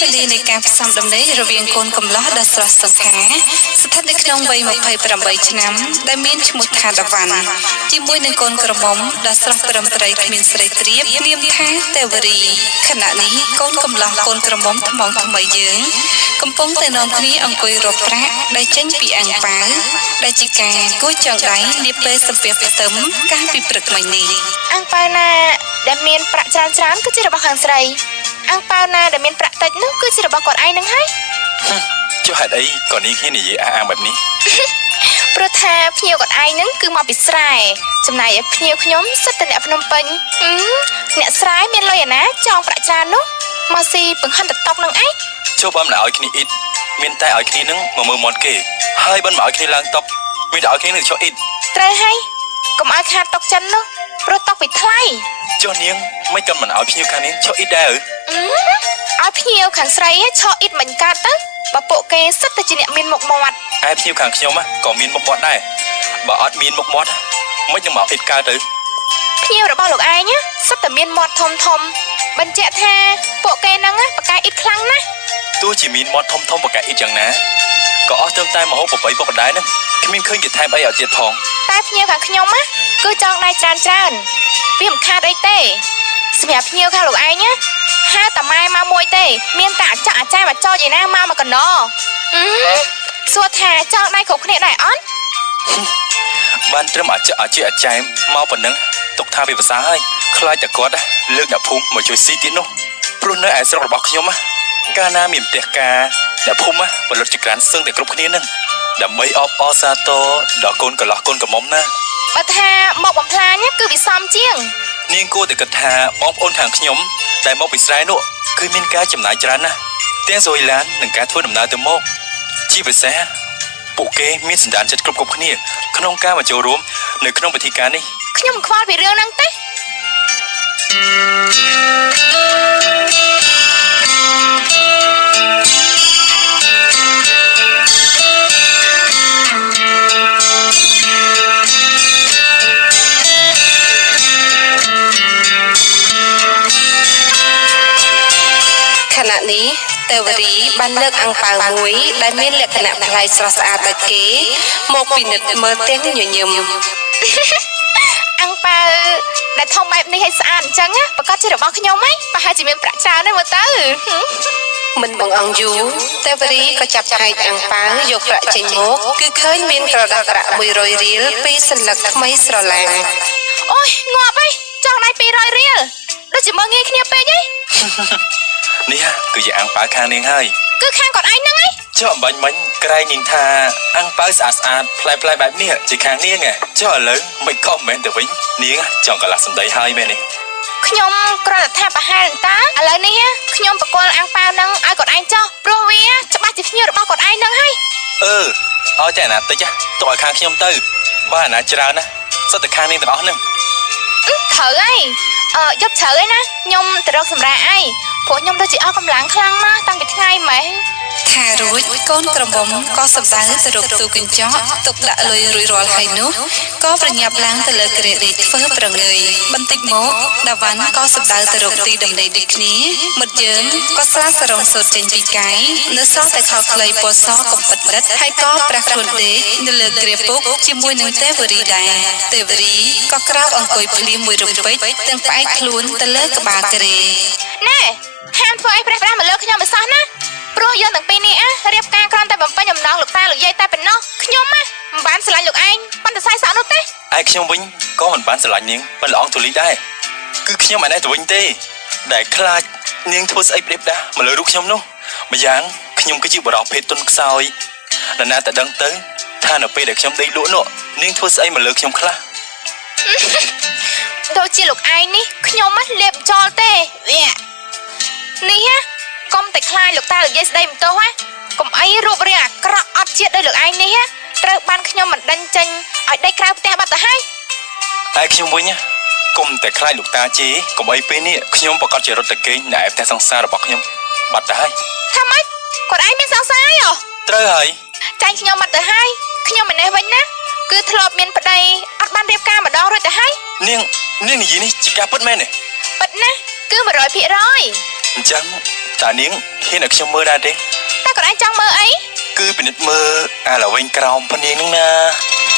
ពេលវេលានៃការផ្សំដំណេករវាងកូនកំលោះដ៏ស្រស់សង្ហាស្ថិតនៅក្នុងវ័យ28ឆ្នាំដែលមានឈ្មោះថាដាវ៉ាន់ជាមួយនឹងកូនក្រមុំដ៏ស្រស់ត្រឹមត្រូវគ្មានស្រីត្រៀបនាមថាទេវរីខណៈនេះកូនកំលោះកូនក្រមុំថ្មថ្មីយើងកំពុងតែនាំគ្នាអង្គុយរកប្រាក់ដែលចេញពីអាំងប៉ាវដែលជាការគួចចងដៃនាពេលសំពះផ្ទឹមកាលពីព្រឹកមិញនេះអាំងប៉ាវណាដែលមានប្រាក់ច្រើនគឺជារបស់ខាងស្រីអាំងប៉ាវណាដែលមានប្រាក់តិចនោះគឺជារបស់គាត់ឯងនឹងហើយចុះហេតុអីក៏នាងហ៊ាននិយាយអះអាងបែបនេះព្រោះថាភ្ញៀវគាត់ឯងនឹងគឺមកពីស្រែចំណែកឯភ្ញៀវខ្ញុំសិតតែអ្នកភ្នំពេញអ្នកស្រែមានលុយអាណាចង់ប្រាក់ច្រើននោះមកស៊ីបង្ហិនតតុកនឹងឯងចុះបើមិនឲ្យគ្នាអ៊ីតមានតែឲ្យគ្នានឹងមកមើលមាត់គេហើយបើមិនឲ្យគ្នាឡើងតុកមានតែឲ្យគ្នានឹងចុះអ៊ីតត្រូវហើយកុំឲ្យខាតតុកចិននោះព្រោះតុកវាថ្លៃចុះនាងមិនក៏មិនឲ្យភ្ញៀវខាងនាងចុះអ៊ីតដែរឲ្យភ្ញៀវខាងស្រីឆោអ៊ីតមិនកើតទៅបើពួកគេសិតតែជាអ្នកមានមុខមាត់ឯភ្ញៀវខាងខ្ញុំក៏មានមុខមាត់ដែរបើអត់មានមុខមាត់មិននឹងមកអ៊ីតកើតទៅភ្ញៀវរបស់លោកឯងសិតតែមានមាត់ធំបញ្ជាក់ថាពួកគេហ្នឹងបកាយអ៊ីតខ្លាំងណាស់ទោះជាមានមាត់ធំបកាយអ៊ីតយ៉ាងណាក៏អស់ត្រឹមតែមហូប8ពុកដែរហ្នឹងគ្មានឃើញគេថែមអីឲ្យទៀតផងតែភ្ញៀវខាងខ្ញុំគឺចង់ដៃច្រើនវាមិនខាតអីទេសម្រាប់ភ្ញៀវខាងលោកឯងហៅតាម៉ែមកមួយទេមានតែអាចអាចារ្យមកចោចឯណាមកកណ្ដោសួរថាចង់ដៃគ្រប់គ្នាដែរអត់បានត្រឹមអាចចាមមកប៉ុណ្ណឹងទុកថាវាភាសាហើយខ្លាចតែគាត់លើកអ្នកភូមិមកជួយស៊ីទៀតនោះព្រោះនៅឯស្រុករបស់ខ្ញុំកាលណាមានផ្ទះការអ្នកភូមិផលិតចក្រានសឹងតែគ្រប់គ្នានឹងដើម្បីអបអរសាទរដល់កូនកន្លោះកូនកំមុំណាបើថាមកបំផ្លាញគឺវាសមជាងនាងគួរតែគិតថាបងប្អូនខាងខ្ញុំដែលមកពីស្រែនោះគឺមានការចំណាយច្រើនណាស់ទាំងសុយឡាននិងការធ្វើដំណើរទៅមកជាពិសេសពួកគេមានសន្តានចិត្តគ្រប់គ្នាក្នុងការមកចូលរួមនៅក្នុងពិធីការនេះខ្ញុំខ្វល់ពីរឿងហ្នឹងទេខណៈនេះទេវរីបានលើកអាំងប៉ាវមួយដែលមានលក្ខណៈប្លែកស្រស់ស្អាតដាច់គេមកពិនិត្យមើលទាំងញញឹមអាំងប៉ាវដែលធំបែបនេះឲ្យស្អាតអញ្ចឹងប្រកាសជារបស់ខ្ញុំហីប្រហែលជាមានប្រាក់ច្រើនទេមើលទៅមិនបងអង្គយូរទេវរីក៏ចាប់ឆែកអាំងប៉ាវយកប្រាក់ចេញមកគឺឃើញមានក្រដាសប្រាក់100រៀលពីសន្លឹកថ្មីស្រឡាងអូយងាប់ហីចង់ដៃ200រៀលដូចជាមើលងាយគ្នាពេកហីនេះគឺជាអាំងប៉ាវខាងនាងហើយគឺខាងគាត់ឯងហ្នឹងហីចុះអំបញ្ញមិញក្រែងនាងថាអាំងប៉ាវស្អាតប្លែកបែបនេះជាខាងនាងចុះឥឡូវមិនខុសមែនទៅវិញនាងចង់កន្លះសម្ដីហើយមែននេះខ្ញុំគ្រាន់តែថាប្រហែលតាឥឡូវនេះខ្ញុំបកលអាំងប៉ាវហ្នឹងឲ្យគាត់ឯងចុះព្រោះវាច្បាស់ជាភ្ញៀវរបស់គាត់ឯងហ្នឹងហើយឲ្យតែអាណាតិចទុកឲ្យខាងខ្ញុំទៅបើអាណាច្រើនណាសុទ្ធតែខាងនាងទាំងអស់ហ្នឹងត្រូវហើយយកជ្រៅឯណាខ្ញុំទៅរកសម្រាប់ឯងព្រោះខ្ញុំដូចជាអស់កម្លាំងខ្លាំងណាស់តាំងពីថ្ងៃម៉េះថារួចកូនក្រមុំក៏សម្ដៅទៅរកទូកញ្ចក់ទុកដាក់លុយរួចរាល់ហើយនោះក៏ប្រញាប់ឡើងទៅលើក្រេដេកធ្វើប្រងើយបន្តិចមកដាវ៉ាន់ក៏សម្ដៅទៅរកទីដំណេកដូចគ្នាមិត្តយើងក៏ស្រាសរងសូត្រចេញពីកាយនៅសល់តែខោខ្លីពណ៌សកំពិតដិតហើយក៏ប្រះខ្លួនដេកនៅលើក្រេពុកជាមួយនឹងទេវរីដែរទេវរីក៏ក្រោកអង្គុយភ្លាមមួយរំពេចទាំងផ្អែកខ្លួនទៅលើក្បាលក្រេណែហាមធ្វើអីប្រះមកលើខ្ញុំមិនសោះណាព្រោះយើងទាំងពីរនេះរៀបការគ្រាន់តែបំពេញបំណងលោកតាលោកយាយតែប៉ុណ្ណោះខ្ញុំមិនបានស្រឡាញ់លោកឯងប៉ុន្តែសាយសក់នោះទេឯខ្ញុំវិញក៏មិនបានស្រឡាញ់នាងប៉ុន្តែល្អងទូលីដែរគឺខ្ញុំឯនេះទៅវិញទេដែលខ្លាចនាងធ្វើស្អីប្រៀបដាស់មកលើរូបខ្ញុំនោះម្យ៉ាងខ្ញុំគឺជាបរិបភេទទុនខ្សោយនរណាតែដឹងទៅថានៅពេលដែលខ្ញុំដេកលក់នោះនាងធ្វើស្អីមកលើខ្ញុំខ្លះដូចជាលោកឯងនេះខ្ញុំលេបចោលទេវានេះកុំតែខ្លាចលោកតាលោកយាយស្ដីមិនទោសកុំអីរូបរាងអាក្រក់អត់ជាតិដោយលោកឯងនេះត្រូវបានខ្ញុំមិនដេញចេញឲ្យដេកក្រៅផ្ទះបាត់ទៅហើយតែខ្ញុំវិញកុំតែខ្លាចលោកតាជេរកុំអីពេលនេះខ្ញុំប្រកាសជារត់ទៅគេងនៅឯផ្ទះសង្សាររបស់ខ្ញុំបាត់ទៅហើយថាម៉េចគាត់ឯងមានសង្សារហើយត្រូវហើយចាញ់ខ្ញុំបាត់ទៅហើយខ្ញុំមិននេះវិញណាគឺធ្លាប់មានប្តីអត់បានរៀបការម្ដងរួចទៅហើយនាងនិយាយនេះជាការពិតមែនទេពិតណាគឺ 100% អញ្ចឹង តានាងហ៊ានឲ្យខ្ញុំមើលដែរទេ តើកូនឯងចង់មើលអី គឺពិនិត្យមើលអាល្វែងក្រោមភ្នាងហ្នឹងណា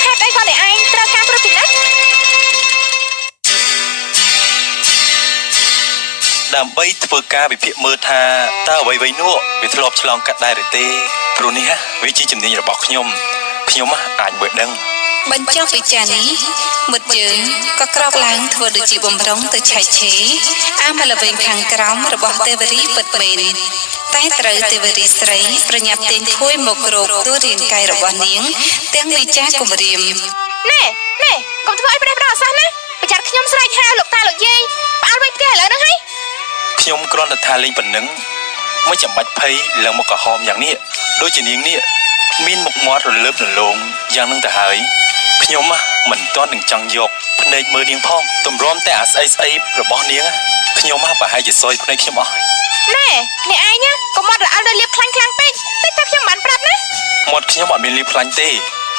ហេតុអីក៏អ្នកឯងត្រូវការត្រួតពិនិត្យ ដើម្បីធ្វើការវិភាគមើលថាតើអ្វីៗនោះវាធ្លាប់ឆ្លងកាត់ដែរឬទេព្រោះនេះវាជាជំនាញរបស់ខ្ញុំអាចមើលដឹង បញ្ចប់វិចារនេះមិត្តយើងក៏ក្រោកឡើងធ្វើដូចជាបំរុងទៅឆែកឆេរអាមល្វែងខាងក្រោមរបស់ទេវរីពិតមែនតែត្រូវទេវរីស្រីប្រញាប់ទាញភួយមករកទូរាងកាយរបស់នាងទាំងវិចារគំរាម ណែកុំធ្វើឲ្យប្រេះប្រដៅអសោះណាប្រយ័ត្នខ្ញុំស្រែកហៅលោកតាលោកយាយផ្អើលវិញផ្ទះឥឡូវហ្នឹងហើយ ខ្ញុំគ្រាន់តែថាលេងប៉ុណ្ណឹងមិនចាំបាច់ភ័យឡើងមកក្រហមយ៉ាងនេះដូចជានាងនេះមានមុខមាត់រលើបរលោងយ៉ាងនឹងទៅហើយខ្ញុំមិនទាន់នឹងចង់យកភ្នែកមើលនាងផងទម្រាំតែអាស្អីរបស់នាងខ្ញុំប្រហែលជាសយភ្នែកខ្ញុំអស់ ណែអ្នកឯងកុំមករអិលដោយលៀបខ្លាំងពេកតិចតែខ្ញុំមិនប្រាប់ណា មាត់ខ្ញុំអត់មានលៀបខ្លាញ់ទេ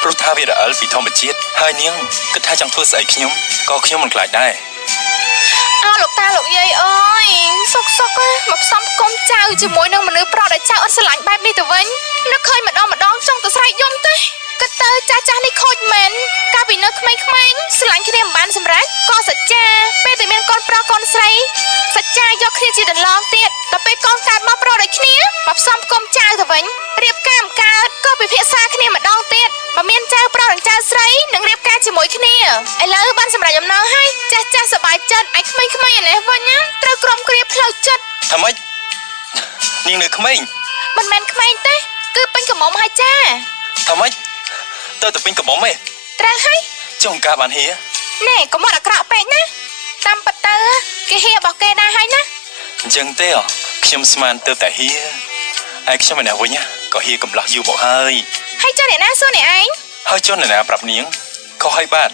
ព្រោះថាវារអិលពីធម្មជាតិហើយនាងគិតថាចង់ធ្វើស្អីខ្ញុំក៏ខ្ញុំមិនខ្លាចដែរ អើលោកតាលោកយាយអើយសុកមកផ្សំផ្គុំចៅជាមួយនឹងមនុស្សប្រុសដែលចៅអត់ស្រឡាញ់បែបនេះទៅវិញនឹកឃើញម្ដងចង់ទៅស្រែកយំទេគិតទៅចាស់នេះខូចមែនកាលពីនៅក្មេងៗស្រឡាញ់គ្នាមិនបានសម្រេចក៏សច្ចាពេលតែមានកូនប្រុសកូនស្រីសច្ចាយកគ្នាជាដន្លងទៀតដល់ពេលកូនកើតមកប្រុសដូចគ្នាមកផ្សំផ្គុំចៅទៅវិញរៀបការមិនកើតក៏ពិភាក្សាគ្នាម្ដងទៀតបើមានចៅប្រុសនិងចៅស្រីនឹងរៀបការជាមួយគ្នាឥឡូវបានសម្រេចអំណរហើយចាស់សប្បាយចិត្តឯក្មេងៗឯនេះវិញត្រូវក្រុមគ្រាផ្លូវចិត្ត ថាម៉េចនាងនៅក្មេង មិនមែនក្មេងទេគឺពេញកំមុំហើយចា ថាម៉េចទៅពេញកំមុំឯង ត្រូវហើយ ចុងការបានហៀ ណែកុំមកអាក្រក់ពេកណាតាមពិតទៅគេហៀរបស់គេដែរហើយណា អញ្ចឹងទេខ្ញុំស្មានទៅតែហៀហើយខ្ញុំឯនេះវិញក៏ហៀកំឡោះយូរមកហើយ ហើយចុះអ្នកណាសួរអ្នកឯង ហើយចុះអ្នកណាប្រាប់នាងក៏ហើយបាទ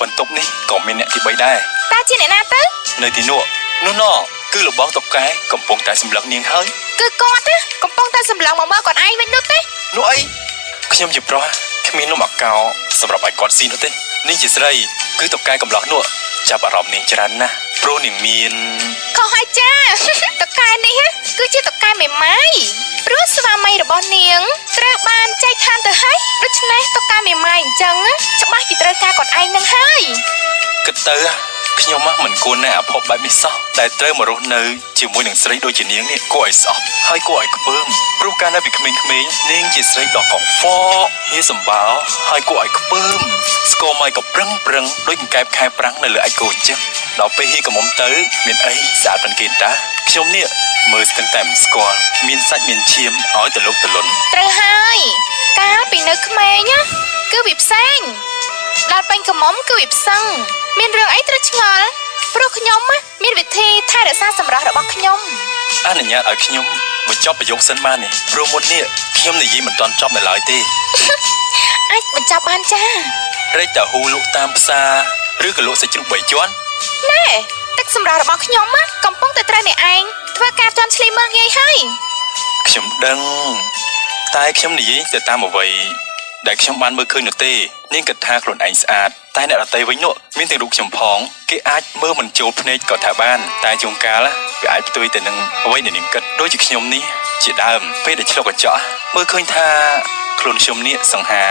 បន្ទប់នេះក៏មានអ្នកទី3ដែរ តើជាអ្នកណាទៅ នៅទីនោះគឺលបងតុកកែកំពុងតែសម្លឹងនាងហើយ គឺគាត់ណាកំពុងតែសម្លឹងមកមើលគាត់ឯងវិញនោះទេ នោះអីខ្ញុំជាប្រុសគ្មាននំអាកោសម្រាប់ឲ្យគាត់ស៊ីនោះទេនាងជាស្រីគឺតុកកែកំឡោះនោះចាប់អារម្មណ៍នាងច្រើនណាស់ព្រោះនាងមាន ខុសហើយចា តកែនេះគឺជាតកែមេម៉ាយព្រោះស្វាមីរបស់នាងត្រូវបានចែកឋានទៅហើយដូច្នេះតកែមេម៉ាយអញ្ចឹងច្បាស់ពីត្រូវការគាត់ឯងនឹងហើយ គិតទៅខ្ញុំមិនគួរណាអភ័ព្វបែបនេះសោះតែត្រូវមករស់នៅជាមួយនឹងស្រីដូចជានាងនេះគួរឲ្យស្អប់ហើយគួរឲ្យខ្ពើមព្រោះកាលនៅពីក្មេងៗនាងជាស្រីដ៏កខ្វក់ហៀសម្បាល់ហើយគួរឲ្យខ្ពើមស្គមឲ្យក៏ប្រឹងដូចកង្កែបខែប្រាំងនៅលើអាចគោអញ្ចឹងដល់ពេលហៀកំមុំទៅមានអីស្អាតប៉ុនគេតាខ្ញុំនេះមើលស្ទឹងតែមិនស្គាល់មានសាច់មានឈាមឲ្យតលុកតលុន ត្រូវហើយកាលពីនៅក្មេងគឺវាផ្សេងដល់ពេញកំមុំគឺវាផ្សឹងមានរឿងអីត្រូវឆ្ងល់ព្រោះខ្ញុំមានវិធីថែរក្សាសម្រស់របស់ខ្ញុំ អនុញ្ញាតឲ្យខ្ញុំបញ្ចប់ប្រយោគសិនបាននេះព្រោះមុននេះខ្ញុំនិយាយមិនទាន់ចប់នៅឡើយទេ អាចបញ្ចប់បានចា រែកតាហ៊ូលក់តាមផ្សារឬក៏លក់សាច់ជ្រូក3ជាន់ ណែទឹកសម្រស់របស់ខ្ញុំកំពុងតែត្រូវអ្នកឯងធ្វើការជន់ឈ្លីមើលងាយហើយ ខ្ញុំដឹងតែខ្ញុំនិយាយទៅតាមអ្វីដែលខ្ញុំបានមើលឃើញនោះទេនាងគិតថាខ្លួនឯងស្អាតតែអ្នកដទៃវិញនោះមានទាំងរូបខ្ញុំផងគេអាចមើលមិនចូលភ្នែកក៏ថាបានតែជួនកាលវាអាចផ្ទុយទៅនឹងអ្វីដែលនាងគិតដូចជាខ្ញុំនេះជាដើមពេលដែលឆ្លុះកញ្ចក់មើលឃើញថាខ្លួនខ្ញុំនេះសង្ហា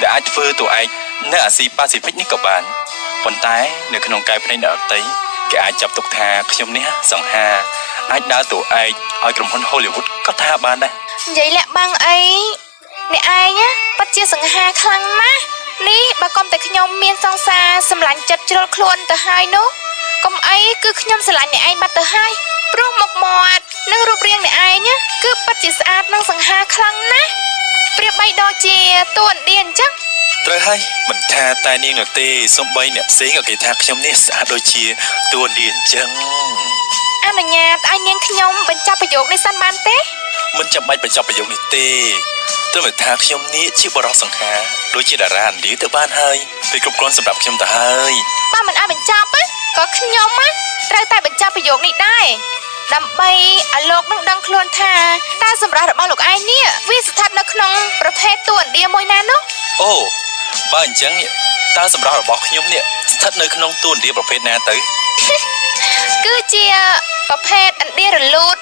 ដែលអាចធ្វើតួឯកនៅអាស៊ីប៉ាស៊ីហ្វិកនេះក៏បានប៉ុន្តែនៅក្នុងកាយភ្នែកអ្នកដទៃគេអាចចាប់ទុកថាខ្ញុំនេះសង្ហាអាចដើរតួឯកឲ្យក្រុមហ៊ុន Hollywood ក៏ថាបានដែរ និយាយលាក់បាំងអីអ្នកឯងពិតជាសង្ហាខ្លាំងណាស់នេះបើកុំតែខ្ញុំមានសង្សារសម្លាញ់ចិត្តជ្រុលខ្លួនទៅហើយនោះកុំអីគឺខ្ញុំស្រឡាញ់អ្នកឯងបាត់ទៅហើយព្រោះមុខមាត់និងរូបរាងអ្នកឯងគឺពិតជាស្អាតនិងសង្ហាខ្លាំងណាស់ប្រៀបបីដូចជាតួអណ្ឌាអញ្ចឹង ត្រូវហើយមិនថាតែនាងនោះទេសំបីអ្នកផ្សេងក៏គេថាខ្ញុំនេះស្អាតដូចជាតួនាងអញ្ចឹង អនុញ្ញាតឲ្យនាងខ្ញុំបញ្ចប់ប្រយោគនេះសិនបានទេ មិនចាំបាច់បញ្ចប់ប្រយោគនេះទេត្រឹមតែថាខ្ញុំនេះជាបរិសុសង្ខាដូចជាតារាឥណ្ឌាទៅបានហើយពេលគ្រប់គ្រាន់សម្រាប់ខ្ញុំទៅហើយ បើមិនឲ្យបញ្ចប់ក៏ខ្ញុំត្រូវតែបញ្ចប់ប្រយោគនេះដែរដើម្បីឲ្យលោកនឹងដឹងខ្លួនថាតើសម្រស់របស់លោកឯងនេះវាស្ថិតនៅក្នុងប្រភេទតួអណ្ឌាមួយណានោះ អូបើអញ្ចឹងតើសម្រស់របស់ខ្ញុំនេះស្ថិតនៅក្នុងតួនាទីប្រភេទណាទៅ គឺជាប្រភេទឥណ្ឌារលូត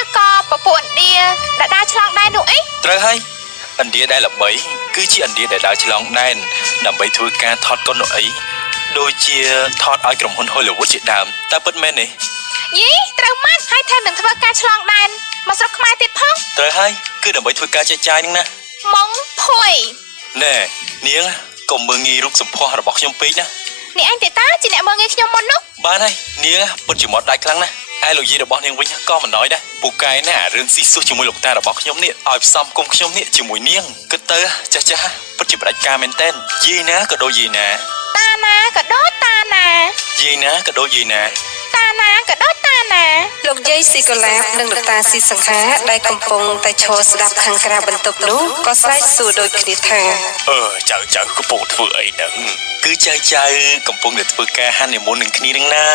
ឬក៏ ពពួកឥណ្ឌាដែលដើរឆ្លងដែននោះអី ត្រូវហើយឥណ្ឌាដែលល្បីគឺជាឥណ្ឌាដែលដើរឆ្លងដែនដើម្បីធ្វើការថតកុននោះអីដូចជាថតឲ្យក្រុមហ៊ុន Hollywood ជាដើមតើពិតមែនទេ យីត្រូវម៉ាត់ហើយថែមនឹងធ្វើការឆ្លងដែនមកស្រុកខ្មែរទៀតផង ត្រូវហើយគឺដើម្បីធ្វើការចែកចាយហ្នឹងណា ម៉ងភួយ ណែនាងកុំមើងងាយរូបសម្ផស្សរបស់ខ្ញុំពេកណា នេះអញទេតាជាអ្នកមើងងាយខ្ញុំមុននោះ បានហើយនាងពិតជាមាត់ដាច់ខ្លាំងណាស់ឯលោកយាយរបស់នាងវិញក៏មិនណយដែរពូកែណារឿងស៊ីស៊ូជាមួយលោកតារបស់ខ្ញុំនេះឲ្យផ្សំគុំខ្ញុំនេះជាមួយនាងគិតទៅចាស់ពិតជាផ្ដាច់ការមែនតែនយាយណាក៏ដូចយាយណា តាណាក៏ដូចតាណា យាយណាក៏ដូចយាយណា តាណាក៏ដូចតាណា លោកយាយស៊ីកូឡាបនិងលោកតាស៊ីសង្ហាដែលកំពុងតែឈរស្ដាប់ខាងក្រៅបន្ទប់នោះក៏ស្រែកសួរដូចគ្នាថា ចៅកំពុងធ្វើអីហ្នឹងគឺចៅកំពុងតែធ្វើការហានីមូននឹងគ្នានឹងណា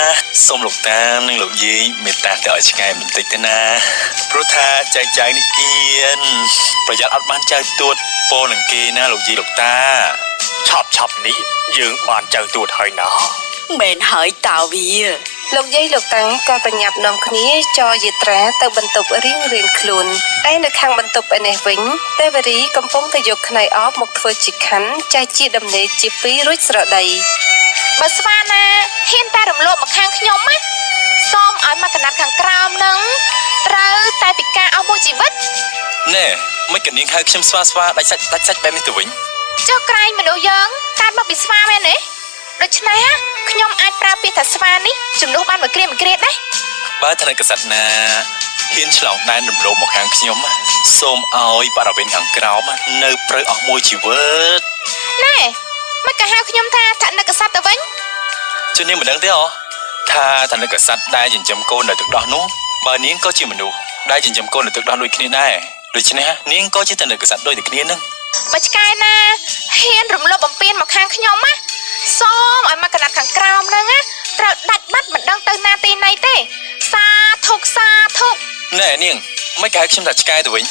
សូមលោកតានិងលោកយាយមេត្តាទៅឲ្យឆ្ងាយបន្តិចទៅណាព្រោះថាចៅនេះអៀនប្រយ័ត្នអត់បានចៅទួតពោនឹងគេណាលោកយាយលោកតាឆាប់នេះយើងបានចៅទួតហើយណា មែនហើយតាវា លោកយាយលោកតាក៏ប្រញាប់នាំគ្នាចរយាត្រាទៅបន្ទប់រៀងខ្លួនឯនៅខាងបន្ទប់ឯនេះវិញទេវរីកំពុងតែយកខ្នែអបមកធ្វើជាខណ្ឌចែកជាដំណេកជាពីររួចស្រដី បើស្វាណាហ៊ានតែរំលោភមកខាងខ្ញុំណាសូមឲ្យមកកណាត់ខាងក្រោមនឹងត្រូវតែពិការអស់មួយជីវិត ណែមិនកនាងហៅខ្ញុំស្វាដាច់សាច់បែបនេះទៅវិញ ចុះក្រែងមនុស្សយើងកើតមកពីស្វាមែនទេដូច្នេះខ្ញុំអាចប្រើពាក្យថាស្វានេះជំនួសបានមួយគ្រាដែរ បើថនិកសត្វណាហ៊ានឆ្លងដែនរំលោភមកខាងខ្ញុំសូមឲ្យបរិវេណខាងក្រោមនៅព្រៅអស់មួយជីវិត ណែមិនក៏ហៅខ្ញុំថាថនិកសត្វទៅវិញ ជួយនាងមិនដឹងទេអូថាថនិកសត្វដែលចិញ្ចឹមកូននៅទឹកដោះនោះបើនាងក៏ជាមនុស្សដែលចិញ្ចឹមកូននៅទឹកដោះដូចគ្នាដែរដូច្នេះនាងក៏ជាថនិកសត្វដូចតែគ្នានឹង បើឆ្កែណាហ៊ានរំលោភបំពានមកខាងខ្ញុំណាសូមឲ្យមកកណាត់ខាងក្រោមហ្នឹងណាត្រូវដាច់បាត់មិនដឹងទៅណាទីណីទេសាធុក ណែនាងមិនក៏ហៅខ្ញុំថាឆ្កែទៅវិញ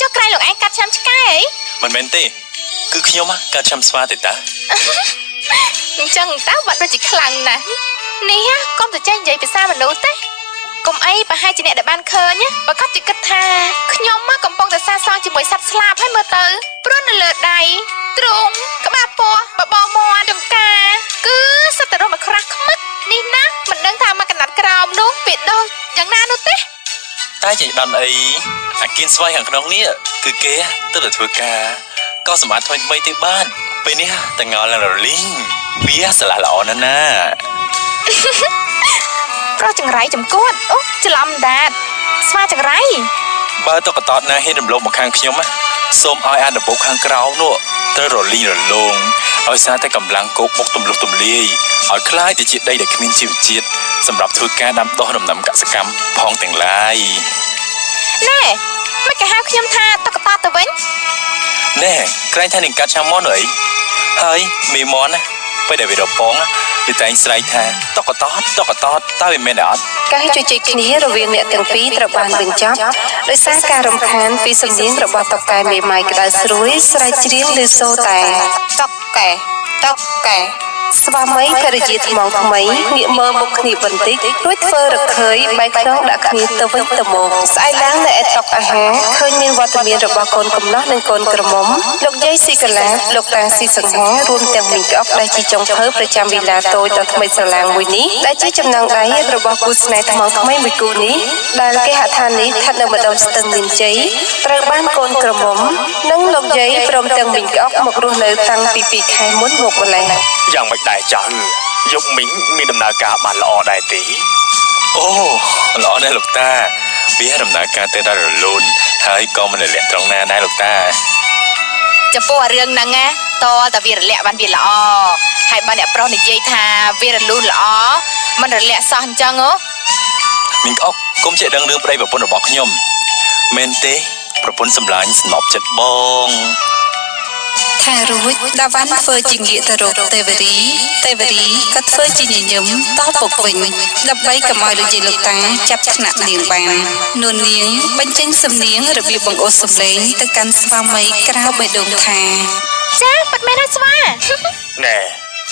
ចុះក្រែងលោកឯងកាត់ឆ្នាំឆ្កែអី មិនមែនទេគឺខ្ញុំកាត់ខ្ញុំស្វាទេតា អញ្ចឹងតើបាត់ដូចជាខ្លាំងណាស់នេះកុំទៅចេះនិយាយភាសាមនុស្សទេកុំអីប្រហែលជាអ្នកដែលបានឃើញបើគាត់ជិះគិតថាខ្ញុំកំពុងតែសាសងជាមួយសត្វស្លាបហើយមើលទៅព្រោះនៅលើដៃទ្រូងក្បាលពោះបបោមាត់ចង្កាគឺសត្វតែរស់មកក្រាស់ខ្មិចនេះណាមិនដឹងថាមកកណាត់ក្រោមនោះពីដោះយ៉ាងណានោះទេ តែចេញដល់អីអាគៀនស្វាយខាងក្នុងនេះគឺគេទៅធ្វើការក៏សម្បត្តិថ្មីទេបានពេលនេះតងល់រលីងវាស្រឡះល្អណាស់ណា ប្រុសចង្រៃចំគួតអូច្រឡំដាតស្វាចង្រៃ បើតកតតណាហ៊ានរំលោភមកខាងខ្ញុំសូមឲ្យអានដំបូកខាងក្រោមនោះត្រូវរលីងរលោងឲ្យសារតែកម្លាំងគោកបុកទម្លុះទម្លាយឲ្យคล้ายទៅជាដីដែលគ្មានជីវជាតិសម្រាប់ធ្វើការដាំដុះដំណាំកសិកម្មផងទាំងឡាយ ណែមិនក៏ហៅខ្ញុំថាតកតទៅវិញ ណែក្រែងថានឹងកាត់ឆាមនអីហើយមីមនណាពេលដែលវារពងវាតែងស្រែកថាតកតតើវាមែនអត់ ការជជែកគ្នារវាងអ្នកទាំងពីរត្រូវបានបញ្ចប់ដោយសារការរំខានពីសំនៀងរបស់តុកកែមេម៉ាយក្តៅស្រួយស្រែកច្រៀងឮសូរតែតុកកែស្វាមីភរិយាថ្មងថ្មីងាកមើលមុខគ្នាបន្តិចរួចធ្វើរខើយបែកខ្នងដាក់គ្នាទៅវិញទៅមកស្អែកឡើងនៅឯតុអាហារឃើញមានវត្តមានរបស់កូនកំណោះនិងកូនក្រមុំលោកយាយស៊ីកាឡាលោកតាស៊ីសង្ហារួមទាំងមីងក្អកដែលជាចុងភៅប្រចាំវិឡាតូចដ៏ថ្មីស្រឡាងមួយនេះដែលជាចំណងដៃរបស់គូស្នេហ៍ថ្មងថ្មីមួយគូនេះដែលគេហដ្ឋាននេះស្ថិតនៅម្ដុំស្ទឹងមានជ័យត្រូវបានកូនក្រមុំនិងលោកយាយព្រមទាំងមីងក្អកមករស់នៅតាំងពី2ខែមុនមកម្ល៉េះ យ៉ាងមិនដែរចៅយកមីងមានដំណើរការបានល្អដែរទេអូល្អណាស់លោកតាវាដំណើរការទៅដល់រលូនហើយក៏មិនលាក់ត្រង់ណាដែរលោកតា ចំពោះរឿងហ្នឹងណាតតែវារលាក់បានវាល្អហើយបើអ្នកប្រុសនិយាយថាវារលូនល្អមិនរលាក់សោះអញ្ចឹងហ៎ មីងក្អកគុំចេះដឹងរឿងប្តីប្រពន្ធរបស់ខ្ញុំមែនទេប្រពន្ធសម្លាញ់ស្នប់ចិត្តបង ថារួចដាវ៉ាន់ធ្វើជាងាកទៅរកទេវរីក៏ធ្វើជាញញឹមតបពុកវិញដើម្បីកុំឲ្យលោកយាយលោកតាចាប់ថ្នាក់នាងបាននួននាងបញ្ចេញសំនៀងរបៀបបង្អួតសំឡេងទៅកាន់ស្វាមីក្រៅបេះដូងថា ចាប៉ាត់មែនហើយស្វា ណែ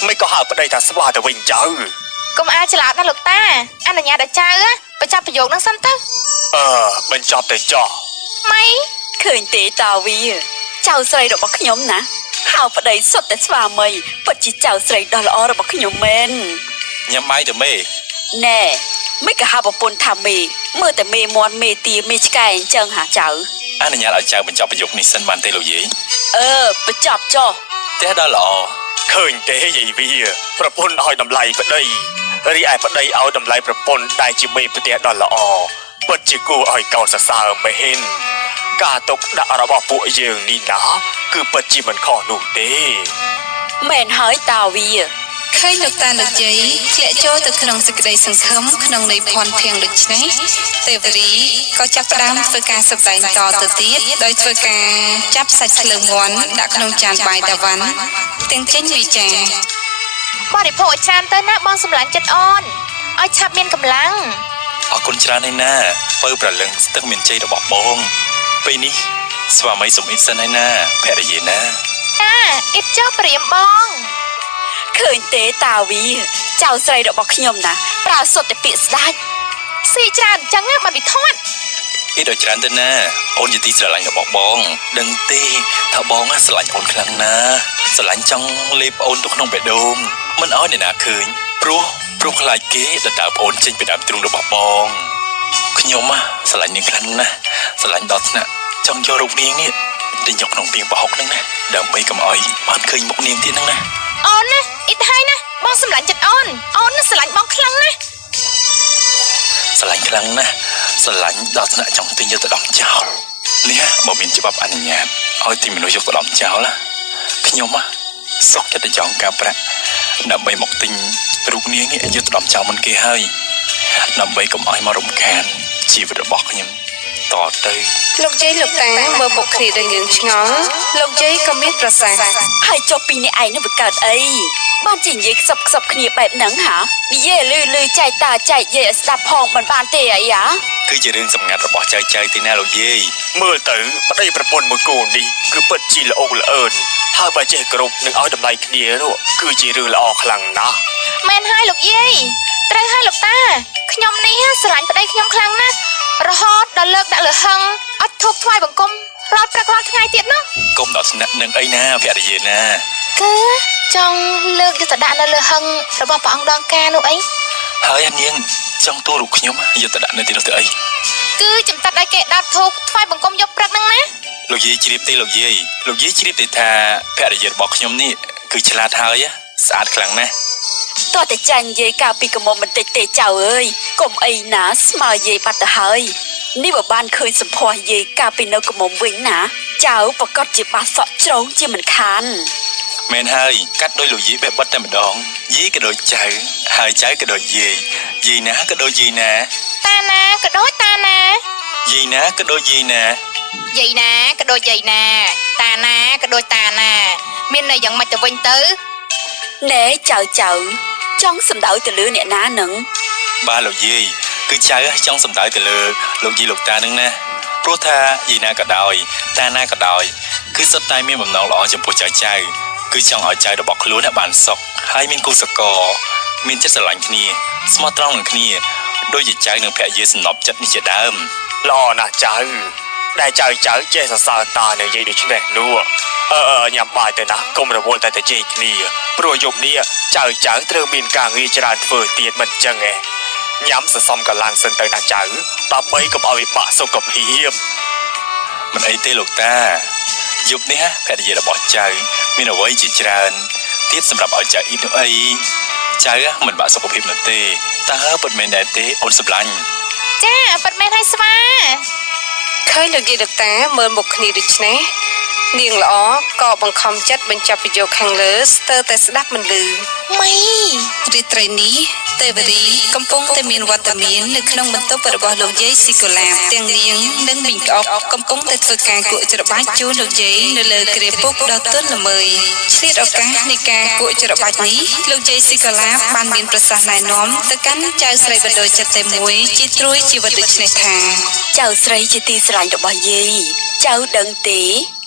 មិនក៏ហៅប្តីថាស្វាទៅវិញចៅ កុំអាចច្រឡោតណាលោកតាអនុញ្ញាតឲ្យចៅបញ្ចប់ប្រយោគហ្នឹងសិនទៅ បញ្ចប់ទៅចោះ ម៉េច ឃើញទេតាវីចៅស្រីរបស់ខ្ញុំណាហៅប្តីសុទ្ធតែស្វាមីពិតជាចៅស្រីដ៏ល្អរបស់ខ្ញុំមែន ញ៉ាំបាយទៅមេ ណែមិនក៏ហៅប្រពន្ធថាមេមើលតែមេមន់មេទាមេឆ្កែអញ្ចឹងហាចៅ អនុញ្ញាតឲ្យចៅបញ្ចប់ប្រយោគនេះសិនបានទេលោកយាយ បញ្ចប់ចុះ ផ្ទះដ៏ល្អ ឃើញទេយាយវាប្រពន្ធឲ្យតម្លៃប្តីរីឯប្តីឲ្យតម្លៃប្រពន្ធដែលជាមេផ្ទះដ៏ល្អពិតជាគួរឲ្យកោតសរសើរមែនការទុកដាក់របស់ពួកយើងនេះណាគឺពិតជាមិនខុសនោះទេ មែនហើយតាវី ឃើញលោកតាលោកយាយធ្លាក់ចូលទៅក្នុងសេចក្តីសង្ឃឹមក្នុងន័យភ័ណ្ឌភាំងដូច្នេះទេវរីក៏ចាប់ផ្ដើមធ្វើការសម្ដែងតទៅទៀតដោយធ្វើការចាប់សាច់ភ្លើងមាន់ដាក់ក្នុងចានបាយតាវ៉ាន់ទាំងចេញវិចា បរិភោគឲ្យច្រើនទៅណាបងសម្លាញ់ចិត្តអូនឲ្យឆាប់មានកម្លាំង អរគុណច្រើនហើយណាបើប្រលឹងស្ទឹងមានជ័យរបស់បងពេលនេះស្វាមីសុំអ៊ីតសិនហើយណាភរិយាណា តាអ៊ីតចុះព្រាមបង ឃើញទេតាវីចៅស្រីរបស់ខ្ញុំណាប្រើសុទ្ធតែពាក្យស្ដាច់ ស៊ីច្រើនអញ្ចឹងបានវិធាត់ អ៊ីតឲ្យច្រើនទៅណាអូនជាទីស្រឡាញ់របស់បងដឹងទេថាបងស្រឡាញ់អូនខ្លាំងណាស់ស្រឡាញ់ចង់លេបអូនទៅក្នុងបេះដូងមិនឲ្យអ្នកណាឃើញព្រោះខ្លាចគេដណ្ដើមអូនចេញពីដើមទ្រូងរបស់បងខ្ញុំស្រឡាញ់នាងខ្លាំងណាស់ស្រឡាញ់ដល់ថ្នាក់ចង់យករូបនាងនេះទៅយកក្នុងពីងប្រហុកហ្នឹងណាដើម្បីកុំឲ្យបានឃើញមុខនាងទៀតហ្នឹងណា អូនណាអ៊ីតហើយណាបងសម្លាញ់ចិត្តអូនណាស្រឡាញ់បងខ្លាំងណាស់ ស្រឡាញ់ខ្លាំងណាស់ស្រឡាញ់ដល់ថ្នាក់ចង់ទិញយកទៅដំចោលនេះបើមានច្បាប់អនុញ្ញាតឲ្យទីមនុស្សយកទៅដំចោលខ្ញុំសុខចិត្តទៅចង់ការប្រាក់ដើម្បីមកទិញរូបនាងនេះយកទៅដំចោលមិនគេហើយដើម្បីកុំឲ្យមករំខានជីវិតរបស់ខ្ញុំតទៅ លោកយាយលោកតាមើលមុខគ្នាដូចយើងឆ្ងល់លោកយាយក៏មានប្រសាសន៍ ហើយចុះពីនេះឯងនឹងវាកើតអីបានជានិយាយខ្សឹបគ្នាបែបហ្នឹងហានិយាយលឺចែកតាចែកយាយឲ្យស្ដាប់ផងមិនបានទេអីហ៎ គឺជារឿងសម្ងាត់របស់ចៅទេណាលោកយាយ មើលទៅប្តីប្រពន្ធមួយគូនេះគឺពិតជាល្អល្អើនហើយបើចេះគ្រប់នឹងឲ្យតម្លៃគ្នានោះគឺជារឿងល្អខ្លាំងណាស់ មែនហើយលោកយាយត្រូវហើយលោកតាខ្ញុំនេះស្រឡាញ់ប្តីខ្ញុំខ្លាំងណាស់រហូតដល់លើកដាក់លហឹងអត់ធូបថ្វាយបង្គំរាល់ព្រឹករាល់ថ្ងៃទៀតនោះ កុំដល់ស្នាក់នឹងអីណាភរិយាណា គឺចង់លើកយកទៅដាក់នៅលើហឹងរបស់ព្រះអង្គដងការនោះអី ហើយនាងចង់ទូរូបខ្ញុំយកទៅដាក់នៅទីនោះទៅអី គឺចំតាត់ឲ្យគេដាក់ធូបថ្វាយបង្គំយកព្រឹកហ្នឹងណា លោកយាយជ្រាបទេលោកយាយជ្រាបទេថាភរិយារបស់ខ្ញុំនេះគឺឆ្លាតហើយស្អាតខ្លាំងណាស់ តោះតែចាញ់យាយកាលពីកុំបន្តិចទេចៅអើយកុំអីណាស្មើយាយបាត់ទៅហើយនេះបើបានឃើញសម្ផស្សយាយកាលពីនៅកុំវិញណាចៅប្រកាសជាបាសសក់ជ្រងជាមិនខាន មែនហើយកាត់ដោយលោកយាយបែបបិទតែម្ដងយាយក៏ដូចចៅហើយចៅក៏ដូចយាយណាក៏ដូចយាយណា តាណាក៏ដូចតាណា យាយណាក៏ដូចយាយណា យាយណាក៏ដូចយាយណាតាណាក៏ដូចតាណាមានន័យយ៉ាងម៉េចទៅវិញទៅ ណែចៅចង់សម្ដៅទៅលើអ្នកណានឹង បាទលោកយាយគឺចៅចង់សម្ដៅទៅលើលោកយាយលោកតានឹងណាព្រោះថាយាយណាក៏ដោយតាណាក៏ដោយគឺសុទ្ធតែមានបំណងល្អចំពោះចៅគឺចង់ឲ្យចៅរបស់ខ្លួនបានសុខហើយមានគូសកលមានចិត្តស្រឡាញ់គ្នាស្មោះត្រង់នឹងគ្នាដូចជាចៅនឹងភរិយាសំណប់ចិត្តនេះជាដើម ល្អណាស់ចៅដែលចៅចេះសរសើរតានឹងយាយដូចនេះនោះញ៉ាំបាយទៅណាកុំរវល់តែជេរគ្នាព្រោះយប់នេះចៅត្រូវមានការងារច្រើនធ្វើទៀតមិនចឹងឯងញ៉ាំសន្សំកម្លាំងសិនទៅណាចៅដើម្បីកុំឲ្យបាក់សុខភាព មិនអីទេលោកតាយប់នេះភរិយារបស់ចៅមានអ្វីជាច្រើនទៀតសម្រាប់ឲ្យចៅអ៊ីតនោះអីចៅមិនបាក់សុខភាពនោះទេតើពិតមែនដែរទេអូនសម្លាញ់ ចាប៉ាត់មែនហើយស្វា ឃើញលោកយាយលោកតាមើលមុខគ្នាដូចនេះនាងល្អក៏បង្ខំចិត្តបញ្ចប់ប្រយោគខាងលើស្ទើរតែស្ដាប់មិនឮ ម៉េ រាត្រីនេះទេវរីកំពុងតែមានវត្តមាននៅក្នុងបន្ទប់របស់លោកយាយស៊ីកូឡាទាំងនាងនិងមីងក្អុកកំពុងតែធ្វើការគក់ច្របាច់ជូនលោកយាយនៅលើគ្រែពុកដ៏ទន់ល្មើយឆ្លៀតឱកាសនៃការគក់ច្របាច់នេះលោកយាយស៊ីកូឡាបានមានប្រសាសន៍ណែនាំទៅកាន់ចៅស្រីបណ្ដោយចិត្តតែមួយជាត្រួយជីវិតដូចនេះថា ចៅស្រីជាទីស្រឡាញ់របស់យាយចៅដឹងទេ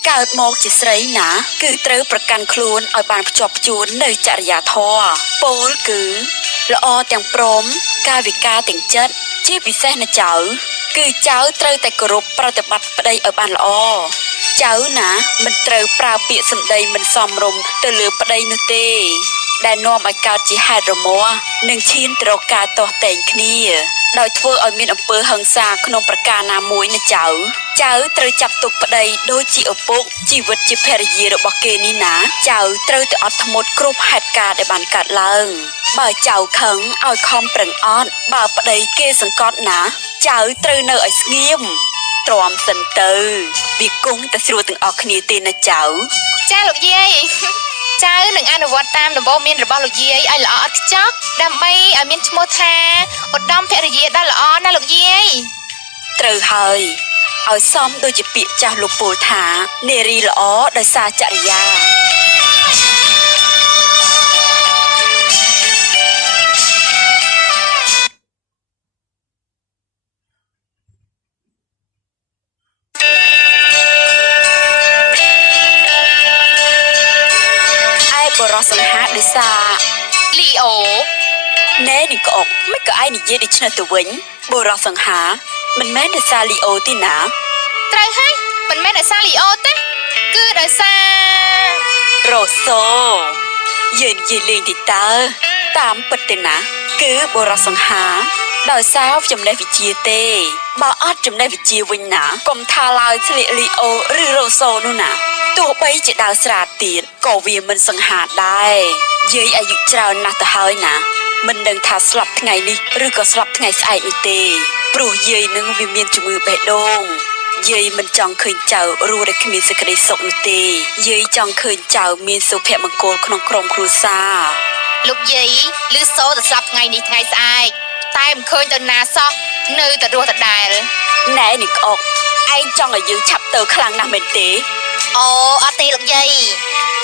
កើតមកជាស្រីណាគឺត្រូវប្រកាន់ខ្លួនឲ្យបានភ្ជាប់ភ្ជួននៅចរិយាធម៌ពោលគឺល្អទាំងព្រមកាយវិការទាំងចិត្តជាពិសេសណាចៅ គឺចៅត្រូវតែគោរពប្រតិបត្តិប្តីឲ្យបានល្អចៅណាមិនត្រូវប្រើពាក្យសម្ដីមិនសមរម្យទៅលើប្តីនោះទេដែលនាំឲ្យកើតជាហេតុរមាស់និងឈានទៅរកការទាស់ទែងគ្នាដោយធ្វើឲ្យមានអំពើហិង្សាក្នុងប្រការណាមួយណាចៅត្រូវចាត់ទុកប្តីដូចជាឪពុកជីវិតជាភរិយារបស់គេនេះណាចៅត្រូវតែអត់ធ្មត់គ្រប់ហេតុការណ៍ដែលបានកើតឡើងបើចៅខឹងឲ្យខំប្រឹងអត់បើប្តីគេសង្កត់ណាចៅត្រូវនៅឲ្យស្ងៀមទ្រាំសិនទៅវាគង់តែស្រួលទាំងអស់គ្នាទេណាចៅ ចាលោកយាយចៅនឹងអនុវត្តតាមដំបូន្មានរបស់លោកយាយឲ្យល្អឥតខ្ចោះដើម្បីឲ្យមានឈ្មោះថាឧត្តមភរិយាដ៏ល្អណាលោកយាយ ត្រូវហើយឲ្យសមដូចជាពាក្យចាស់លោកពោលថានារីល្អដោយសារចរិយាបរោះសង្ហាដោយសារលីអូ ណែនេះក្អុកមិនក៏ឯងនិយាយដូចនេះទៅវិញបរោះសង្ហាមិនមែនដោយសារលីអូទេណា ត្រូវហើយមិនមែនដោយសារលីអូទេគឺដោយសារ រ៉ូសូយើងនិយាយលេងទីតើតាមពិតទេណាគឺបរោះសង្ហាដោយសារចំណេះវិជ្ជាទេបើអត់ចំណេះវិជ្ជាវិញណាកុំថាឡើយស្លៀកលីអូឬរ៉ូសូនោះណាទោះបីជាដើរស្រាតទៀតក៏វាមិនសង្ហាដែរយាយអាយុច្រើនណាស់ទៅហើយណាមិនដឹងថាស្លាប់ថ្ងៃនេះឬក៏ស្លាប់ថ្ងៃស្អែកនេះទេព្រោះយាយនឹងវាមានជំងឺបេះដូងយាយមិនចង់ឃើញចៅរស់តែគ្មានសេចក្តីសុខនោះទេយាយចង់ឃើញចៅមានសុភមង្គលក្នុងក្រុមគ្រួសារ លោកយាយឮសូរតែស្លាប់ថ្ងៃនេះថ្ងៃស្អែកតែមិនឃើញទៅណាសោះនៅតែរស់ដដែល ណែនេះក្អុកឯងចង់ឲ្យយើងឆាប់ទៅខ្លាំងណាស់មែនទេ អូអត់ទេលោកយាយ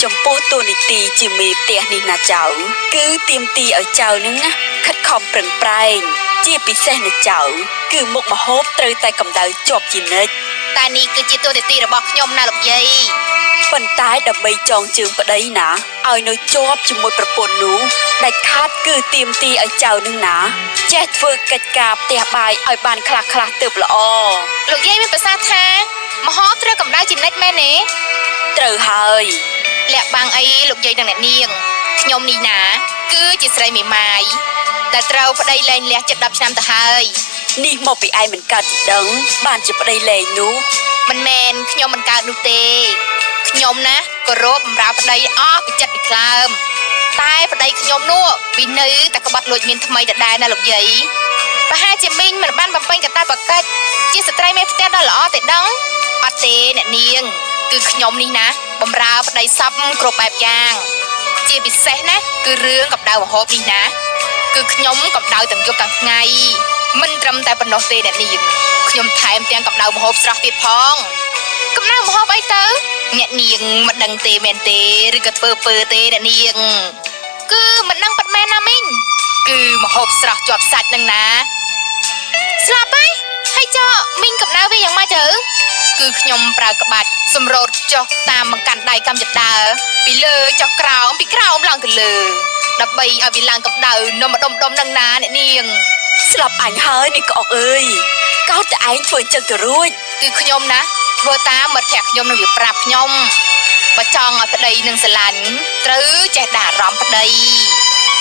ចំពោះតួនាទីជាមេផ្ទះនេះណាចៅគឺទាមទារឲ្យចៅនឹងណាខិតខំប្រឹងប្រែងជាពិសេសណាចៅគឺមុខម្ហូបត្រូវតែកម្ដៅជាប់ជានិច្ច តែនេះគឺជាតួនាទីរបស់ខ្ញុំណាលោកយាយ ប៉ុន្តែដើម្បីចងជើងប្តីណាឲ្យនៅជាប់ជាមួយប្រពន្ធនោះដាច់ខាតគឺទាមទារឲ្យចៅនឹងណាចេះធ្វើកិច្ចការផ្ទះបាយឲ្យបានខ្លះៗទើបល្អ លោកយាយមានប្រសាសន៍ថាមហោបត្រូវកម្ដៅជានិច្ចមែនទេ ត្រូវហើយ លាក់បាំងអីលោកយាយនិងអ្នកនាងខ្ញុំនេះណាគឺជាស្រីមេម៉ាយដែលត្រូវប្តីលែងលះចិត្ត10ឆ្នាំទៅហើយ នេះមកពីឯងមិនកើតទីដឹងបានជាប្តីលែងនោះ មិនមែនខ្ញុំមិនកើតនោះទេខ្ញុំណាគោរពបម្រើប្តីអស់ពីចិត្តពីខ្លើមតែប្តីខ្ញុំនោះវានៅតែក្បត់លួចមានថ្មីដដែលណាលោកយាយប្រហែលជាមីងមិនបានបំពេញកតបកិច្ចជាស្ត្រីមេផ្ទះដ៏ល្អទេដឹងអត់ទេអ្នកនាងគឺខ្ញុំនេះណាបម្រើប្តីសពគ្រប់បែបយ៉ាងជាពិសេសណាគឺរឿងកម្ដៅម្ហូបនេះណាគឺខ្ញុំកម្ដៅទាំងយប់ទាំងថ្ងៃមិនត្រឹមតែប៉ុណ្ណោះទេអ្នកនាងខ្ញុំថែមទាំងកម្ដៅម្ហូបស្រស់ទៀតផងកម្ដៅម្ហូបអីទៅអ្នកនាងមិនដឹងទេមែនទេឬក៏ធ្វើពើទេអ្នកនាងគឺមិនដឹងប៉ាត់មែនណាមីងគឺម្ហូបស្រស់ជាប់សាច់នឹងណាស្លាប់ហើយចុះមីងកម្ដៅវាយ៉ាងម៉េចទៅគឺខ្ញុំប្រើក្បាច់សម្រូតចុះតាមបង្កាន់ដៃកម្មចតាពីលើចុះក្រោមពីក្រោមឡើងទៅលើដើម្បីឲ្យវាឡើងកម្ដៅនំម្ដុំនឹងណាអ្នកនាង ស្លាប់អញហើយនេះក្អុកអើយកោតតែឯងធ្វើចឹងទៅរួច គឺខ្ញុំណាធ្វើតាមមិត្តភក្តិខ្ញុំនឹងវាប្រាប់ខ្ញុំបើចង់ឲ្យប្តីនឹងស្រឡាញ់ត្រូវចេះដាក់អារម្មណ៍ប្តី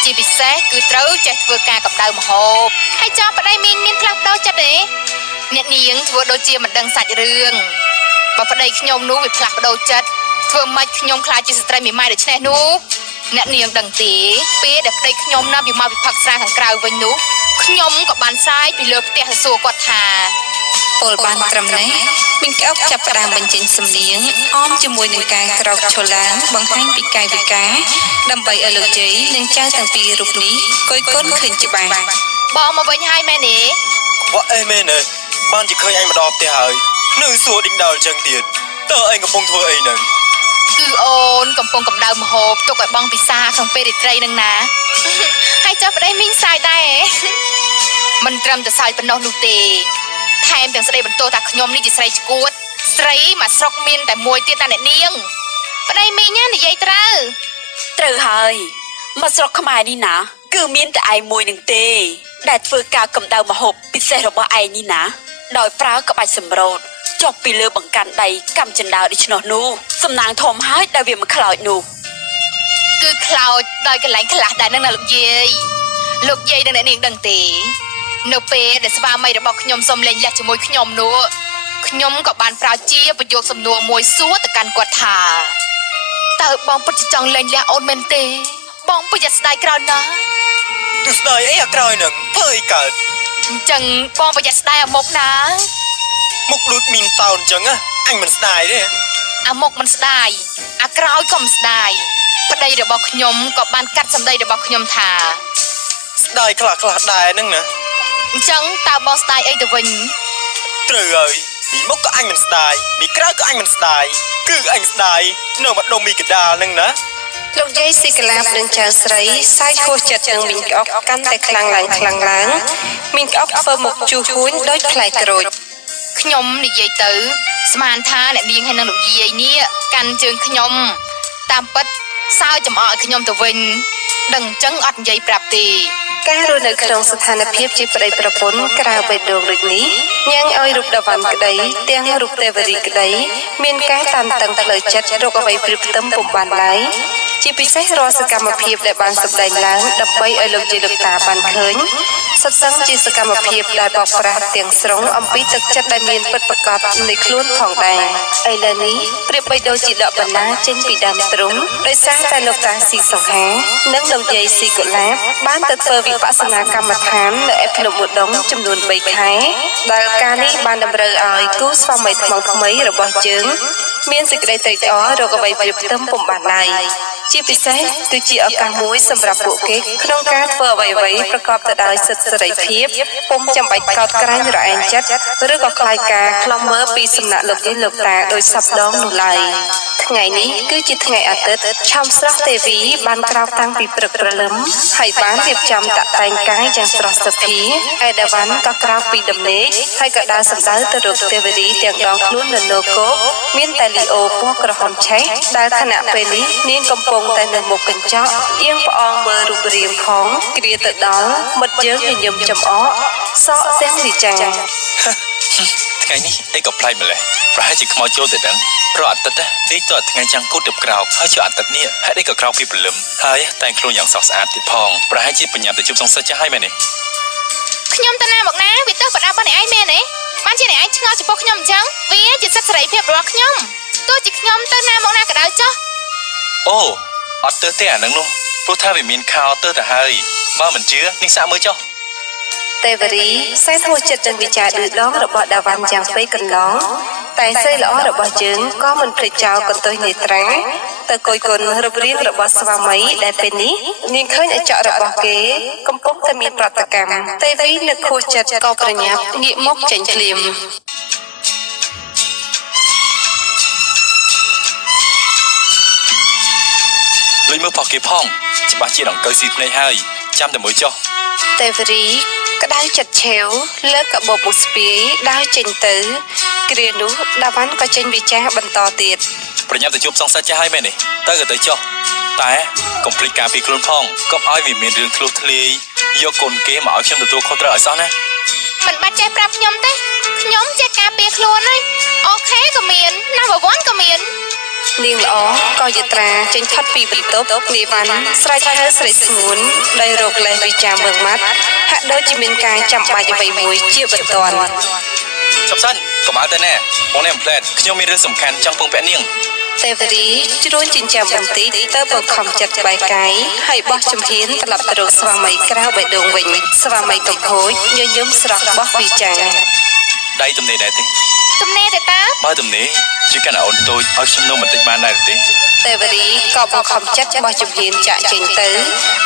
ជាពិសេសគឺត្រូវចេះធ្វើការកម្ដៅម្ហូបហើយចង់ប្តីមីងមានផ្លាស់ប្ដូរចិត្តទេអ្នកនាងធ្វើដូចជាមិនដឹងសាច់រឿងបើប្តីខ្ញុំនោះវាផ្លាស់ប្ដូរចិត្តធ្វើម៉េចខ្ញុំខ្លាចជាស្ត្រីមេម៉ាយដូច្នេះនោះអ្នកនាងដឹងទេពេលដែលប្តីខ្ញុំណាវាមកពីផឹកស្រាខាងក្រៅវិញនោះខ្ញុំក៏បានសាយពីលើផ្ទះទៅសួរគាត់ថា ពលបានត្រឹមនេះមីងក្អុកចាប់ផ្ដើមបញ្ចេញសំនៀងអមជាមួយនឹងការក្រោកឈរឡើងបង្ហាញពីកាយវិការដើម្បីឲ្យលោកយាយនិងចៅទាំងពីររូបនេះគយគន់ឃើញច្បាស់ បងមកវិញហើយមែនទេ វ៉ាអេមែនទេបានជាឃើញឯងមកដល់ផ្ទះហើយនៅសួរដេញដោលចឹងទៀតតើឯងកំពុងធ្វើអីហ្នឹង គឺអូនកំពុងកម្ដៅម្ហូបទុកឲ្យបងពិសាក្នុងពេលរាត្រីនឹងណា ហើយចុះប្តីមីងសាយដែរមិនត្រឹមតែសាយប៉ុណ្ណោះនោះទេថែមទាំងស្ដីបន្ទោសថាខ្ញុំនេះជាស្រីឈួតស្រីមកស្រុកមានតែមួយទៀតតាអ្នកនាងប្តីមីងណានិយាយត្រូវ ហើយមកស្រុកខ្មែរនេះណាគឺមានតែឯងមួយនឹងទេដែលធ្វើការកម្ដៅម្ហូបពិសេសរបស់ឯងនេះណា ដោយប្រើក្បាច់សម្រូតចុះពីលើបង្កាន់ដៃកម្មចិន្តាដូច្នោះនោះសំណាងធំហើយដែលវាមិនខ្លោចនោះ គឺខ្លោចដោយកន្លែងខ្លះដែរនឹងណាលោកយាយលោកយាយនិងអ្នកនាងដឹងទេនៅពេលដែលស្វាមីរបស់ខ្ញុំសុំលេងលះជាមួយខ្ញុំនោះខ្ញុំក៏បានប្រើជាប្រយោគសំណួរមួយសួរទៅកាន់គាត់ថាតើបងពិតជាចង់លេងលះអូនមែនទេបងពិតជាស្ដាយក្រោយណាស់ ទស្សន័យអីអាក្រោយនឹងធ្វើអីកើត អញ្ចឹងបងប្រយ័ត្នស្ដាយអាមុខណា មុខដូចមីនតោនអញ្ចឹងអញមិនស្ដាយទេ អាមុខមិនស្ដាយអាក្រោយក៏មិនស្ដាយប្តីរបស់ខ្ញុំក៏បានកាត់សម្ដីរបស់ខ្ញុំថា ស្ដាយខ្លះដែរហ្នឹងណា អញ្ចឹងតើបងស្ដាយអីទៅវិញ ត្រូវហើយមីមុខក៏អញមិនស្ដាយមីក្រៅក៏អញមិនស្ដាយគឺអញស្ដាយនៅម្ដុំមីកដាលហ្នឹងណា លោកយាយស៊ីកឡាបនិងចៅស្រីសាយហួសចិត្តនឹងមីងក្អកកាន់តែខ្លាំងឡើងមីងក្អកធ្វើមុខជូរហួញដោយខ្លែកក្រូច ខ្ញុំនិយាយទៅស្មានថាអ្នកនាងហើយនឹងលោកយាយនេះកាន់ជើងខ្ញុំតាមពិតសើចំអកឲ្យខ្ញុំទៅវិញដឹងអញ្ចឹងអត់និយាយប្រាប់ទេ ការរស់នៅក្នុងស្ថានភាពជាប្តីប្រពន្ធក្រៅបេះដូងដូចនេះញ៉ាំងឲ្យរូបដវ៉ាន់ក្តីទាំងរូបទេវរីក្តីមានការតានតឹងផ្លូវចិត្តរកអ្វីព្រៀបផ្ទឹមពុំបានឡើយជាពិសេសរាល់សកម្មភាពដែលបានសម្ដែងឡើងដើម្បីឲ្យលោកយាយលោកតាបានឃើញសុទ្ធសឹងជាសកម្មភាពដែលបោកប្រាស់ទាំងស្រុងអំពីទឹកចិត្តដែលមានពិតប្រាកដនៃខ្លួនផងដែរឥឡូវនេះប្រៀបបីដូចជាដកបណ្ណាចេញពីដើមទ្រូងដោយសារតែលោកតាស៊ីសង្ហានិងលោកយាយស៊ីកុលាបបានទៅធ្វើវិបស្សនាកម្មដ្ឋាននៅឯភ្នំឧដុង្គចំនួន3ខែដែលការនេះបានតម្រូវឲ្យគូស្វាមីថ្មីរបស់យើងមានសេចក្តីត្រេកអររកអ្វីព្រៀបផ្ទឹមពុំបានឡើយជាពិសេសគឺជាឱកាសមួយសម្រាប់ពួកគេក្នុងការធ្វើអ្វីៗប្រកបទៅដោយសិទ្ធិសេរីភាពពុំចាំបាច់កោតក្រែងរឯងចិត្តឬក៏ខ្លាចការខ្លំមើលពីសំណាក់លោកយាយលោកតាដោយសពដងនោះឡើយថ្ងៃនេះគឺជាថ្ងៃអាទិត្យឆំស្រស់ទេវីបានក្រោកតាំងពីព្រឹកព្រលឹមហើយបានរៀបចំតាក់តែងកាយយ៉ាងស្រស់សភីឯដាវ៉ាន់ក៏ក្រោកពីដំណេកហើយក៏ដើរសម្ដៅទៅរកទេវរីទាំងដងខ្លួននៅលើគោកមានតែលីអូពណ៌ក្រហមឆេះដែលខណៈពេលនេះនាងកំពុងតែនៅមុខកញ្ចក់អៀងផ្អងមើលរូបរាងផងគ្រាទៅដល់មិត្តយើងញញឹមចំអកសក់ទាំងវិចារ ថ្ងៃនេះអីក៏ប្លែកម្ល៉េះប្រហែលជាខ្មោចចូលទៅដឹងព្រោះអាទិត្យនេះតើថ្ងៃចាំងគូតទៅក្រោកហើយជាអាទិត្យនេះហេតុអីក៏ក្រោកពីព្រលឹមហើយតែងខ្លួនយ៉ាងស្រស់ស្អាតទៀតផងប្រហែលជាបញ្ញាទៅជប់សង្សិចចាស់ហើយមែនទេ ខ្ញុំទៅណាមកណាវាទៅបដាប់របស់អ្នកឯងមែនទេបានជាអ្នកឯងឆ្ងល់ចំពោះខ្ញុំអញ្ចឹងវាជាសិទ្ធិសេរីភាពរបស់ខ្ញុំទោះជាខ្ញុំទៅណាមកណាក៏ដោយចុះ អូអត់ទៅទេអានឹងនោះព្រោះថាវាមានខោទៅហើយបើមិនជឿនេះសាកមើលចុះ ទេវរីសែនហួសចិត្តនឹងវិចារឌឺដងរបស់ដាវ៉ាន់យ៉ាងពេកកន្លងតែសេរីល្អរបស់យើងក៏មិនភ្លេចចោលកន្ទុយនេត្រាទៅគយគុណរូបរាងរបស់ស្វាមីដែលពេលនេះនាងឃើញអចករបស់គេកំពុងតែមានប្រតិកម្មទេវីនឹកខួសចិត្តក៏ប្រញាប់ងាកមកចេញភ្លាម លុយមើលផុសគេផងច្បាស់ជាដង្កូវស៊ីភ្នែកហើយចាំតែមួយចុះ ទេវរីក្តៅចិត្តឆេវលើកកាបូបមុស្ពីដើរចេញទៅគ្រានោះដាវ៉ាន់ក៏ចេញវិចារបន្តទៀត ប្រញាប់ទៅជប់សង្សិចចាស់ហើយមែនទេទៅក៏ទៅចុះតែកុំភ្លេចការពីខ្លួនផងកុំឲ្យវាមានរឿងធ្លុះធ្លាយយកកូនគេមកឲ្យខ្ញុំទទួលខុសត្រូវឲ្យសោះណា មិនបាច់ចេះប្រាប់ខ្ញុំទេខ្ញុំចេះការពារខ្លួនហើយអូខេក៏មានណាវ៉ាន់ក៏មាន នាងល្អក៏យត្រាចេញផុតពីបន្ទប់នាវ៉ាន់ស្រែកហៅស្រីស្ងួនដោយរកលេសវិចារមើងម៉ាត់ហាក់ដូចជាមានការចាំបាច់អ្វីមួយជាបន្ទាន់ ចាប់សិនកុំឲ្យទៅណាបងនេះមិនផ្លែតខ្ញុំមានរឿងសំខាន់ចង់ពងពាក់នាង ទេវរីជ្រួញចិញ្ចាំបន្តិចទៅបង្ខំចិត្តបែកកាយហើយបោះជំហានត្រឡប់ទៅរកស្វាមីក្រៅបេះដូងវិញស្វាមីកំហួចញញឹមស្រស់បោះវិចារ ដៃទំនេរដែរទេ ទំនេរទេតា បើទំនេរជាកាន់អូនតូចឲ្យខ្ញុំនោះបន្តិចបានដែរទេ ទេវរីក៏បង្ខំចិត្តបោះជំហានចាក់ចេញទៅ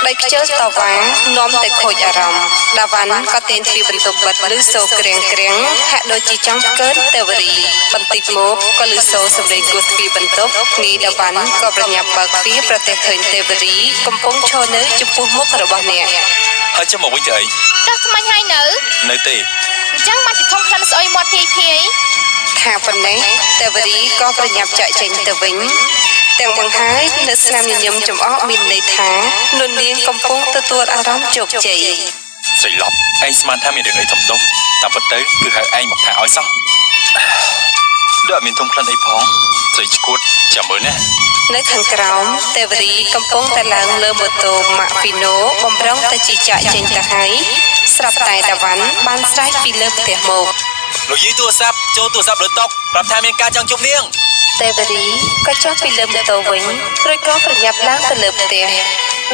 ដោយខ្ជិលតវ៉ានាំតែខូចអារម្មណ៍ដាវ៉ាន់ក៏ទាញទ្វារបន្ទប់បិទលឺសូរក្រៀងក្រៀងហាក់ដូចជាចង់កើនទេវរីបន្តិចមកក៏លឺសូរសម្លេងគោះទ្វារបន្ទប់នាយដាវ៉ាន់ក៏ប្រញាប់បើកទ្វារប្រទះឃើញទេវរីកំពុងឈរនៅចំពោះមុខរបស់អ្នក ហើយចាំមកវិញទៅអី ដោះថ្មាញហើយនៅ ទេ អញ្ចឹងបានជាធំក្លិនស្អុយមាត់ភាយភាយ ថាប៉ុណ្ណេះទេវរីក៏ប្រញាប់ចាក់ចេញទៅវិញទាំងបង្ហើយនៅស្នាមញញឹមចំអកមានន័យថានុននាងកំពុងទទួលអារម្មណ៍ជោគជ័យ ស្រីឡប់ឯងស្មានថាមានរឿងអីធំដុំ តាមពិតទៅគឺហៅឯងមកថាឲ្យសោះដូចអត់មានធំក្លិនអីផងស្រីឈួតចាំមើលណា នៅខាងក្រោមទេវរីកំពុងតែឡើងលើម៉ូតូម៉ាក់ពីណូបំរុងទៅជីចាក់ចេញទៅហើយស្រាប់តែតាវ៉ាន់បានស្រែកពីលើផ្ទះមក លោកយាយទូរស័ព្ទចូលទូរស័ព្ទលើតុប្រាប់ថាមានការចង់ជួបនាង ទេវរីក៏ចុះពីលើម៉ូតូវិញរួចក៏ប្រញាប់ឡើងទៅលើផ្ទះ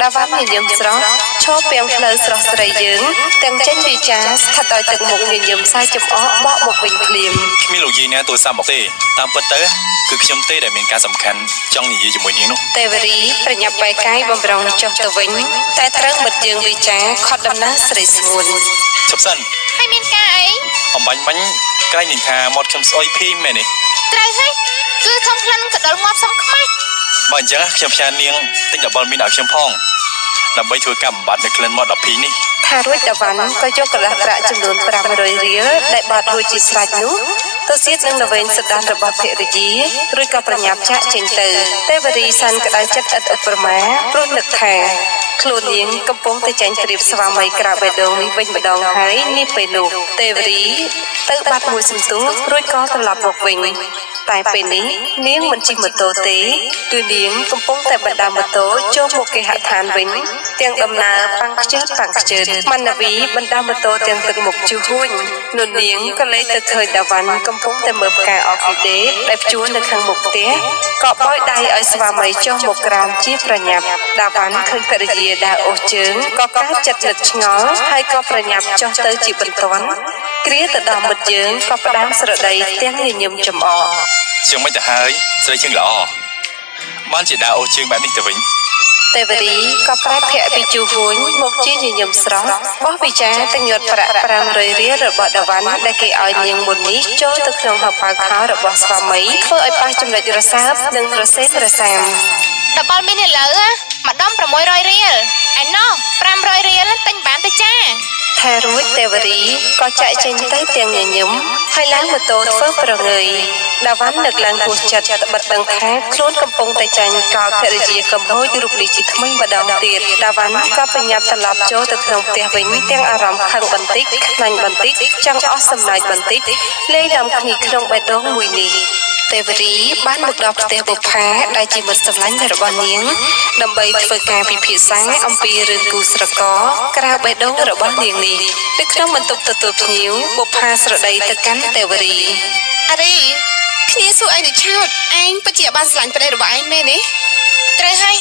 តាវ៉ាន់ញញឹមស្រស់ឈរពាំងផ្លូវស្រស់ស្រីយើងទាំងចេញវិចាស្ថិតដោយទឹកមុខញញឹមសាយចំអកបកមកវិញភ្លាម គ្មានលោកយាយណាទូរស័ព្ទមកទេតាមពិតទៅគឺខ្ញុំទេដែលមានការសំខាន់ចង់និយាយជាមួយនាងនោះ ទេវរីប្រញាប់បែកកាយបំរុងចុះទៅវិញតែត្រូវមិត្តយើងវិចាខត់ដំណើរស្រីស្ងួន ឈប់សិន ហើយមានការអី អំបញ្ញមិញក្រែងនឹងថាមាត់ខ្ញុំស្អុយភីមែនទេ ត្រូវហើយគឺធំក្លិនក៏ដុលងាប់សំខ្មាស់ បើអញ្ចឹងខ្ញុំផ្ញើនាងទិញដបលមីនឲ្យខ្ញុំផងដើម្បីធ្វើការបំបត្តិនៅក្លិនមាត់12នេះ ថារួចតាវ៉ាន់ក៏យកកន្លះប្រាក់ចំនួន500រៀលដែលបាត់រួចជាស្រេចនោះទៅសៀតនឹងល្វែងសដានរបស់ភរិយារួចក៏ប្រញាប់ចាក់ចេញទៅទេវរីសាន់ក្តៅចិត្តឥតឧបមាព្រោះនឹកថាខ្លួននាងកំពុងតែចាញ់ប្រៀបស្វាមីក្រៅបេះដូងនេះវិញម្ដងហើយនេះពេលនោះទេវរីទៅបាត់មួយសន្ទុះរួចក៏ត្រឡប់មកវិញតែពេលនេះនាងមិនជិះម៉ូតូទេគឺនាងកំពុងតែបណ្ដាម៉ូតូចូលមកគេហដ្ឋានវិញទាំងដំណើរប៉ាំងខ្ជិលមណ្ឌវីបណ្ដាម៉ូតូទាំងទឹកមុខជូហួញនោះនាងក៏លេចទៅឃើញតាវ៉ាន់កំពុងតែមើលផ្កាអ័រគីដេដែលព្យួរនៅខាងមុខផ្ទះក៏បោយដៃឲ្យស្វាមីចុះមកក្រាមជាប្រញាប់តាវ៉ាន់ឃើញភរិយាដើរអូសជើងក៏កើតចិត្តនឹកឆ្ងល់ហើយក៏ប្រញាប់ចុះទៅជាបន្ទាន់គ្រាទៅដល់មិត្តយើងក៏ផ្ដាំស្រដីទាំងញញឹមចំអក ជាងមិនទៅហើយស្រីជើងល្អបានជាដើរអូសជើងបែបនេះទៅវិញ ទេវរីក៏ប្រែភ័ក្រពីជូហួញមកជាញញឹមស្រស់បោះវិចារទាំងញាត់ប្រាក់500រៀលរបស់តាវ៉ាន់ដែលគេឲ្យនាងមុននេះចូលទៅក្នុងហោប៉ៅខោរបស់ស្វាមីធ្វើឲ្យប៉ះចំណុចរសើបនិងរសេរសាម ដបលមានឥឡូវម្ដុំ600រៀលឯណោះ500រៀលទិញបានទៅចា ថារួចទេវរីក៏ចាក់ចេញទៅទាំងញញឹមហើយឡើងម៉ូតូធ្វើប្រងើយតាវ៉ាន់នឹកឡើងហួសចិត្តបិទដឹងថាខ្លួនកំពុងតែចាញ់កោភរិយាកំហួយរូបនេះជាថ្មីម្ដងទៀតតាវ៉ាន់ក៏ប្រញាប់ត្រឡប់ចូលទៅក្នុងផ្ទះវិញទាំងអារម្មណ៍ខឹងបន្តិចខ្លាញ់បន្តិចចង់អស់សម្លាញ់បន្តិចលេងដំគ្នាក្នុងបេះដូងមួយនេះ ទេវរីបានមកដល់ផ្ទះបុប្ផាដែលជាមិត្តសម្លាញ់របស់នាងដើម្បីធ្វើការពិភាក្សាអំពីរឿងគូស្រករក្រៅបេះដូងរបស់នាងនេះនៅក្នុងបន្ទប់ទទួលភ្ញៀវបុប្ផាស្រដីទៅកាន់ទេវរី អរីគ្នាសួរអីទៅឆោតឯងពិតជាបានស្រឡាញ់ប្តីរបស់ឯងមែនទេត្រូវហើយ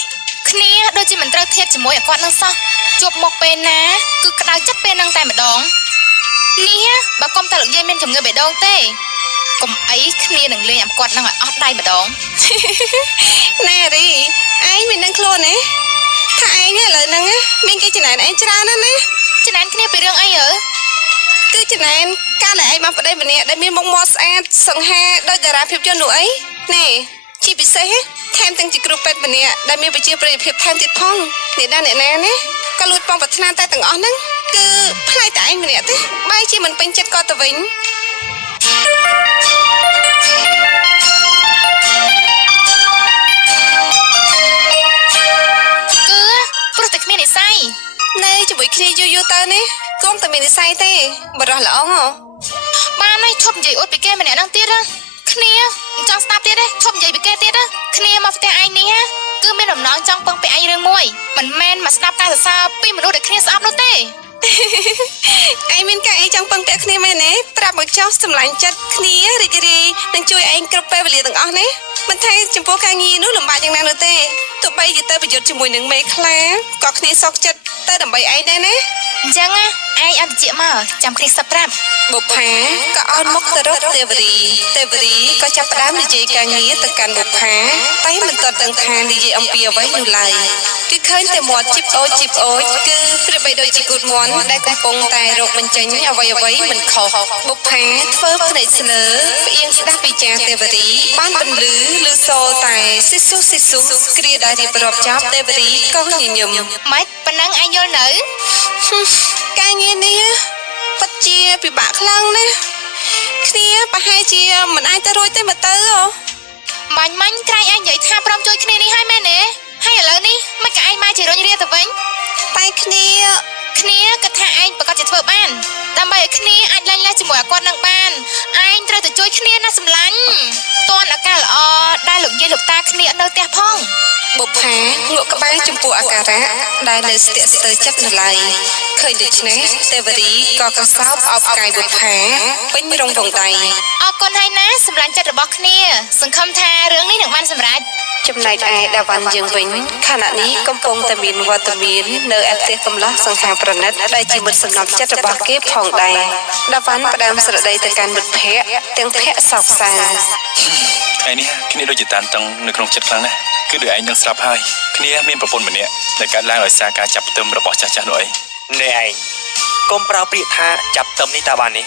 គ្នាដូចជាមិនត្រូវធៀបជាមួយអាគាត់នឹងសោះជួបមកពេលណាគឺក្តៅចិត្តពេលហ្នឹងតែម្ដងនេះបើកុំតែលោកយាយមានជំងឺបេះដូងទេកុំអីគ្នានឹងលេងអាគាត់នឹងឲ្យអស់ដៃម្ដង ណែរីឯងមាននឹងខ្លួនទេថាឯងឥឡូវហ្នឹងមានគេចំណែនឯងច្រើនណាស់ណា ចំណែនគ្នាពីរឿងអីហ៎ គឺចំណែនកាលដែលឯងមកប្តីម្នាក់ដែលមានមុខមាត់ស្អាតសង្ហាដោយតារាភាពយន្តនោះអីណែជាពិសេសថែមទាំងជាគ្រូពេទ្យម្នាក់ដែលមានវិជ្ជាប្រយោជន៍ភាពថែមទៀតផងអ្នកណាណាក៏លួចបងប្រាថ្នាតែទាំងអស់ហ្នឹងគឺផ្លែតឯងម្នាក់ទេបែរជាមិនពេញចិត្តក៏ទៅវិញ ព្រោះតែគ្មាននិស័យ ណែជាមួយគ្នាយូរទៅនេះគង់តែមាននិស័យទេបរោះល្អហ៎ បានហើយឈប់និយាយអួតពីគេម្នាក់ហ្នឹងទៀតគ្នាចង់ស្ដាប់ទៀតទេឈប់និយាយពីគេទៀតគ្នាមកផ្ទះឯងនេះគឺមានដំណងចង់ពឹងពីឯងរឿងមួយមិនមែនមកស្ដាប់ការសរសើរពីមនុស្សដែលគ្នាស្អប់នោះទេ ឯងមានការអីចង់ពឹងពាក់គ្នាមែនទេប្រាប់មកចុះសម្លាញ់ចិត្តគ្នារីករាយនឹងជួយឯងគ្រប់ពេលវេលាទាំងអស់នេះមិនថាចំពោះការងារនោះលំបាកយ៉ាងណានោះទេទោះបីជាទៅប្រយុទ្ធជាមួយនឹងមេខ្លាក៏គ្នាសោកចិត្តទៅដើម្បីឯងដែរណា អញ្ចឹងឯងអត់តិចមកចាំគ្នាសប្រាប់ បុប្ផាក៏អោនមុខទៅរកទេវរីក៏ចាប់ផ្ដើមនិយាយការងារទៅកាន់បុប្ផាតែមិនទាន់ដឹងថានិយាយអំពីអ្វីនោះឡើយគឺឃើញតែមាត់ជីបអូចគឺប្រៀបបីដូចជាគូតមាន់ដែលកំពុងតែរកបញ្ចេញអ្វីមិនខុសបុប្ផាធ្វើភ្នែកស្លើផ្អៀងស្ដាប់វិចារទេវរីបានបន្លឺឮសូរតែស៊ីស៊ូគ្រាដែលរៀបរាប់ចប់ទេវរីក៏ញញឹម ម៉េចប៉ុណ្ណឹងឯងយល់នៅ ការងារនេះពិតជាពិបាកខ្លាំងណាស់គ្នាប្រហែលជាមិនអាចទៅរួចទេមើលទៅ មាញ់ក្រែងឯងនិយាយថាព្រមជួយគ្នានេះហើយមែនទេហើយឥឡូវនេះមិនក៏ឯងមកជារុញរាទៅវិញ តែគ្នា គ្នាគិតថាឯងប្រកាសជាធ្វើបាន ដើម្បីឲ្យគ្នាអាចឡើងលះជាមួយអាគាត់នឹងបានឯងត្រូវតែជួយគ្នាណាសម្លាញ់តនអាការល្អដែលលោកយាយលោកតាគ្នាអត់នៅផ្ទះផង បុប្ផាងក់ក្បែរចំពោះអាការៈដែលនៅស្ទាក់ស្ទើរចិត្តនៅឡើយឃើញដូច្នេះទេវរីក៏កសោបអោបកាយបុប្ផាពេញរងវងដៃ អរគុណហើយណាសម្លាញ់ចិត្តរបស់គ្នាសង្ឃឹមថារឿងនេះនឹងបានសម្រេច ចំណែកឯដាវ៉ាន់យើងវិញខណៈនេះកំពុងតែមានវត្តមាននៅឯផ្ទះកំឡោះសង្ខារប្រណិតដែលជាមិត្តសំណប់ចិត្តរបស់គេផងដែរដាវ៉ាន់ផ្ដើមស្រដីទៅកាន់មិត្តភ័ក្តិទាំងភ័ក្តិសោកសៅ ថ្ងៃនេះគ្នាដូចជាតានតឹងនៅក្នុងចិត្តខ្លាំងណាស់គឺដូចឯងនឹងស្រាប់ហើយគ្នាមានប្រពន្ធម្នាក់ដែលកើតឡើងដោយសារការចាប់ផ្ទឹមរបស់ចាស់ៗនោះអី នេះឯងកុំប្រើពាក្យថាចាប់តឹមនេះតាបាននេះ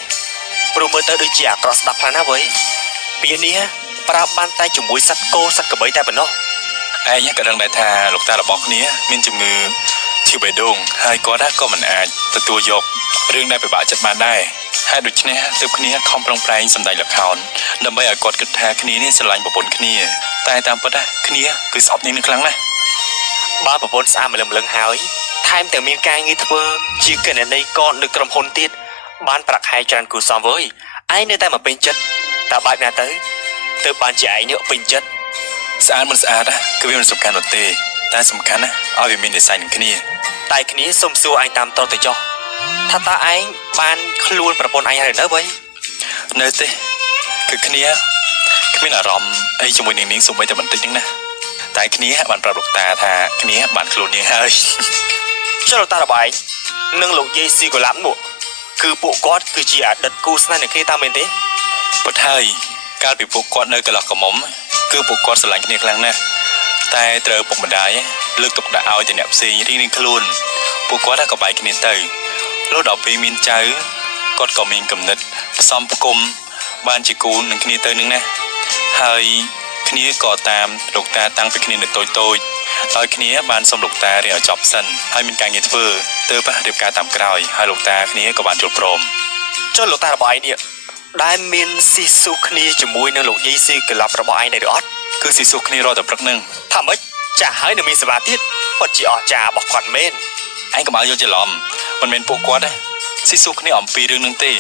ព្រោះមើលទៅដូចជាអាក្រក់ស្ដាប់ខ្លាំងណាស់វើយពាក្យនេះប្រើបានតែជាមួយសត្វគោសត្វក្របីតែប៉ុណ្ណោះ ឯងក៏ដឹងដែរថាលោកតារបស់គ្នាមានជំងឺឈឺបេះដូងហើយគាត់ក៏មិនអាចទទួលយករឿងដែលពិបាកចិត្តបានដែរហើយដូច្នេះទើបគ្នាខំប្រឹងប្រែងសម្ដែងល្ខោនដើម្បីឲ្យគាត់គិតថាគ្នានេះស្រឡាញ់ប្រពន្ធគ្នាតែតាមពិតគ្នាគឺស្អប់នាងនឹងខ្លាំងណាស់ បើប្រពន្ធស្អាតម្លឹងហើយថែមទាំងមានការងារធ្វើជាគណនេយ្យកនៅក្រុមហ៊ុនទៀតបានប្រាក់ខែច្រើនគូសំវើយឯងនៅតែមកពេញចិត្តតើបែបណាទៅបានជាឯងនេះពេញចិត្ត ស្អាតមិនស្អាតគឺវាមិនសំខាន់នោះទេតែសំខាន់ណាឲ្យវាមាននិស្ស័យនឹងគ្នា តែគ្នាសុំសួរឯងតាមតទៅចុះថាតើឯងបានខ្លួនប្រពន្ធឯងហើយនៅបើ នៅទេគឺគ្នាគ្មានអារម្មណ៍អីជាមួយនឹងនាងសូម្បីតែបន្តិចហ្នឹងណាតែគ្នាបានប្រាប់លោកតាថាគ្នាបានខ្លួននាងហើយ ចុះលោកតារបស់ឯងនិងលោកយាយស៊ីកូឡាប់នោះគឺពួកគាត់គឺជាអតីតគូស្នេហ៍នឹងគ្នាតាមមែនទេ ពិតហើយកាលពីពួកគាត់នៅកន្លោះកមុំគឺពួកគាត់ស្រឡាញ់គ្នាខ្លាំងណាស់តែត្រូវពុកម្ដាយលើកទុកដាក់ឲ្យតែអ្នកផ្សេងរៀងៗខ្លួនពួកគាត់ក៏បែកគ្នាទៅលុះដល់ពេលមានចៅគាត់ក៏មានគំនិតផ្សំផ្គុំបានជាគូនឹងគ្នាទៅនឹងណាហើយគ្នាក៏តាមលោកតាតាំងពីគ្នានៅតូចដោយគ្នាបានសុំលោកតារៀនឲ្យចប់សិនហើយមានការងារធ្វើទើបរៀបការតាមក្រោយហើយលោកតាគ្នាក៏បានយល់ព្រម ចុះលោកតារបស់ឯងនេះដែលមានស៊ីស៊ូគ្នាជាមួយនឹងលោកយាយស៊ីកូឡាប់របស់ឯងដែរឬអត់ គឺស៊ីស៊ូគ្នារាល់តែព្រឹកហ្នឹង ថាម៉េចចាស់ហើយនៅមានសេវាទៀតពិតជាអស្ចារ្យរបស់គាត់មែន ឯងកុំឲ្យយល់ច្រឡំមិនមែនពួកគាត់ទេស៊ីស៊ូគ្នាអំពីរឿងហ្នឹងទេ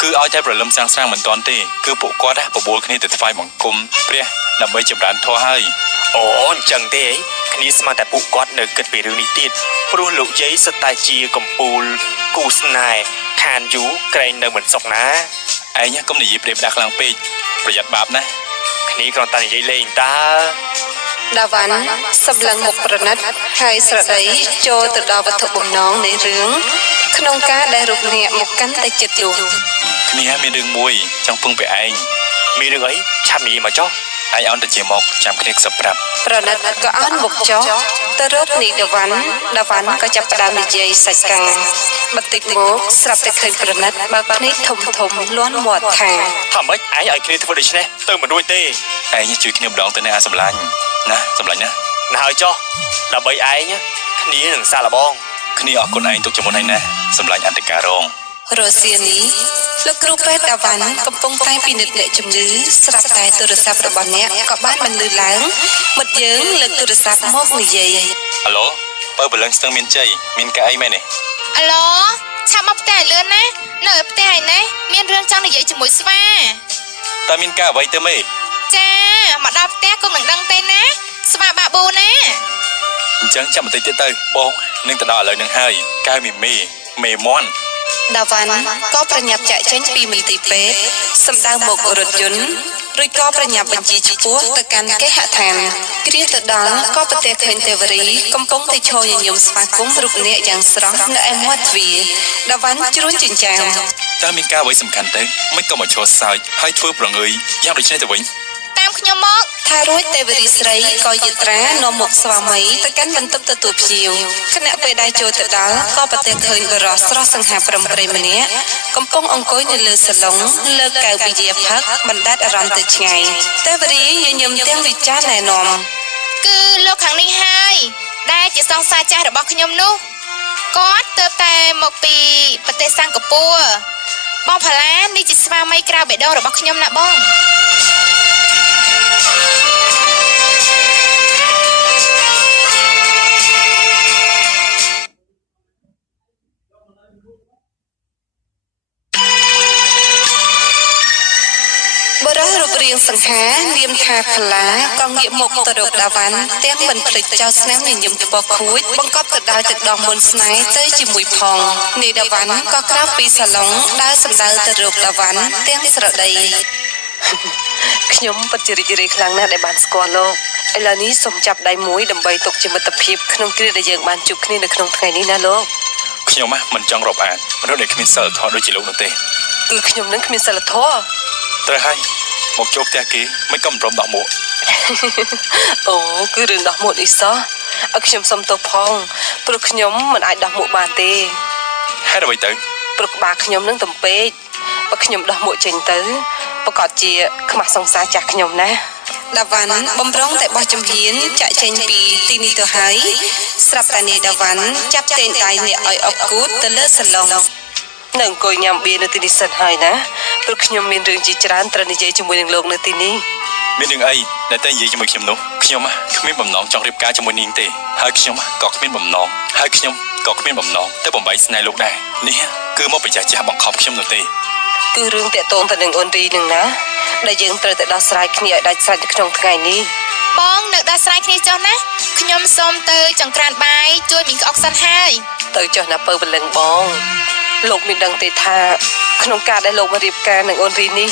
គឺឲ្យតែប្រលឹមសាំងស្រាំងមិនតាន់ទេគឺពួកគាត់បបួលគ្នាទៅថ្វាយបង្គំព្រះដើម្បីចម្រើនធម៌ហើយ អូអញ្ចឹងទេគ្នាស្មានតែពួកគាត់នៅគិតពីរឿងនេះទៀតព្រោះលោកយាយសិតតែជាកំពូលគូស្នេហ៍ខានយូក្រែងនៅមិនសុខណា ឯងកុំនិយាយប្រៀបផ្ដាស់ខ្លាំងពេកប្រយ័ត្នបាបណា គ្នាគ្រាន់តែនិយាយលេងតើ ដាវ៉ាន់សម្លឹងមុខប្រណិតហើយស្រដីចូលទៅដល់វត្ថុបំណងនៃរឿងក្នុងការដែលរូបអ្នកមកកាន់តែចិត្តយូរ គ្នាមានរឿងមួយចង់ពឹងពីឯង មានរឿងអីឆាប់និយាយមកចុះ ឯងអន់ទៅជាមកចាំគ្នាខ្សឹបប្រាប់ ប្រណិតក៏អន់មុខចុះទៅរកនីដាវ៉ាន់ក៏ចាប់ផ្ដើមនិយាយសាច់កាបន្តិចមកស្រាប់តែឃើញប្រណិតបើកភ្នែកធំលាន់មាត់ថា ថាម៉េចឯងឲ្យគ្នាធ្វើដូច្នេះទៅមិនរួចទេ ឯងជួយគ្នាម្ដងទៅណាសម្លាញ់ណាសម្លាញ់ណា ណាហើយចុះដើម្បីឯងគ្នានឹងសាឡបង គ្នាអរគុណឯងទុកជាមុនហើយណាសម្លាញ់អន្តការង រសៀលនេះលោកគ្រូពេទ្យដាវ៉ាន់កំពុងតែពិនិត្យអ្នកជំងឺស្រាប់តែទូរស័ព្ទរបស់អ្នកក៏បានបន្លឺឡើងមិត្តយើងលើកទូរស័ព្ទមកនិយាយ ហៅឡូបើបលឹងស្ទឹងមានជ័យមានកៅអីមែនទេ អាឡូឆាប់មកផ្ទះលឿនណានៅផ្ទះឯនេះមានរឿងចង់និយាយជាមួយស្វា តើមានការអ្វីទៅមេ ចាមកដល់ផ្ទះគុំមិនដឹងទេណាស្វាបាប៊ូណា អញ្ចឹងចាំបន្តិចទៀតទៅបងនឹងទៅដល់ឥឡូវនឹងហើយកៅមីមេមន់ ដាវ៉ាន់ក៏ប្រញាប់ចាក់ចេញពីមន្ទីរពេទ្យសម្ដៅមករថយន្តរួចក៏ប្រញាប់បញ្ជាឆ្ពោះទៅកាន់គេហដ្ឋានគ្រាទៅដល់ក៏ប្រទះឃើញទេវរីកំពុងតែឈរញញឹមស្វាគមន៍រូបអ្នកយ៉ាងស្រស់នៅឯមាត់ទ្វារដាវ៉ាន់ជ្រួញចិញ្ចាម តើមានការអ្វីសំខាន់ទៅមិនក៏មកឈរសើចហើយធ្វើប្រងើយយ៉ាងដូចនេះទៅវិញ តាមខ្ញុំមក ថារួចទេវរីស្រីក៏យាត្រានាំមុខស្វាមីទៅកាន់បន្ទប់ទទួលភ្ញៀវខណៈពេលដែលចូលទៅដល់ក៏ប្រទះឃើញបរិសស្រស់សង្ហាប្រំប្រៃម្នាក់កំពុងអង្គុយនៅលើសាឡុងលើកៅវិយាផឹកបណ្ដែតអារម្មណ៍ទៅឆ្ងាយទេវរីញញឹមទាំងវិចារណែនាំ គឺលោកខាងនេះហើយដែលជាសង្សារចាស់របស់ខ្ញុំនោះគាត់ទើបតែមកពីប្រទេសសិង្ហបុរីបងផាឡានេះជាស្វាមីក្រៅបេះដូងរបស់ខ្ញុំណាបង ងសង្ហានាមថាផល្លាក៏ងាកមកទៅរកដាវ៉ាន់ទាំងមិនភ្លេចចោលស្នាមញញឹមថ្ពខួចបង្កប់ទៅដោយទឹកដោះមុនស្នេហ៍ទៅជាមួយផងនាយដាវ៉ាន់ក៏ក្រោកពីសាឡុងដើរសម្ដៅទៅរកដាវ៉ាន់ទាំងស្រដី ខ្ញុំពិតជារីករាយខ្លាំងណាស់ដែលបានស្គាល់លោកឥឡូវនេះសូមចាប់ដៃមួយដើម្បីទុកជាមិត្តភាពក្នុងគ្រាដែលយើងបានជួបគ្នានៅក្នុងថ្ងៃនេះណាលោក ខ្ញុំមិនចង់រាប់អានមនុស្សដែលគ្មានសិលធម៌ដូចជាលោកនោះទេ គឺខ្ញុំនឹងគ្មានសិលធម៌ ត្រូវហើយមកចូលផ្ទះគេមិនក៏មិនព្រមដោះមួក អូគឺរឿងដោះមួកនេះសោះឲ្យខ្ញុំសុំទោសផងព្រោះខ្ញុំមិនអាចដោះមួកបានទេ ហេតុអ្វីទៅ ព្រោះក្បាលខ្ញុំនឹងទំពេកបើខ្ញុំដោះមួកចេញទៅប្រកាសជាខ្មាស់សង្សារចាស់ខ្ញុំណា ដាវ៉ាន់បំរុងតែបោះជំហានចាក់ចេញពីទីនេះទៅហើយស្រាប់តែនាយដាវ៉ាន់ចាប់តែងដៃអ្នកឲ្យអុកគូតទៅលើសាឡុង នៅអង្គុយញ៉ាំបៀនៅទីនេះសិនហើយណាព្រោះខ្ញុំមានរឿងជាច្រើនត្រូវនិយាយជាមួយនឹងលោកនៅទីនេះ មានរឿងអីដែលតែនិយាយជាមួយខ្ញុំនោះខ្ញុំគ្មានបំណងចង់រៀបការជាមួយនាងទេហើយខ្ញុំក៏គ្មានបំណងហើយខ្ញុំក៏គ្មានបំណងតែបំបីស្នេហ៍លោកដែរនេះគឺមកបច្ចាស់ចាស់បង្ខំខ្ញុំនោះទេ គឺរឿងតាក់ទងទៅនឹងអូនរីនឹងណាដែលយើងត្រូវតែដោះស្រាយគ្នាឲ្យដាច់ស្រេចនៅក្នុងថ្ងៃនេះ បងនៅដោះស្រាយគ្នាចុះណាខ្ញុំសូមទៅចង្ក្រានបាយជួយមីងក្អុកសិនហើយ ទៅចុះណាពៅបលឹងបងលោកមានដឹងទេថាក្នុងការដែលលោកមករៀបការនឹងអូនរីនេះ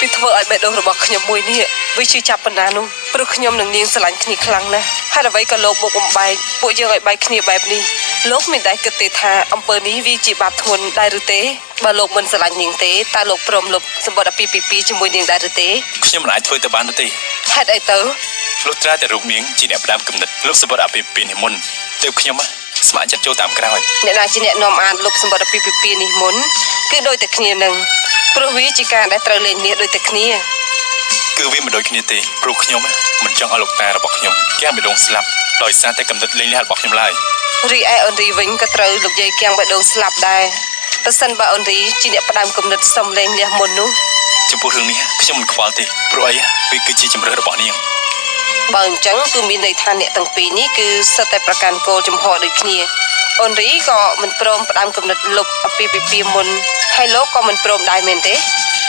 វាធ្វើឲ្យបេះដូងរបស់ខ្ញុំមួយនេះវាឈឺចាប់ប៉ុណ្ណានោះព្រោះខ្ញុំនឹងនាងស្រឡាញ់គ្នាខ្លាំងណាស់ហើយអ្វីក៏លោកមកបំបែកពួកយើងឲ្យបែកគ្នាបែបនេះលោកមានតែគិតទេថាអំពើនេះវាជាបាបធ្ងន់ដែរឬទេបើលោកមិនស្រឡាញ់នាងទេតើលោកព្រមលុបសម្បត្តិអាពាហ៍ពិពាហ៍ជាមួយនាងដែរឬទេ ខ្ញុំមិនអាចធ្វើទៅបាននោះទេ ហេតុអីទៅ លោកត្រាតែរូបនាងជាអ្នកផ្ដាំគំនិតលោកសម្បត្តិអាពាហ៍ពិពាហ៍នេះមុនទើបខ្ញុំស្ម័គ្រចិត្តចូលតាមក្រោយ អ្នកណាជាអ្នកនាំអានលុបសម្បត្តិអាពាហ៍ពិពាហ៍នេះមុនគឺដូចតែគ្នានឹងព្រោះវាជាការដែលត្រូវលេងនេះដូចតែគ្នា គឺវាមិនដូចគ្នាទេព្រោះខ្ញុំមិនចង់ឲ្យលោកតារបស់ខ្ញុំគាំងបេះដូងស្លាប់ដោយសារតែកំណត់លេងលះរបស់ខ្ញុំឡើយ រីឯអូនរីវិញក៏ត្រូវលោកយាយគាំងបេះដូងស្លាប់ដែរប្រសិនបើអូនរីជាអ្នកផ្ដាំគំនិតសំលេងលះមុននោះ ចំពោះរឿងនេះខ្ញុំមិនខ្វល់ទេព្រោះអីវាគឺជាជំរឿនរបស់នាង បើអញ្ចឹងគឺមានន័យថាអ្នកទាំងពីរនេះគឺសិតតែប្រកាន់គោលចំហដូចគ្នាអូនរីក៏មិនព្រមផ្ដាំគំនិតលុបអាពាហ៍ពិពាហ៍មុនហើយលោកក៏មិនព្រមដែរមែនទេ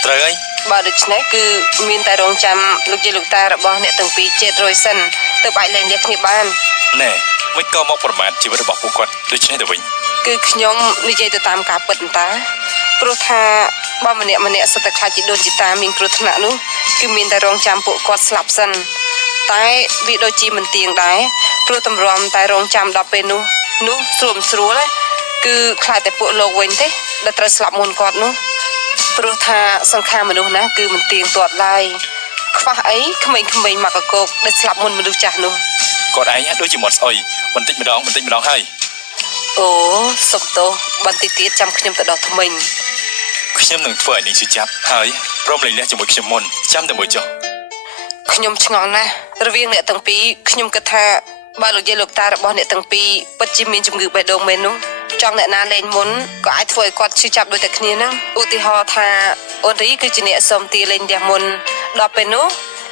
ត្រូវហើយ បើដូច្នេះគឺមានតែរងចាំលោកយាយលោកតារបស់អ្នកទាំងពីរ700សិនទើបអាចលែងលះគ្នាបាន ណែមិនក៏មកប្រមាថជីវិតរបស់ពួកគាត់ដូច្នេះទៅវិញ គឺខ្ញុំនិយាយទៅតាមការពិតតាព្រោះថាបើម្នាក់សិតតែខ្លាចជីដូនជីតាមានគ្រោះថ្នាក់នោះគឺមានតែរងចាំពួកគាត់ស្លាប់សិនតែវាដូចជាមិនទៀងដែរព្រោះតម្រាំតែរងចាំដល់ពេលនោះស្រួលគឺខ្លាចតែពួកលោកវិញទេដែលត្រូវស្លាប់មុនគាត់នោះព្រោះថាសង្ខារមនុស្សណាគឺមិនទៀងទាត់ឡើយខ្វះអីក្មេងៗមកកកដែលស្លាប់មុនមនុស្សចាស់នោះ គាត់ឯងដូចជាមាត់ស្អុយបន្តិចម្ដងហើយ អូសុំទោសបន្តិចទៀតចាំខ្ញុំទៅដោះថ្មិញ ខ្ញុំនឹងធ្វើឲ្យនាងឈឺចាប់ហើយព្រមលែងលះជាមួយខ្ញុំមុនចាំតែមួយចុះ ខ្ញុំឆ្ងល់ណាស់រវាងអ្នកទាំងពីរខ្ញុំគិតថាបើលោកយាយលោកតារបស់អ្នកទាំងពីរពិតជាមានជំងឺបេះដូងមែននោះចង់អ្នកណាលេងមុនក៏អាចធ្វើឲ្យគាត់ឈឺចាប់ដូចតែគ្នាហ្នឹងឧទាហរណ៍ថាអូនរីគឺជាអ្នកសុំទាលេងលះមុនដល់ពេលនោះ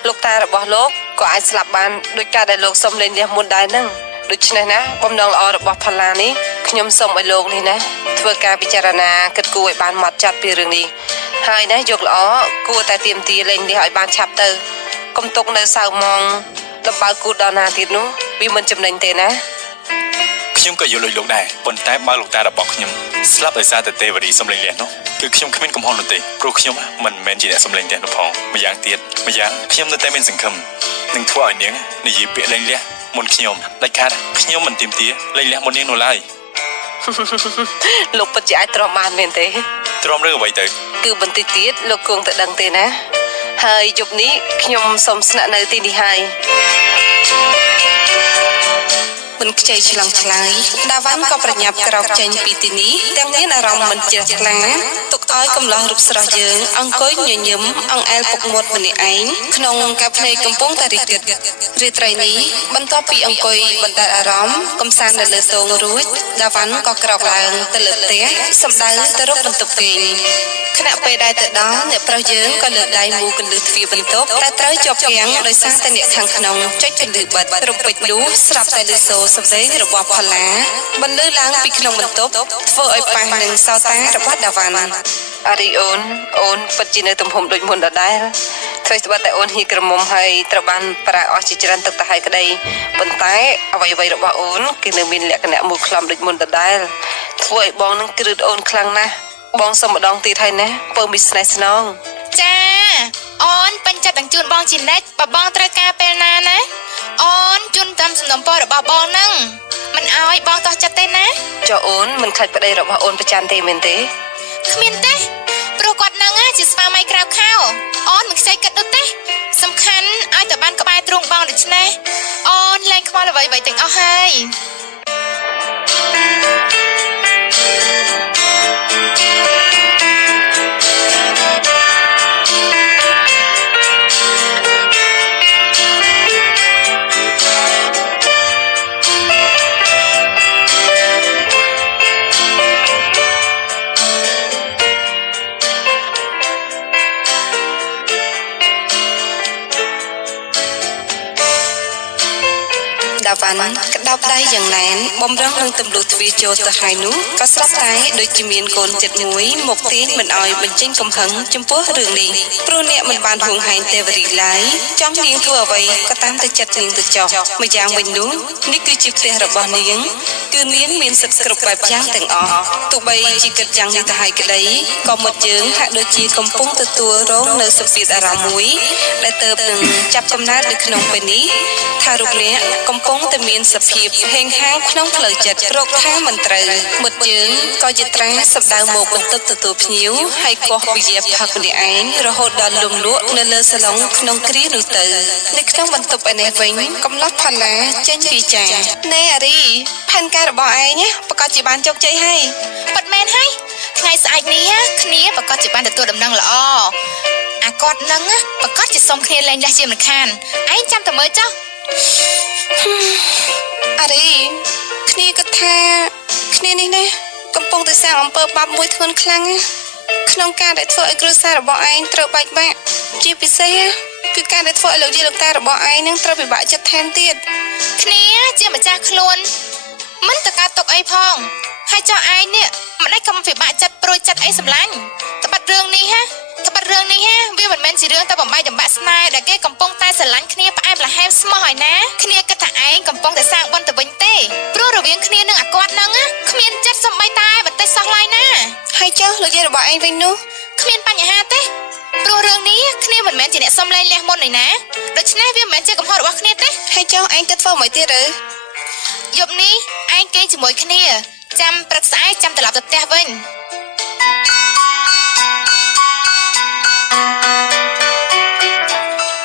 លោកតារបស់លោកក៏អាចស្លាប់បានដោយការដែលលោកសុំលេងលះមុនដែរហ្នឹងដូច្នេះណាបំណងល្អរបស់ផល្លានេះខ្ញុំសូមឲ្យលោកនេះណាធ្វើការពិចារណាគិតគូរឲ្យបានម៉ត់ចត់ពីរឿងនេះហើយណាយកល្អគួរតែទៀមទាលេងលះឲ្យបានឆាប់ទៅកុំទុកនៅសៅម៉ងដំបើគូដល់ណាទៀតនោះវាមិនចំណេញទេណា ខ្ញុំក៏យល់លោកដែរប៉ុន្តែបើលោកតារបស់ខ្ញុំស្លាប់ដោយសារតែទេវរីសំលេងលះនោះគឺខ្ញុំគ្មានកំហុសនោះទេព្រោះខ្ញុំមិនមែនជាអ្នកសំលេងលះនោះផងម្យ៉ាងទៀតខ្ញុំនៅតែមានសង្ឃឹមនឹងធ្វើឲ្យនាងនិយាយពាក្យលេងលះមុនខ្ញុំដាច់ខាតខ្ញុំមិនទៀមទាលេងលះមុននាងនោះឡើយ លោកពិតជាអាចទ្រាំបានមែនទេ ទ្រាំរឿងអ្វីទៅ គឺបន្តិចទៀតលោកគង់តែដឹងទេណាហើយយប់នេះខ្ញុំសូមស្នាក់នៅទីនេះហើយ មិនខ្ចីឆ្លងឆ្លើយដាវ៉ាន់ក៏ប្រញាប់ក្រោកចេញពីទីនេះទាំងមានអារម្មណ៍មិនជ្រះថ្លាទុកឲ្យកំឡោះរូបស្រស់យើងអង្គុយញញឹមអង្អែលពុកមាត់ម្នាក់ឯងក្នុងកាភ្នែកកំពុងតែរីករាយត្រីនេះបន្ទាប់ពីអង្គុយបណ្ដែតអារម្មណ៍កំសាន្តនៅលើទងរួចដាវ៉ាន់ក៏ក្រោកឡើងទៅលើផ្ទះសម្ដៅទៅរកបន្ទប់គេងខណៈពេលដែលទៅដល់អ្នកប្រុសយើងក៏លើកដៃមូកន្លឹះទ្វារបន្ទប់តែត្រូវជាប់គាំងដោយសារតែអ្នកខាងក្នុងចុចកន្លឹះបិទរំពេចនោះស្រាប់តែលើសូរសំឡេងរបស់ផល្លាបន្លឺឡើងពីក្នុងបន្ទប់ធ្វើឲ្យប៉ះនឹងសោតារបស់ដាវ៉ាន់ អារីអូនពិតជានៅទំហំដូចមុនដដែលធ្វើស្បិតតែអូនហ៊ីក្រមុំហើយត្រូវបានប្រើអស់ជាច្រើនទឹកទៅហើយក្តីប៉ុន្តែអ្វីៗរបស់អូនគឺនៅមានលក្ខណៈមូលខ្លំដូចមុនដដែលធ្វើឲ្យបងនឹងគ្រឹតអូនខ្លាំងណាស់បងសុំម្ដងទៀតហើយណាពើមីស្នេហ៍ស្នង ចាអូនពេញចិត្តនឹងជូនបងជានិច្ចបើបងត្រូវការពេលណាណាអូនជូនតាមសំណពររបស់បងនឹងមិនអោយបងតោះចិត្តទេណា ចុះអូនមិនខ្លាចប្តីរបស់អូនប្រច័ណ្ឌទេមែនទេ គ្មានទេព្រោះគាត់នឹងជាស្វាមីក្រៅខោអូនមិនខ្ចីគិតនោះទេសំខាន់ឲ្យតែបានក្បែរទ្រូងបងដូច្នេះអូនលែងខ្វល់អ្វីៗទាំងអស់ហើយ ដាវ៉ាន់ក្តោបដៃយ៉ាងណែនបំរុងនឹងទម្លុះទ្វារចូលទៅហើយនោះក៏ស្រាប់តែដូចជាមានកូនចិត្តមួយមកទាញមិនអោយបញ្ចេញកំហឹងចំពោះរឿងនេះព្រោះអ្នកមិនបានហួងហែងទេវរីឡើយចង់នាងធ្វើអ្វីក៏តាមតែចិត្តនាងទៅចុះម្យ៉ាងវិញនោះនេះគឺជាផ្ទះរបស់នាងគឺនាងមានសិទ្ធិគ្រប់បែបយ៉ាងទាំងអស់ទោះបីជាគិតយ៉ាងនេះទៅហើយក្តីក៏មុតយើងហាក់ដូចជាកំពុងទទួលរងនៅសម្ពាធអារម្មណ៍មួយដែលទៅនឹងចាប់កំណើតនៅក្នុងពេលនេះថារូបអ្នកកំពុងតែមានសភាពហេងហាងក្នុងផ្លូវចិត្តរកថាមិនត្រូវមុតយើងក៏យត្រាសម្ដៅមកបន្ទប់ទទួលភ្ញៀវហើយកោះវិយាផឹកម្នាក់ឯងរហូតដល់លំលក់នៅលើសាឡុងក្នុងគ្រានោះទៅនៅក្នុងបន្ទប់ឯនេះវិញកំឡោះផាឡាចេញពីចាណែអារីផែនការរបស់ឯងប្រកាសជាបានជោគជ័យហើយ ប៉ាត់មែនហើយថ្ងៃស្អែកនេះគ្នាប្រកាសជាបានទទួលដំណឹងល្អអាគាត់នឹងប្រកាសជាសុំគ្នាលែងលះជាមិនខានឯងចាំតែមើលចុះ អារីគ្នាគិតថាគ្នានេះណាកំពុងតែសាងអំពើបាបមួយធ្ងន់ខ្លាំងណាក្នុងការដែលធ្វើឲ្យគ្រួសាររបស់ឯងត្រូវបែកបាក់ជាពិសេសគឺការដែលធ្វើឲ្យលោកយាយលោកតារបស់ឯងនឹងត្រូវពិបាកចិត្តថែមទៀត គ្នាជាម្ចាស់ខ្លួនមិនតកើតទុកអីផងហើយចុះឯងនេះមិនដេចក៏ពិបាកចិត្តព្រួយចិត្តអីសម្លាញ់ត្បិតរឿងនេះវាមិនមែនជារឿងតែបំបីចម្បាក់ស្នេហ៍ដែលគេកំពុងតែស្រឡាញ់គ្នាផ្អែមល្ហែមស្មោះហើយណាគ្នាគិតថាឯងកំពុងតែសាងបុណ្យទៅវិញទេព្រោះរវាងគ្នានឹងអាគាត់នឹងគ្មានចិត្តសំបីតែបន្តិចសោះឡើយណា ហើយចុះលោកយាយរបស់ឯងវិញនោះ គ្មានបញ្ហាទេព្រោះរឿងនេះគ្នាមិនមែនជាអ្នកសំលែងលះមុនឯណាដូច្នេះវាមិនមែនជាកំហុសរបស់គ្នាទេ ហើយចុះឯងគិតធ្វើមួយទៀតឬ យប់នេះឯងគេជាមួយគ្នាចាំព្រឹកស្អែកចាំត្រឡប់ទៅផ្ទះវិញ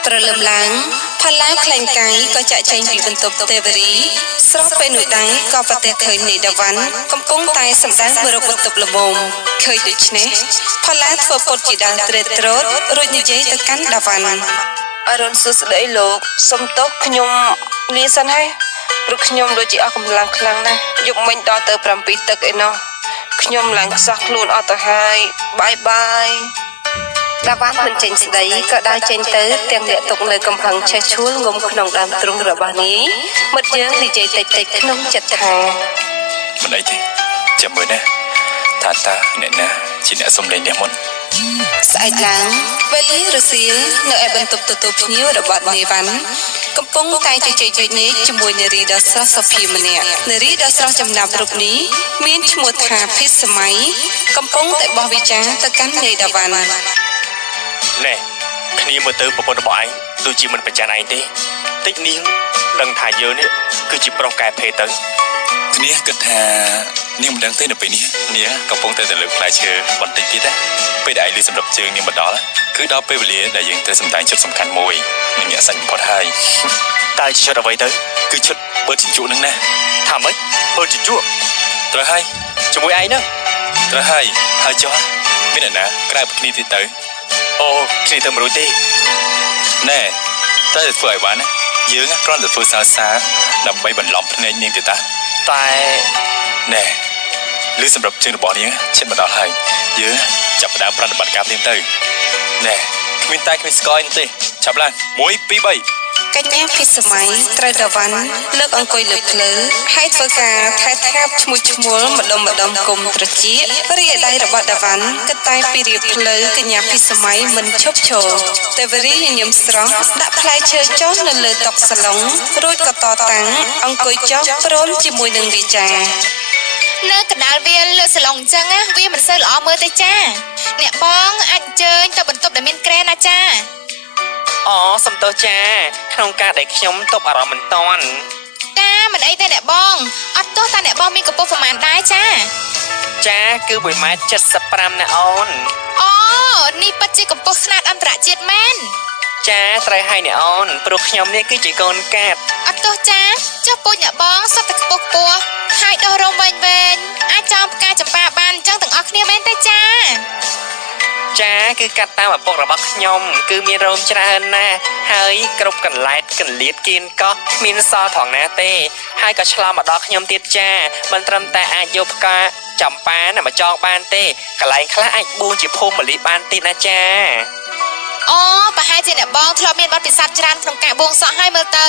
ព្រលឹមឡើងផាឡាខ្លែងកាយក៏ចាក់ចែងពីបន្ទប់ទេវរីស្រស់ពេលនោះដែរក៏ប្រទះឃើញនីដាវ៉ាន់កំពុងតែសម្ដៅមករកបន្ទប់ល្មមឃើញដូច្នេះផាឡាធ្វើពុតជាដើរត្រេតត្រោតរួចនិយាយទៅកាន់ដាវ៉ាន់អរុនសួស្ដីលោកសុំទោសខ្ញុំលាសិនហើយព្រោះខ្ញុំដូចជាអស់កម្លាំងខ្លាំងណាស់យប់មិញដល់ទៅ7ទឹកឯណោះខ្ញុំឡើងខ្សោះខ្លួនអត់ទៅហើយបាយបាយដាវ៉ាន់មិនចេញស្ដីក៏ដើរចេញទៅទាំងលាក់ទុកនៅកំផឹងឆេះឈួលងុំក្នុងដើមទ្រូងរបស់នាយមិត្តយើងនិយាយតិចៗក្នុងចិត្តថាមិនអីទេចាំមើលណាថាតាអ្នកណាជាអ្នកសំឡេងនេះមុនស្អែកឡើងវេលារសៀលនៅឯបន្ទប់ទទួលភ្ញៀវរបស់នាយវ៉ាន់កំពុងតែជជែកវែកញែកជាមួយនារីដ៏ស្រស់សុភាម្នាក់នារីដ៏ស្រស់ចំណាប់រូបនេះមានឈ្មោះថាភិសម័យកំពុងតែបោះវិចារទៅកាន់នាយដាវ៉ាន់ ណែគ្នាមើលទៅប្រពន្ធរបស់ឯងដូចជាមិនប្រចាំឯងទេតិចនាងដឹងថាយើងនេះគឺជាប្រុសកែភេទទៅគ្នាគិតថានាងមិនដឹងទេនៅពេលនេះនាងកំពុងតែលើកផ្លែឈើបន្តិចទៀតណាពេលដែលឯងលើសម្រាប់ជើងនាងមកដល់គឺដល់ពេលវេលាដែលយើងត្រូវសម្ដែងឈុតសំខាន់មួយនឹងញាក់សាច់បំផុតហើយតើឈុតអ្វីទៅគឺឈុតបើជញ្ជក់នឹងណាថាម៉េចបើជញ្ជក់ត្រូវហើយជាមួយឯងហ្នឹងត្រូវហើយចុះមានអ្នកណាក្រៅពីគ្នាទៀតទៅ អូគ្នាទៅមិនរួចទេណែតែធ្វើឲ្យបានណាយើងគ្រាន់តែធ្វើសារសារដើម្បីបន្លំភ្នែកនាងទៅតាតែណែឬសម្រាប់ជើងរបស់នាងឈិតមកដល់ហើយយើងចាប់ផ្ដើមប្រតិបត្តិការភ្លាមទៅណែគ្មានតែគ្មានស្គរទេចាប់ឡើង1 2 3 កញ្ញាភិសម័យត្រូវតាវ៉ាន់លើកអង្គុយលើភ្លើហើយធ្វើការថែថាបឈ្មោះឈ្មោលម្ដុំគុំត្រចៀករីឯដៃរបស់តាវ៉ាន់ក៏តែពីរៀបភ្លើកញ្ញាភិសម័យមិនឈប់ឈរតែវរីញញឹមស្រស់ដាក់ផ្លែឈើចុះនៅលើតុសាឡុងរួចក៏តតាំងអង្គុយចុះព្រមជាមួយនឹងវាចានៅកណ្ដាលវាលលើសាឡុងអញ្ចឹងវាមិនសូវល្អមើលទេចាអ្នកបងអាចអញ្ជើញទៅបន្ទប់ដែលមានក្រែនណាចា អូសំទោសចាក្នុងការដែលខ្ញុំទប់អារម្មណ៍មិនតាន់ តាមិនអីទេអ្នកបងអត់ទោះតាអ្នកបងមានកម្ពស់ប្រមាណដែរចា ចាគឺ1.75 ម៉ែត្រណាអូន អូនេះពិតជាកម្ពស់ខ្នាតអន្តរជាតិមែន ចាត្រូវហើយអ្នកអូនព្រោះខ្ញុំនេះគឺជាកូនកាត់ អត់ទោះចាចុះពូជអ្នកបងសុទ្ធតែខ្ពស់ខ្ពស់ហើយដោះរោមវែងអាចចោមផ្កាចម្ប៉ាបានអញ្ចឹងទាំងអស់គ្នាមែនទេចា ចាគឺកាត់តាមឪពុករបស់ខ្ញុំគឺមានរោមច្រើនណាស់ហើយគ្រប់កន្លែងកន្លៀតគៀនកោះគ្មានសល់ត្រង់ណាទេហើយក៏ឆ្លងមកដល់ខ្ញុំទៀតចាមិនត្រឹមតែអាចយកផ្កាចម្ប៉ាណាមកចងបានទេកន្លែងខ្លះអាចបួងជាភូមិមលីបានទៀតណាចា អូប្រហែលជាអ្នកបងធ្លាប់មានបទពិសោធន៍ច្រើនក្នុងការបួងសក់ហើយមើលទៅ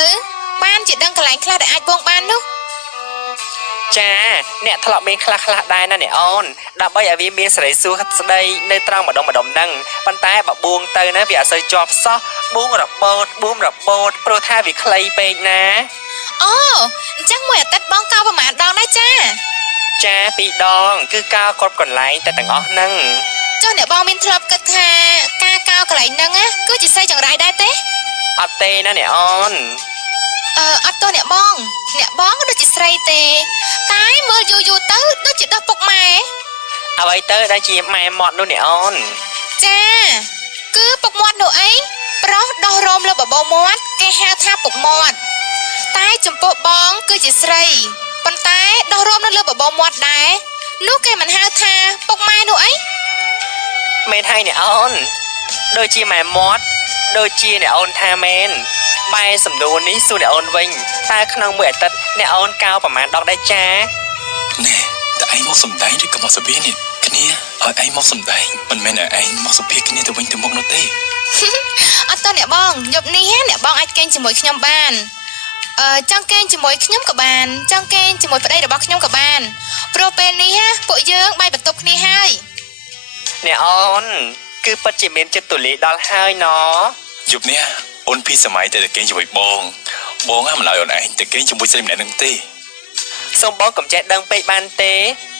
បានជាដឹងកន្លែងខ្លះដែលអាចបួងបាននោះ ចាអ្នកធ្លាប់មានខ្លះដែរណាអ្នកអូនដើម្បីឲ្យវាមានសេរីសួស្តីនៅត្រង់ម្ដុំហ្នឹងប៉ុន្តែបើបួងទៅណាវាអត់សូវជាប់សោះបួងរបូតព្រោះថាវាខ្លីពេកណា អូអញ្ចឹងមួយអាទិត្យបងកោប្រហែលដងដែរចា ចា2 ដងគឺកោគ្រប់កន្លែងតែទាំងអស់ហ្នឹង ចុះអ្នកបងមានធ្លាប់គិតថាការកោកន្លែងហ្នឹងគឺជាស្អីចង្រៃដែរទេ អត់ទេណាអ្នកអូន អត់ទោះអ្នកបងក៏ដូចជាស្រីទេតែមើលយូរទៅដូចជាដោះពុកម៉ែ អ្វីទៅដែលជាម៉ែមាត់នោះអ្នកអូន ចាគឺពុកមាត់នោះអីប្រុសដោះរោមលើបបោមាត់គេហៅថាពុកមាត់តែចំពោះបងគឺជាស្រីប៉ុន្តែដោះរោមនៅលើបបោមាត់ដែរនោះគេមិនហៅថាពុកម៉ែនោះអី មែនហើយអ្នកអូនដូចជាម៉ែមាត់ដូចជាអ្នកអូនថាមែនបែរសំណួរនេះសួរអ្នកអូនវិញតើក្នុងមួយអាទិត្យអ្នកអូនកោប្រមាណដងដែរចា ណែតែឯងមកសំដែងឬក៏មកសភានេះគ្នាឲ្យឯងមកសំដែងមិនមែនឲ្យឯងមកសភាគ្នាទៅវិញទៅមកនោះទេ អត់តើអ្នកបងយប់នេះអ្នកបងអាចគេងជាមួយខ្ញុំបានចង់គេងជាមួយខ្ញុំក៏បានចង់គេងជាមួយប្តីរបស់ខ្ញុំក៏បានព្រោះពេលនេះពួកយើងបាយបន្ទប់គ្នាហើយ អ្នកអូនគឺពិតជាមានចិត្តទូលាយដល់ហើយណោះ យប់នេះអូនពីសម័យតែគេងជាមួយបងមិនឲ្យអូនឯងតែគេងជាមួយស្រីម្នាក់នឹងទេ សូមបងកុំចេះដឹងពេកបានទេ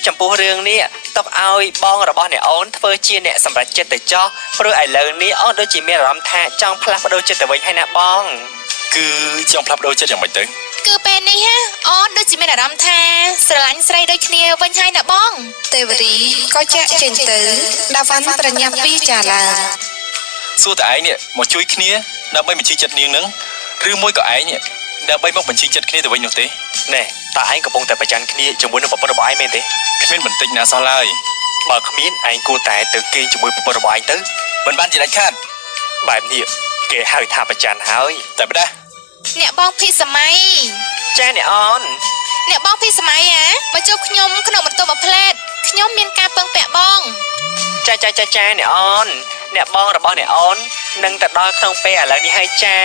ចំពោះរឿងនេះទុកឲ្យបងរបស់អ្នកអូនធ្វើជាអ្នកសម្រេចចិត្តទៅចោះព្រោះឥឡូវនេះអូនដូចជាមានអារម្មណ៍ថាចង់ផ្លាស់ប្ដូរចិត្តទៅវិញហើយណាបង គឺចង់ផ្លាស់ប្ដូរចិត្តយ៉ាងម៉េចទៅ គឺពេលនេះអូនដូចជាមានអារម្មណ៍ថាស្រឡាញ់ស្រីដូចគ្នាវិញហើយណាបង ទេវរីក៏ចាក់ចេញទៅតាវ៉ាន់ប្រញាប់ពីចាឡើង សួរតែឯងនេះមកជួយគ្នាដើម្បីបញ្ជាចិត្តនាងនឹងឬមួយក៏ឯងដើម្បីមកបញ្ជាចិត្តគ្នាទៅវិញនោះទេ ណែតើឯងកំពុងតែប្រច័ណ្ឌគ្នាជាមួយនឹងប្រពន្ធរបស់ឯងមែនទេ គ្មានបន្តិចណាសោះឡើយ បើគ្មានឯងគួរតែទៅគេងជាមួយប្រពន្ធរបស់ឯងទៅ មិនបានជាដាច់ខាត បែបនេះគេហៅថាប្រច័ណ្ឌហើយ តែបដា អ្នកបងភីសម័យ ចាអ្នកអូន អ្នកបងភីសម័យមកជួបខ្ញុំក្នុងបន្ទប់មួយផ្លែតខ្ញុំមានការពឹងពាក់បង ចាអ្នកអូនអ្នកបងរបស់អ្នកអូននឹងទៅដល់ក្នុងពេលឥឡូវនេះហើយចា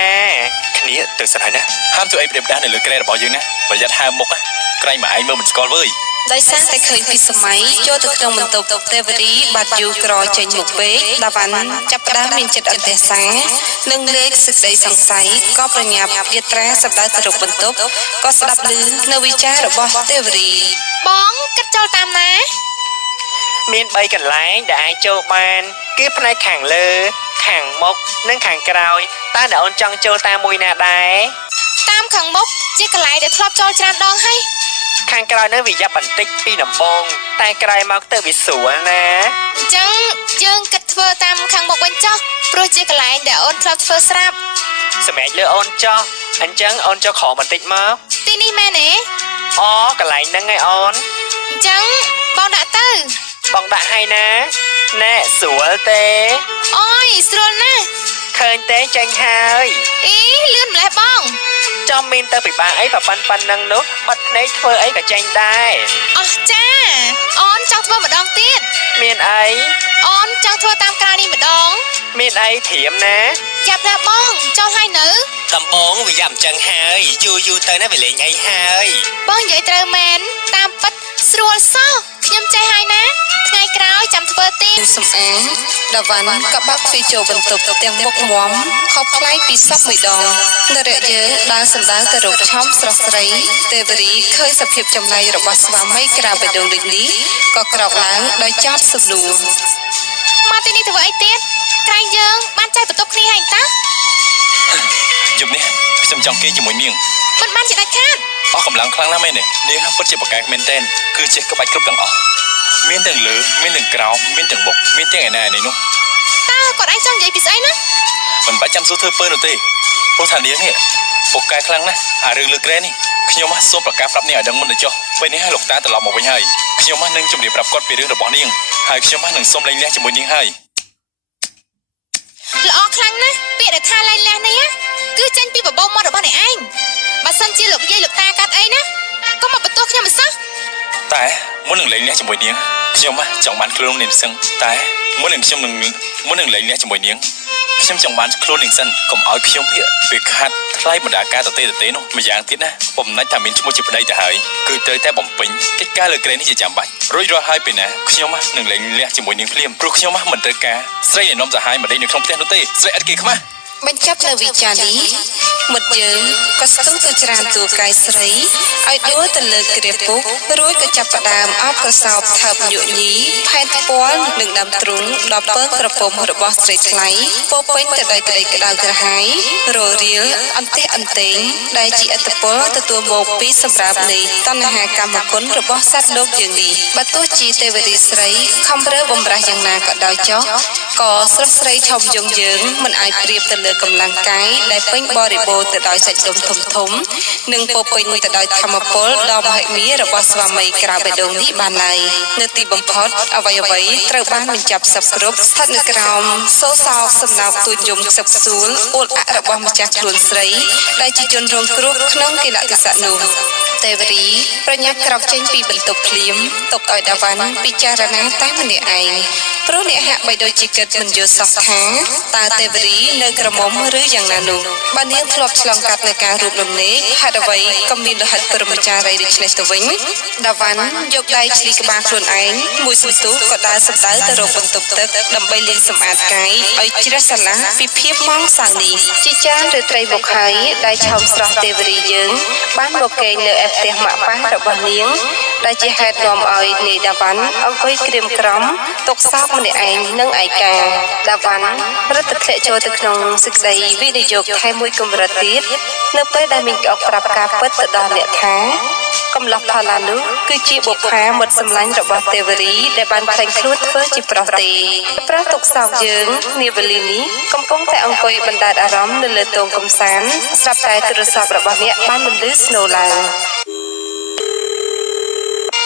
គ្នាទៅសិនហើយណា ហាមធ្វើអីប្រៀបផ្ដាស់នៅលើក្រែរបស់យើងណាប្រយ័ត្នហើមមុខណាក្រែងមកឯងមើលមិនស្គាល់វើយ ដោយសារតែឃើញពីសម័យចូលទៅក្នុងបន្ទប់ទេវរីបាត់យូរក្រចេញមុខពេកតាវ៉ាន់ចាប់ផ្ដើមមានចិត្តអន្តេសានិងលេខសេចក្តីសង្ស័យក៏ប្រញាប់យាត្រាសម្ដៅទៅរកបន្ទប់ក៏ស្ដាប់ឮនៅវិចាររបស់ទេវរី បងគិតចូលតាមណា មាន3កន្លែងដែលអាចចូលបានគឺផ្នែកខាងលើខាងមុខនិងខាងក្រោយតើអ្នកអូនចង់ចូលតាមមួយណាដែរ តាមខាងមុខជាកន្លែងដែលធ្លាប់ចូលច្រើនដងហើយ ខាងក្រោយនៅវាយ៉ាប់បន្តិចពីដំបងតែក្រោយមកទៅវាស្រួលណា អញ្ចឹងយើងគិតធ្វើតាមខាងមុខវិញចុះព្រោះជាកន្លែងដែលអូនធ្លាប់ធ្វើស្រាប់ សម្រាប់លើអូនចោះអញ្ចឹងអូនចុះក្រោមបន្តិចមក ទីនេះមែនទេ អូកន្លែងហ្នឹងឯងអូន អញ្ចឹងបងដាក់ទៅ បងដាក់ឲ្យណាណែស្រួលទេ អូយស្រួលណាស់ ឃើញទេចេញហើយ អីលឿនម្លេះបង ចំមានទៅពិបាកអីប្រប៉ាន់ហ្នឹងនោះបាត់ភ្នែកធ្វើអីក៏ចេញដែរ អស់ចាអូនចង់ធ្វើម្ដងទៀត មានអី អូន ចង់ធ្វើតាមក្រៅនេះម្ដង មានអីធៀមណា យ៉ាប់ណាបងចូលហើយនៅ ដំបងវាយ៉ាំចឹងហើយយូរទៅណាវាលេងអីហើយ បងនិយាយត្រូវមែនតាមពិតស្រួលសោះខ្ញុំចេះហើយណាថ្ងៃក្រោយចាំធ្វើទៀត សំអាងដាវ៉ាន់ក៏បាក់ទ្វារចូលបន្ទប់ទាំងមុខមាំខុសប្លែកពីសពមួយដងនរៈយើងដើរសម្ដៅទៅរកឆំស្រស់ស្រីទេវរីឃើញសភាពចម្លែករបស់ស្វាមីក្រៅបេះដូងដូចនេះក៏ក្រោកឡើងដោយចោទសំណួរ មកទីនេះធ្វើអីទៀតក្រែងយើងបានចែកបន្ទប់គ្នាហើយតា យប់នេះខ្ញុំចង់គេជាមួយនាង មិនបានជាដាច់ខាត អស់កម្លាំងខ្លាំងណាស់មែនទេនាងពិតជាប្រកែកមែនតែនគឺចេះក្បាច់គ្រប់ទាំងអស់មានទាំងលើមានទាំងក្រោមមានទាំងមុខមានទាំងឯណានេះនោះ តើគាត់ឯងចង់និយាយពីស្អីណា មិនបាច់ចាំសួរធ្វើពើនោះទេព្រោះថានាងនេះប្រកែកខ្លាំងណាស់អារឿងលើក្រែនេះខ្ញុំសូមប្រកាសប្រាប់នាងឲ្យដឹងមុនទៅចុះពេលនេះឲ្យលោកតាត្រឡប់មកវិញហើយខ្ញុំនឹងជម្រាបប្រាប់គាត់ពីរឿងរបស់នាងហើយខ្ញុំនឹងសូមលែងលះជាមួយនាងហើយ ល្អខ្លាំងណាស់ពាក្យដែលថាលែងលះនេះគឺចេញពីបបោមាត់របស់អ្នកឯងបើសិនជាលោកយាយលោកតាកាត់អីណាកុំមកបន្ទោសខ្ញុំមិនសោះ តែមុននឹងលែងលះជាមួយនាងខ្ញុំចង់បានខ្លួននាងសិនតែមុននឹងខ្ញុំនឹងលែងលះជាមួយនាងខ្ញុំចង់បានខ្លួននាងសិនកុំឲ្យខ្ញុំនេះវាខាត់ថ្លៃបណ្ដាការទៅទេនោះម្យ៉ាងទៀតណាបំណាច់ថាមានឈ្មោះជាប្តីទៅហើយគឺត្រូវតែបំពេញកិច្ចការលើក្រែនេះជាចាំបាច់រួចរាល់ហើយពេលណាខ្ញុំនឹងលែងលះជាមួយនាងភ្លាមព្រោះខ្ញុំមិនត្រូវការស្រីដែលនាំសាហាយមកដេកនៅក្នុងផ្ទះនោះទេស្រីឥតគេខ្មាស់ បញ្ចប់នៅវិចារីមិត្តយើងក៏ស្ទុះទៅច្រានតួកាយស្រីឲ្យដួលទៅលើគ្រាពុករួចក៏ចាប់ផ្ដើមអោបក្រសោបថើបញុញីផែនផ្ពាល់នឹងដើមទ្រូងដល់ពើក្រពុំរបស់ស្រីថ្លៃពោពេញទៅដោយក្តីក្តៅក្រហាយររៀលអន្ទះអន្ទែងដែលជាអត្តពលទទួលមកពីសម្រាប់នៃតណ្ហាកម្មគុណរបស់សត្វលោកយើងនេះបើទោះជាទេវរីស្រីខំរើបំរាស់យ៉ាងណាក៏ដោយចុះក៏ស្រស់ស្រីឈំយងយើងមិនអាចប្រៀបទៅលើកម្លាំងកាយដែលពេញបរិបូរណ៍ទៅដោយសាច់ដុំធំនិងពោពេញទៅដោយធម្មពលដ៏មហិមារបស់ស្វាមីក្រៅបេះដូងនេះបានឡើយនៅទីបំផុតអ្វីត្រូវបានបញ្ចប់សពគ្រប់ស្ថិតនៅក្រោមសូសោកសំណោកទូចយំខ្សឹបខ្សួលអួលអាក់របស់ម្ចាស់ខ្លួនស្រីដែលជាជនរងគ្រោះក្នុងគិលតិសៈនោះទេវរីប្រញាប់ក្រោកចេញពីបន្ទប់ភ្លាមទុកឲ្យដាវ៉ាន់ពិចារណាតែម្នាក់ឯងព្រោះអ្នកហាក់បីដូចជាគិតមិនយល់សោះថាតើទេវរីនៅក្រមុំឬយ៉ាងណានោះបើនាងធ្លាប់ឆ្លងកាត់នៅការរូបលំនេកហេតុអ្វីក៏មានលោហិតព្រមចារីដូចនេះទៅវិញដាវ៉ាន់យកដៃឆ្លីក្បាលខ្លួនឯងមួយសន្ទុះក៏ដើរសម្ដៅទៅរកបន្ទប់ទឹកដើម្បីលាងសម្អាតកាយឲ្យជ្រះស្រឡះពីភាពម៉ងសាំងនេះជាច្រើនរាត្រីមកហើយដែលឆោមស្រស់ទេវរីយើងបានមកកេងនៅឯផ្ទះម៉ាក់ប៉ារបស់នាងដែលជាហេតុនាំឲ្យនាយដាវ៉ាន់អង្គុយក្រៀមក្រំទុកសោកម្នាក់ឯងនឹងឯកាដាវ៉ាន់រត់ទៅធ្លាក់ចូលទៅក្នុងសេចក្តីវិនិយោគថែមមួយកម្រិតទៀតនៅពេលដែលមីងក្អកប្រាប់ការពិតទៅដល់អ្នកថាកំឡោះផាឡានោះគឺជាបុប្ផាមិត្តសម្លាញ់របស់ទេវរីដែលបានខ្លាញ់ខ្លួនធ្វើជាប្រុសទេប្រុសទុកសោកយើងនាវេលានេះកំពុងតែអង្គុយបណ្ដែតអារម្មណ៍នៅលើទងកំសាន្តស្រាប់តែទូរស័ព្ទរបស់អ្នកបានបន្លឺស្នូឡើង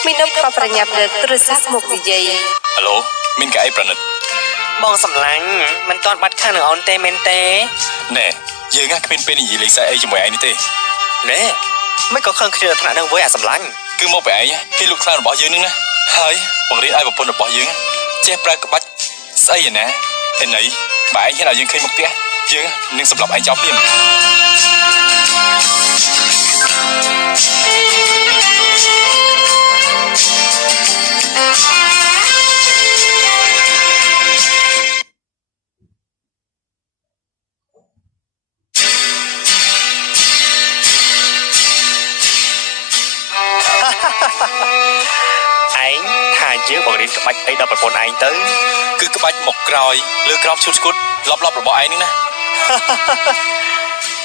មីនុំក៏ប្រញាប់លើកទូរស័ព្ទមកនិយាយ ហឡូមានកៅអីប្រណិត បងសម្លាញ់មិនទាន់បាត់ខាងនឹងអូនទេមែនទេ ណែយើងគ្មានពេលនិយាយលេខសារអីជាមួយឯងនេះទេ ណែមិនក៏ខឹងគ្នាថ្នាក់នឹងវើអាសម្លាញ់ គឺមកពីឯងគេលោកខ្លារបស់យើងនឹងណាហើយបង្រៀនឲ្យប្រពន្ធរបស់យើងចេះប្រើក្បាច់ស្អីឯណាឯណីបើឯងហ៊ានឲ្យយើងឃើញមកផ្ទះយើងនឹងសម្លាប់ឯងចោលភ្លាម ឯងថាយើងបង្រៀនក្បាច់អីដល់ប្រពន្ធឯងទៅ គឺក្បាច់មកក្រោយលើក្រោមឈុតស្គត់លប់របស់ឯងនឹងណា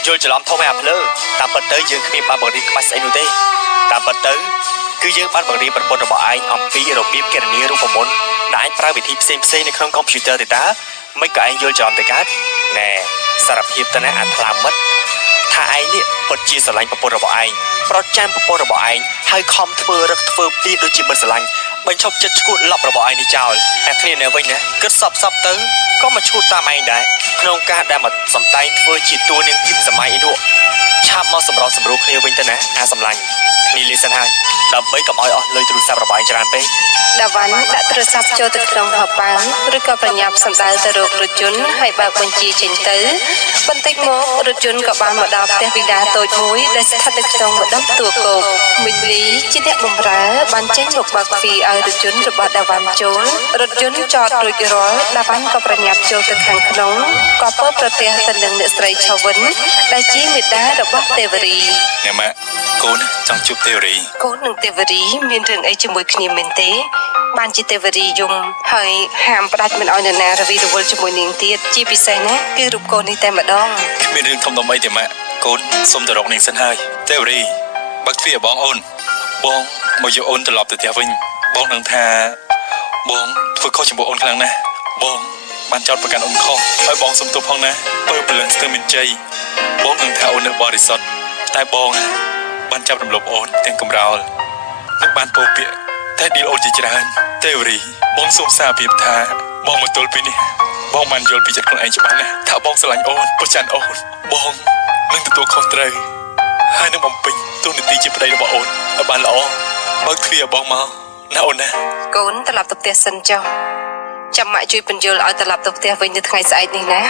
យល់ច្រឡំធំឯអាភ្លើតាមពិតទៅយើងគ្មានបានបង្រៀនក្បាច់ស្អីនោះទេតាមពិតទៅគឺយើងបានបង្រៀនប្រពន្ធរបស់ឯងអំពីរបៀបគណនារូបមន្តដែលឯងប្រើវិធីផ្សេងៗនៅក្នុងកុំព្យូទ័រទេតាមិនក៏ឯងយល់ច្រឡំទៅកើតណែសារភាពទៅណាអាថ្លាមិត្តថាឯងនេះពិតជាស្រឡាញ់ប្រពន្ធរបស់ឯងប្រចាំប្រពន្ធរបស់ឯងហើយខំធ្វើរឹកធ្វើពីដូចជាមិនស្រឡាញ់បញ្ឈប់ចិត្តឈួតលប់របស់ឯងនេះចោលតែគ្នានៅវិញណាគិតសពទៅក៏មកឈួតតាមឯងដែរក្នុងការដែលមកសំដែងធ្វើជាតួនាងពីសម័យឯនោះឆាប់មកសម្រោះសម្រួលគ្នាវិញទៅណាអាសម្លាញ់ នេះលេសិនហើយដើម្បីកុំឲ្យអស់លុយទូរស័ព្ទរបស់ឯងច្រើនពេក ដាវ៉ាន់ដាក់ទូរស័ព្ទចូលទៅក្នុងហោប៉ៅឬក៏ប្រញាប់សម្ដៅទៅរករថយន្តហើយបើកបញ្ជាចេញទៅបន្តិចមករថយន្តក៏បានមកដល់ផ្ទះវីដាតូចមួយដែលស្ថិតនៅក្នុងម្ដុំទួលគោកមីលីជាអ្នកបម្រើបានចេញមកបើកទ្វារឲ្យរថយន្តរបស់ដាវ៉ាន់ចូលរថយន្តចតរួចរាល់ដាវ៉ាន់ក៏ប្រញាប់ចូលទៅខាងក្នុងក៏ពោលប្រទះទៅនឹងអ្នកស្រីឆាវិនដែលជាមេដារបស់ទេវរី អ្នកម៉ាក់កូនចង់ជួបទេវរី កូននិងទេវរីមានរឿងអីជាមួយគ្នាមែនទេបានជាទេវរីយំហើយហាមផ្ដាច់មិនឲ្យនរណារវីរវល់ជាមួយនាងទៀតជាពិសេសណាគឺរូបកូននេះតែម្ដង គ្មានរឿងធំដុំអីទេម៉ាក់កូនសុំទៅរកនាងសិនហើយទេវរីបើកទ្វារបងអូនបងមកយកអូនត្រឡប់ទៅផ្ទះវិញបងនឹងថាបងធ្វើខុសចំពោះអូនខ្លាំងណាស់បងបានចោទប្រកាន់អូនខុសហើយបងសុំទោសផងណាបើព្រលឹងស្ទើរមានជ័យបងនឹងថាអូននៅបរិសុទ្ធតែបងបានចាប់រំលោភអូនទាំងកំរោលនិងបានពោលពាក្យតែឌីលអូនជាច្រើនទេវរីបងសូមសារភាពថាបងមកទល់ពីនេះបងបានយល់ពីចិត្តខ្លួនឯងច្បាស់ណាស់ថាបងស្រឡាញ់អូនប្រច័នអូនបងនឹងទទួលខុសត្រូវហើយនឹងបំពេញទូនាទីជាប្តីរបស់អូនឲ្យបានល្អបើកទ្វារបងមកណាអូនណា កូនត្រឡប់ទៅផ្ទះសិនចុះចាំម៉ាក់ជួយបញ្យល់ឲ្យត្រឡប់ទៅផ្ទះវិញនៅថ្ងៃស្អែកនេះណា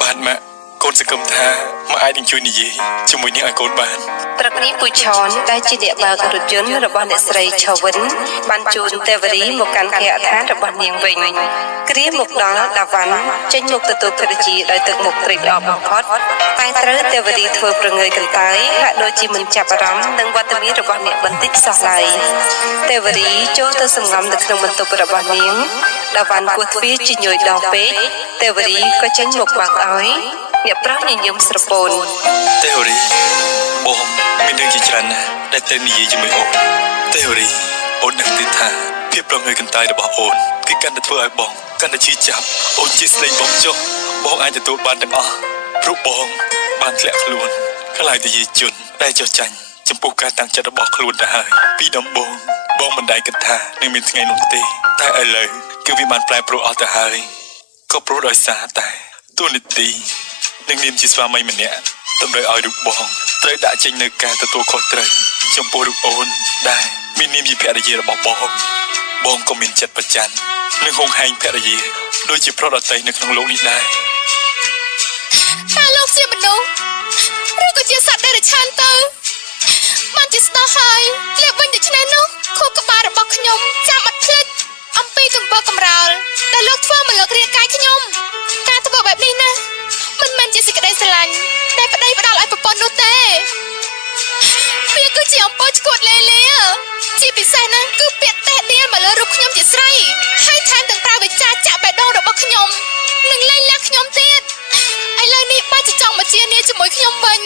បាទម៉ាក់កូនសង្ឃឹមថាម៉ាក់អាចនឹងជួយនិយាយជាមួយនាងឲ្យកូនបាន ព្រឹកនេះពូឆនដែលជាអ្នកបើករថយន្តរបស់អ្នកស្រីឆាវិនបានជូនទេវរីមកកាន់គេអដ្ឋានរបស់នាងវិញគ្រាមកដល់ដាវ៉ាន់ចេញមកទទួលភរិយាដោយទឹកមុខត្រេកអរបំផុតតែត្រូវទេវរីធ្វើប្រងើយកន្តើយហាក់ដូចជាមិនចាប់អារម្មណ៍នឹងវត្តមានរបស់អ្នកបន្តិចសោះឡើយទេវរីចូលទៅសម្ងំនៅក្នុងបន្ទប់របស់នាងដាវ៉ាន់គោះទ្វារជាញយដងពេកទេវរីក៏ចេញមកបើកឲ្យអ្នកប្រុសញញឹមស្រពោន ទេវរីបងមានរឿងជាច្រើនណាស់ដែលត្រូវនិយាយជាមួយអូនទេវរីអូនដឹងទេថាភាពប្រងើយកន្តើយរបស់អូនគឺកាន់តែធ្វើឲ្យបងកាន់តែឈឺចាប់អូនជាស្លេងបងចុះបងអាចទទួលបានទាំងអស់ព្រោះបងបានធ្លាក់ខ្លួនខ្លាយទៅជាជនដែលចោះចាញ់ចំពោះការតាំងចិត្តរបស់ខ្លួនទៅហើយពីដំបូងបងមិនដែលគិតថានឹងមានថ្ងៃនោះទេតែឥឡូវគឺវាបានប្រែប្រួលអស់ទៅហើយក៏ព្រោះដោយសារតែទូនីតិនឹងនាមជាស្វាមីម្នាក់តម្រូវឲ្យរូបបងត្រូវដាក់ចេញនៅការទទួលខុសត្រូវចំពោះរូបអូនដែលមាននាមជាភរិយារបស់បងក៏មានចិត្តប្រច័ណ្ឌនិងហួងហែងភរិយាដូចជាប្រុសដទៃនៅក្នុងលោកនេះដែរ តើលោកជាមនុស្សឬក៏ជាសត្វដែលរឆានទៅបានជាស្ដោះហើយលេបវិញដូច្នេះនោះខួរក្បាលរបស់ខ្ញុំចាំអត់ភ្លេចអំពីទង្វើកំរោលដែលលោកធ្វើមកលើរាងកាយខ្ញុំការធ្វើបែបនេះណាមិនមែនជាសេចក្តីស្រឡាញ់ដែលប្តីផ្ដល់ឲ្យប្រពន្ធនោះទេវាគឺជាអំពើឈួតលេលាជាពិសេសណាគឺពាក្យតេះដៀលមកលើរូបខ្ញុំជាស្រីហើយថែមទាំងប្រើវិចារចាក់បេះដូងរបស់ខ្ញុំនិងលែងលះខ្ញុំទៀតឥឡូវនេះបាច់ចង់មកជានាជាមួយខ្ញុំវិញ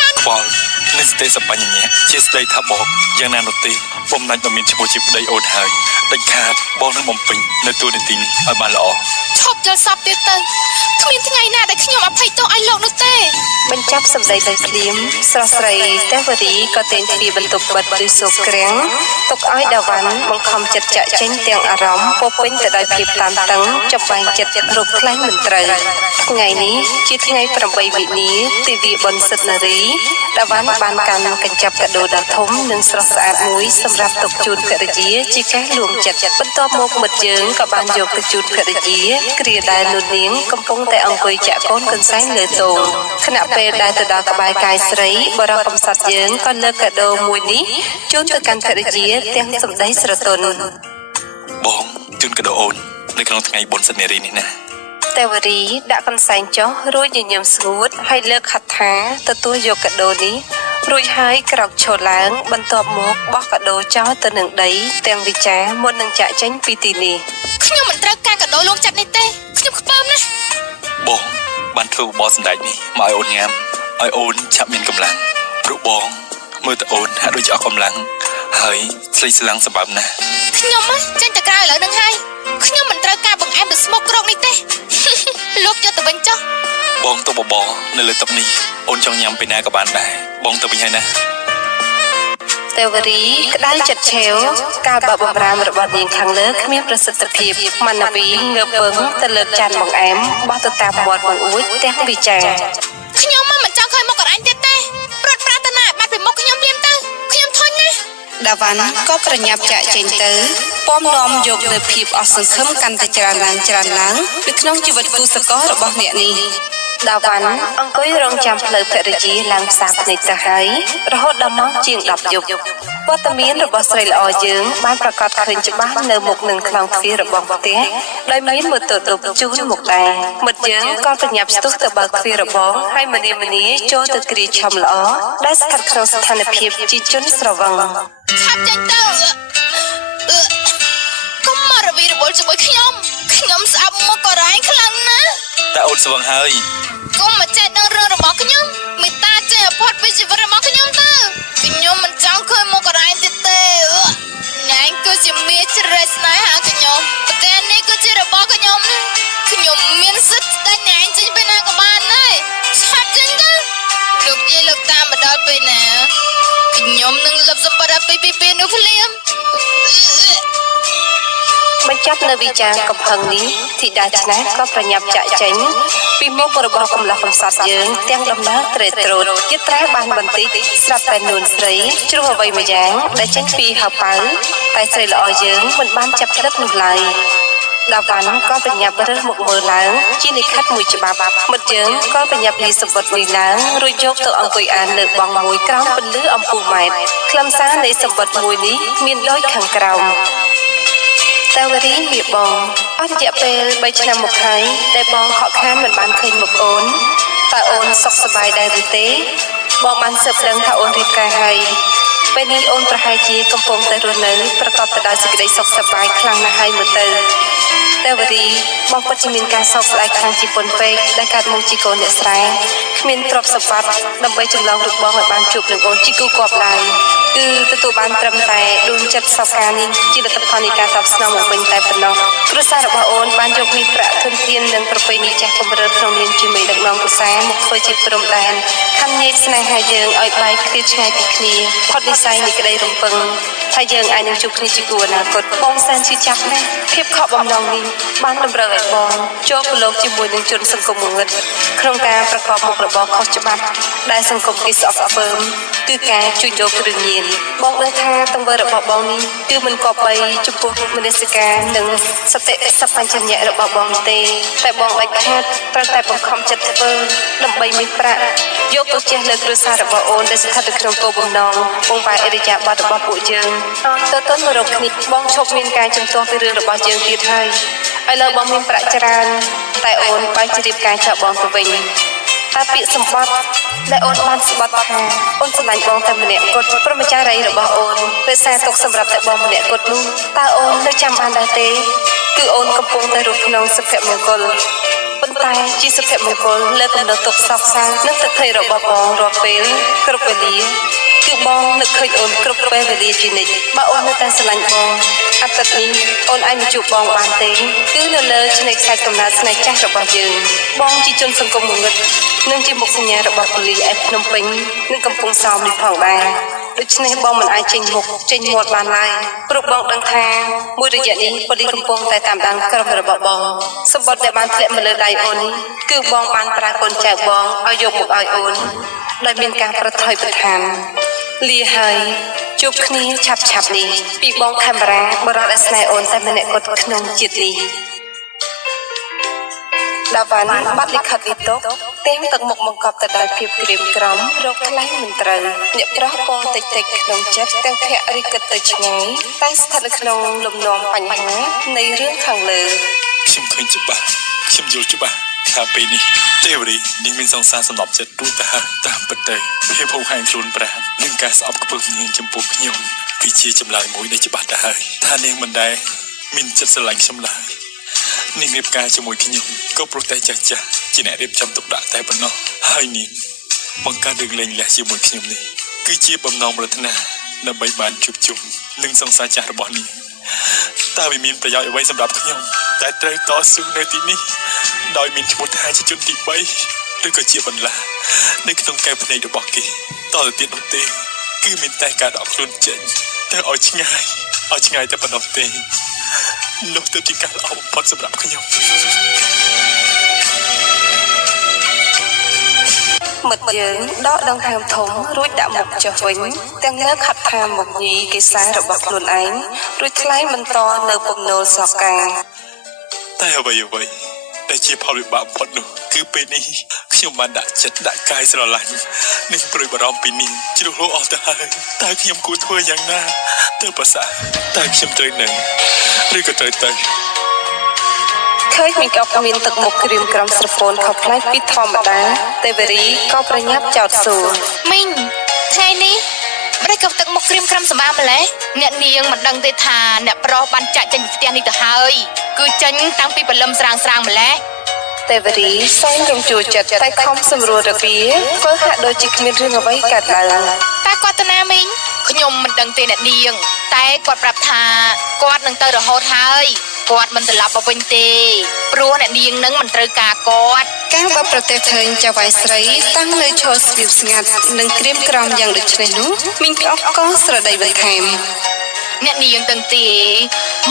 កាន់ ខ្វល់នឹងស្ទេសបញ្ញៈជាស្ដីថាបងយ៉ាងណានោះទេបំណាច់មិនមានឈ្មោះជាប្តីអូនហើយដាច់ខាតបងនឹងបំពេញនៅទូនីតិនេះឲ្យបានល្អ ឈប់យល់សពទៀតទៅគ្មានថ្ងៃណាដែលខ្ញុំអភ័យទោសឲ្យលោកនោះទេ បញ្ចប់សម្ដីដោយភ្លាមស្រស់ស្រីទេវរីក៏ទាញទ្វារបន្ទប់បិទឬសូក្រាំងទុកឲ្យដាវ៉ាន់បង្ខំចិត្តចាក់ចេញទាំងអារម្មណ៍ពោពេញទៅដោយភាពតានតឹងចំបែងចិត្តរកខ្លាំងមិនត្រូវថ្ងៃនេះជាថ្ងៃ8វិនាទិវាបុណ្យសិទ្ធិនារីដាវ៉ាន់បានកាន់កញ្ចប់កាដូដ៏ធំនិងស្រស់ស្អាតមួយសម្រាប់ទុកជូនភរិយាជាការលួងចិត្តបន្ទាប់មកមិត្តយើងក៏បានយកទៅជូនភរិយាគ្រាដែលលោកនាងកំពុងតែអង្គុយចាក់កូនកន្សែងលើទងខណៈពេលដែលទៅដល់ក្បែរកាយស្រីបរិបកំសត់យើងក៏លើកកាដូមួយនេះជូនទៅកាន់ភរិយាទាំងសម្ដីស្រទន់ បងជូនកាដូអូននៅក្នុងថ្ងៃបុណ្យសិទ្ធិនារីនេះណា ទេវរីដាក់កន្សែងចុះរួចញញឹមស្ងួតហើយលើកហត្ថាទទួលយកកាដូនេះរួចហើយក្រោកឈរឡើងបន្ទាប់មកបោះកាដូចោលទៅនឹងដីទាំងវិចារមុននឹងចាក់ចេញពីទីនេះ ខ្ញុំមិនត្រូវការកាដូលងចិត្តនេះទេខ្ញុំខ្ពើមណាស់ បងបានធ្វើបបរសម្ដេចនេះមកឲ្យអូនញ៉ាំឲ្យអូនឆាប់មានកម្លាំងព្រោះបងមើលទៅអូនហាក់ដូចជាអស់កម្លាំងហើយស្លេកស្លាំងសម្បើមណាស់ ខ្ញុំចេញទៅក្រៅឥឡូវហ្នឹងហើយខ្ញុំមិនត្រូវការបង្អែមទៅស្មុកក្រោកនេះទេ លោកយកទៅវិញចុះ បងទៅបបរនៅលើតុនេះអូនចង់ញ៉ាំពេលណាក៏បានដែរបងទៅវិញហើយណា ទេវរីក្តៅចិត្តឆេវការបើបំរាមរបស់នាងខាងលើគ្មានប្រសិទ្ធភាពមណ្ឌវីងើបពឹងទៅលើចានបង្អែមបោះទៅតាមមាត់បង្អួចទាំងវិចារ ខ្ញុំមិនចង់ឃើញមុខកូនអញទៀតទេព្រួតប្រាថ្នាបាត់ពីមុខខ្ញុំភ្លាមទៅខ្ញុំធន់ណាស់ ដាវ៉ាន់ក៏ប្រញាប់ចាក់ចេញទៅពំនាំយកនៅភាពអស់សង្ឃឹមកាន់តែច្រើនឡើងនៅក្នុងជីវិតគូសកលរបស់អ្នកនេះដាវ៉ាន់អង្គុយរងចាំផ្លូវភរិយាឡើងផ្សារភ្នែកទៅហើយរហូតដល់ម៉ោងជាង10យប់វត្តមានរបស់ស្រីល្អយើងបានប្រកាសឃើញច្បាស់នៅមុខនឹងខ្លោងទ្វាររបស់ផ្ទះដោយមានមើលទៅជូនមុខដែរមិត្តយើងក៏ប្រញាប់ស្ទុះទៅបើកទ្វាររបងហើយមនីចូលទៅគ្រាឆំល្អដែលស្ថិតក្នុងស្ថានភាពជាជនស្រវឹង ឆាប់ចេញទៅកុំមករវីរវល់ជាមួយខ្ញុំស្អប់មុខក៏រ៉ែងខ្លាំងណាស់ តែអូនស្វឹងហើយក ុំមកចេះដល់រឿងរបស់ខ្ញុំមេត្តាចេះអផុតពីជីវិតរបស់ខ្ញុំទៅខ្ញុំមិនចង់ឃើញមុខក៏រ៉ែងទៀតទេណែគឺជាមាសជ្រែកស្នេហាខ្ញុំប្រទេសនេះគឺជារបស់ខ្ញុំមានសិទ្ធិតែណែចេញពីណាក៏បានដែរឆាប់ចេញទៅលោកយាយលោកតាមកដល់ពេលណាខ្ញុំនឹងលុបសម្បត្តិពីនោះភ្លាម បញ្ចប់នៅវិចារកំហឹងនេះធីតាឆ្នះក៏ប្រញាប់ចាក់ចេញពីមុខរបស់កំឡោះកំសត់យើងទាំងដំណើរត្រេតត្រោតយត្រាបានបន្តិចស្រាប់តែនួនស្រីជ្រុះអ្វីមួយយ៉ាងដែលចេញពីហៅប៉ៅតែស្រីល្អយើងមិនបានចាប់ផ្លឹកនោះឡើយដាវ៉ាន់ក៏ប្រញាប់រើសមុខមើលឡើងជាលិខិតមួយច្បាប់មិត្តយើងក៏ប្រញាប់លាសម្បត្តិនេះឡើងរួចយកទៅអង្គុយអានលើបងមួយក្រោមពន្លឺអំពូលម៉ែតខ្លឹមសារនៃសម្បត្តិមួយនេះមានដូចខាងក្រោម តាវរីមាបងអស់រយៈពេល3ឆ្នាំមកហើយតែបងខកខានមិនបានឃើញមុខអូនតើអូនសុខសប្បាយដែរឬទេបងបានស៊ើបដឹងថាអូនរៀបការហើយពេលនេះអូនប្រហែលជាកំពុងតែរស់នៅប្រកបទៅដោយសេចក្តីសុខសប្បាយខ្លាំងណាស់ហើយមើលទៅតាវរីបងពិតជាមានការសោកស្ដាយខ្លាំងជាពន់ពេកដែលកើតមកជាកូនអ្នកស្រែគ្មានទ្រព្យសម្បត្តិដើម្បីចម្លងរូបបងឲ្យបានជួបនឹងអូនជាគូគប់ឡើយ គឺទទួលបានត្រឹមតែដួងចិត្តសោកការនេះជាលទ្ធផលនៃការតបស្នងមកវិញតែប៉ុណ្ណោះគ្រួសាររបស់អូនបានយកមាសប្រាក់ធនធាននិងប្រពៃណីចាស់កំរើក្នុងនាមជាមេដឹកនាំគ្រួសារមកធ្វើជាព្រំដែនខំញែកស្នេហាយើងឲ្យបែកឃ្លាតឆ្ងាយពីគ្នាផុតវិស័យនៃក្តីរំពឹងថាយើងអាចនឹងជួបគ្នាជាគូអនាគតបងសែនជឿចាប់ណាស់ភាពខកបំណងនេះបានតម្រូវឲ្យបងចូលប្រឡូកជាមួយនឹងជនសង្គមងងឹតក្នុងការប្រកបមុខរបរខុសច្បាប់ដែលសង្គមគេស្អប់ខ្ពើមគឺការជួញដូរគ្រឿងញៀន បងដឹងថាទង្វើរបស់បងនេះគឺមិនគប្បីចំពោះមនសិការនិងសតិសម្បជញ្ញៈរបស់បងទេតែបងដាច់ខាតត្រូវតែបង្ខំចិត្តធ្វើដើម្បីមានប្រាក់យកទៅជះលើគ្រួសាររបស់អូនដែលស្ថិតនៅក្នុងគោលបំណងបងបែរអរិយាប័ត្ររបស់ពួកយើងទៅមករកគ្នាបងឈប់មានការជំទាស់ពីរឿងរបស់យើងទៀតហើយឥឡូវបងមានប្រាក់ច្រើនតែអូនបែរជារៀបការចោលបងទៅវិញ តែពាក្យសម្បត្តិដែលអូនបានស្បត់ថាអូនស្រឡាញ់បងតែម្នាក់គត់ព្រមចារីរបស់អូនពេលសារទុកសម្រាប់តែបងម្នាក់គត់នោះតើអូននៅចាំបានដែរទេគឺអូនកំពុងតែរស់ក្នុងសុភមង្គលប៉ុន្តែជាសុភមង្គលលើកំណត់ទុកសោកសៅនិងទឹកភ័យរបស់បងរាល់ពេលគ្រប់វេលាគឺបងនឹកឃើញអូនគ្រប់ពេលវេលាជានិច្ចបើអូននៅតែស្រឡាញ់បងអត្តនេះអូនអាចមកជួបបងបានទេគឺនៅលើឆ្នេរខ្សែកំណើតស្នេហ៍ចាស់របស់យើងបងជាជនសង្គមងងឹត នឹងជាមុខសញ្ញារបស់ប៉ូលីសឯភ្នំពេញនិងកំពង់សោមនេះផងដែរដូច្នេះបងមិនអាចចេញមុខចេញមាត់បានឡើយព្រោះបងដឹងថាមួយរយៈនេះប៉ូលីសកំពុងតែតាមដានក្រុមរបស់បងសម្បត្តិដែលបានធ្លាក់មកលើដៃអូននេះគឺបងបានប្រើកូនចៅបងឲ្យយកមកឲ្យអូនដោយមានការប្រថុយប្រឋានលាហើយជួបគ្នាឆាប់នេះពីបងខេមរាបរិយាស្នេហ៍អូនតែម្នាក់គត់ក្នុងជាតិនេះ ដាវ៉ាន់បាត់លិខិតវិតុកទាំងទឹកមុខបង្កប់ទៅដោយភាពក្រៀមក្រំរកថ្លៃមិនត្រូវអ្នកប្រុសពណ៌តិចក្នុងចិត្តទាំងភក្តិរិះគិតទៅឆ្ងាយតែស្ថិតនៅក្នុងលំនាំបញ្ហានៃរឿងខាងលើ ខ្ញុំឃើញច្បាស់ខ្ញុំយល់ច្បាស់ថាពេលនេះទេវរីនេះមានសង្សារសំណប់ចិត្តទូទៅតាមពិតទៅភាពហូរហែងខ្លួនប្រាណនិងការស្អប់ខ្ពើមនាងចំពោះខ្ញុំវាជាចម្លើយមួយដែលច្បាស់ទៅហើយថានាងមិនដែលមានចិត្តស្រឡាញ់ខ្ញុំឡើយ នាងរៀបការជាមួយខ្ញុំក៏ព្រោះតែចាស់ជាអ្នករៀបចំទុកដាក់តែប៉ុណ្ណោះហើយនាងបង្កើតរឿងលេងលះជាមួយខ្ញុំនេះគឺជាបំណងប្រាថ្នាដើម្បីបានជួបជុំនឹងសង្សារចាស់របស់នាងតើវាមានប្រយោជន៍អ្វីសម្រាប់ខ្ញុំតែត្រូវតស៊ូនៅទីនេះដោយមានឈ្មោះថាជាជនទី3ឬក៏ជាបន្លានៅក្នុងកែវភ្នែករបស់គេតទៅទៀតនោះទេគឺមានតែការដកខ្លួនចេញទៅឲ្យឆ្ងាយតែប៉ុណ្ណោះទេ នោះទៅជាការល្អបំផុតសម្រាប់ខ្ញុំ អ មិត្តយើងដកដង្ហើមធំរួចដាក់មុខចុះវិញទាំងលើខិតខាមុខញីគេសារបស់ខ្លួនឯងរួចថ្លែងបន្តនៅពំនោលសកាតែអ្វីដែលជាផលវិបាកបំផុតនោះគឺពេលនេះខ្ញុំបានដាក់ចិត្តដាក់កាយស្រឡាញ់និងព្រួយបារម្ភពីនេះជ្រុះលោអស់ទៅហើយតើខ្ញុំគួរធ្វើយ៉ាងណាទៅប្រសើរតើខ្ញុំត្រូវនឹងឬក៏ត្រូវទៅឃើញមីកមានទឹកមុខក្រៀមក្រំស្រពោនខុសប្លែកពីធម្មតាទេវរីក៏ប្រញាប់ចោទសួរ មីងថ្ងៃនេះម្ដេចក៏ទឹកមុខក្រៀមក្រំសម្បាម្លេះអ្នកនាងមិនដឹងទេថាអ្នកប្រុសបានចាក់ចេញពីផ្ទះនេះទៅហើយគឺចេញតាំងពីព្រលឹមស្រាងម្លេះ ទេវរីសែងរំជួលចិត្តតែខំសម្រួលរបៀធ្វើហាក់ដូចជាគ្មានរឿងអ្វីកើតឡើង តែគាត់ទៅណាមីងខ្ញុំមិនដឹងទេអ្នកនាងតែគាត់ប្រាប់ថាគាត់នឹងទៅរហូតហើយគាត់មិនត្រឡប់មកវិញទេព្រោះអ្នកនាងនឹងមិនត្រូវការគាត់ កាលបើប្រទេសឃើញចៅវាយស្រីតាំងនៅឈរស្ងៀមស្ងាត់និងក្រៀមក្រំយ៉ាងដូចនេះនោះមីងក្អកក៏ស្រដីបន្ថែម អ្នកនាងទាំងទី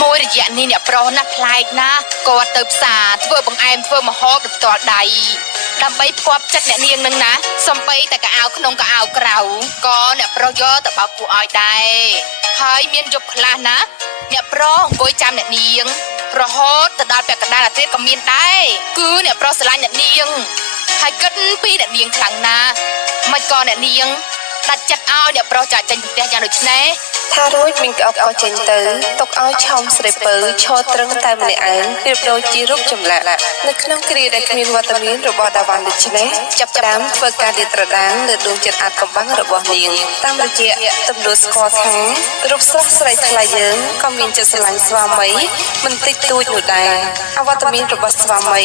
មួយរយៈនេះអ្នកប្រុសណាស់ប្លែកណាស់គាត់ទៅផ្សារធ្វើបង្អែមធ្វើម្ហូបទៅផ្ទាល់ដៃដើម្បីផ្គាប់ចិត្តអ្នកនាងនឹងណាសំបីតែកៅអៅក្នុងកៅអៅក្រៅក៏អ្នកប្រុសយកទៅបោកគួរឲ្យដែរហើយមានយប់ខ្លះណាអ្នកប្រុសអង្គុយចាំអ្នកនាងរហូតទៅដល់ពាក់កណ្ដាលអាទិត្យក៏មានដែរគឺអ្នកប្រុសស្រឡាញ់អ្នកនាងហើយគិតពីអ្នកនាងខ្លាំងណាស់មិនក៏អ្នកនាងដាច់ចិត្តឲ្យអ្នកប្រុសចាក់ចេញពីផ្ទះយ៉ាងដូចនេះ ថារួចមីងក្អកក៏ចេញទៅទុកឲ្យឆោមស្រីពៅឈរត្រឹងតែម្នាក់ឯងប្រៀបដូចជារូបចម្លាក់នៅក្នុងគ្រាដែលគ្មានវត្តមានរបស់ដាវ៉ាន់ដូច្នេះចាប់ផ្ដើមធ្វើការលាតត្រដាងលើដួងចិត្តអាចកំបាំងរបស់នាងតាមរយៈទំនួលស្គាល់ថារូបស្រស់ស្រីថ្លៃយើងក៏មានចិត្តស្រឡាញ់ស្វាមីមិនតិចតួចនោះដែរអវត្តមានរបស់ស្វាមី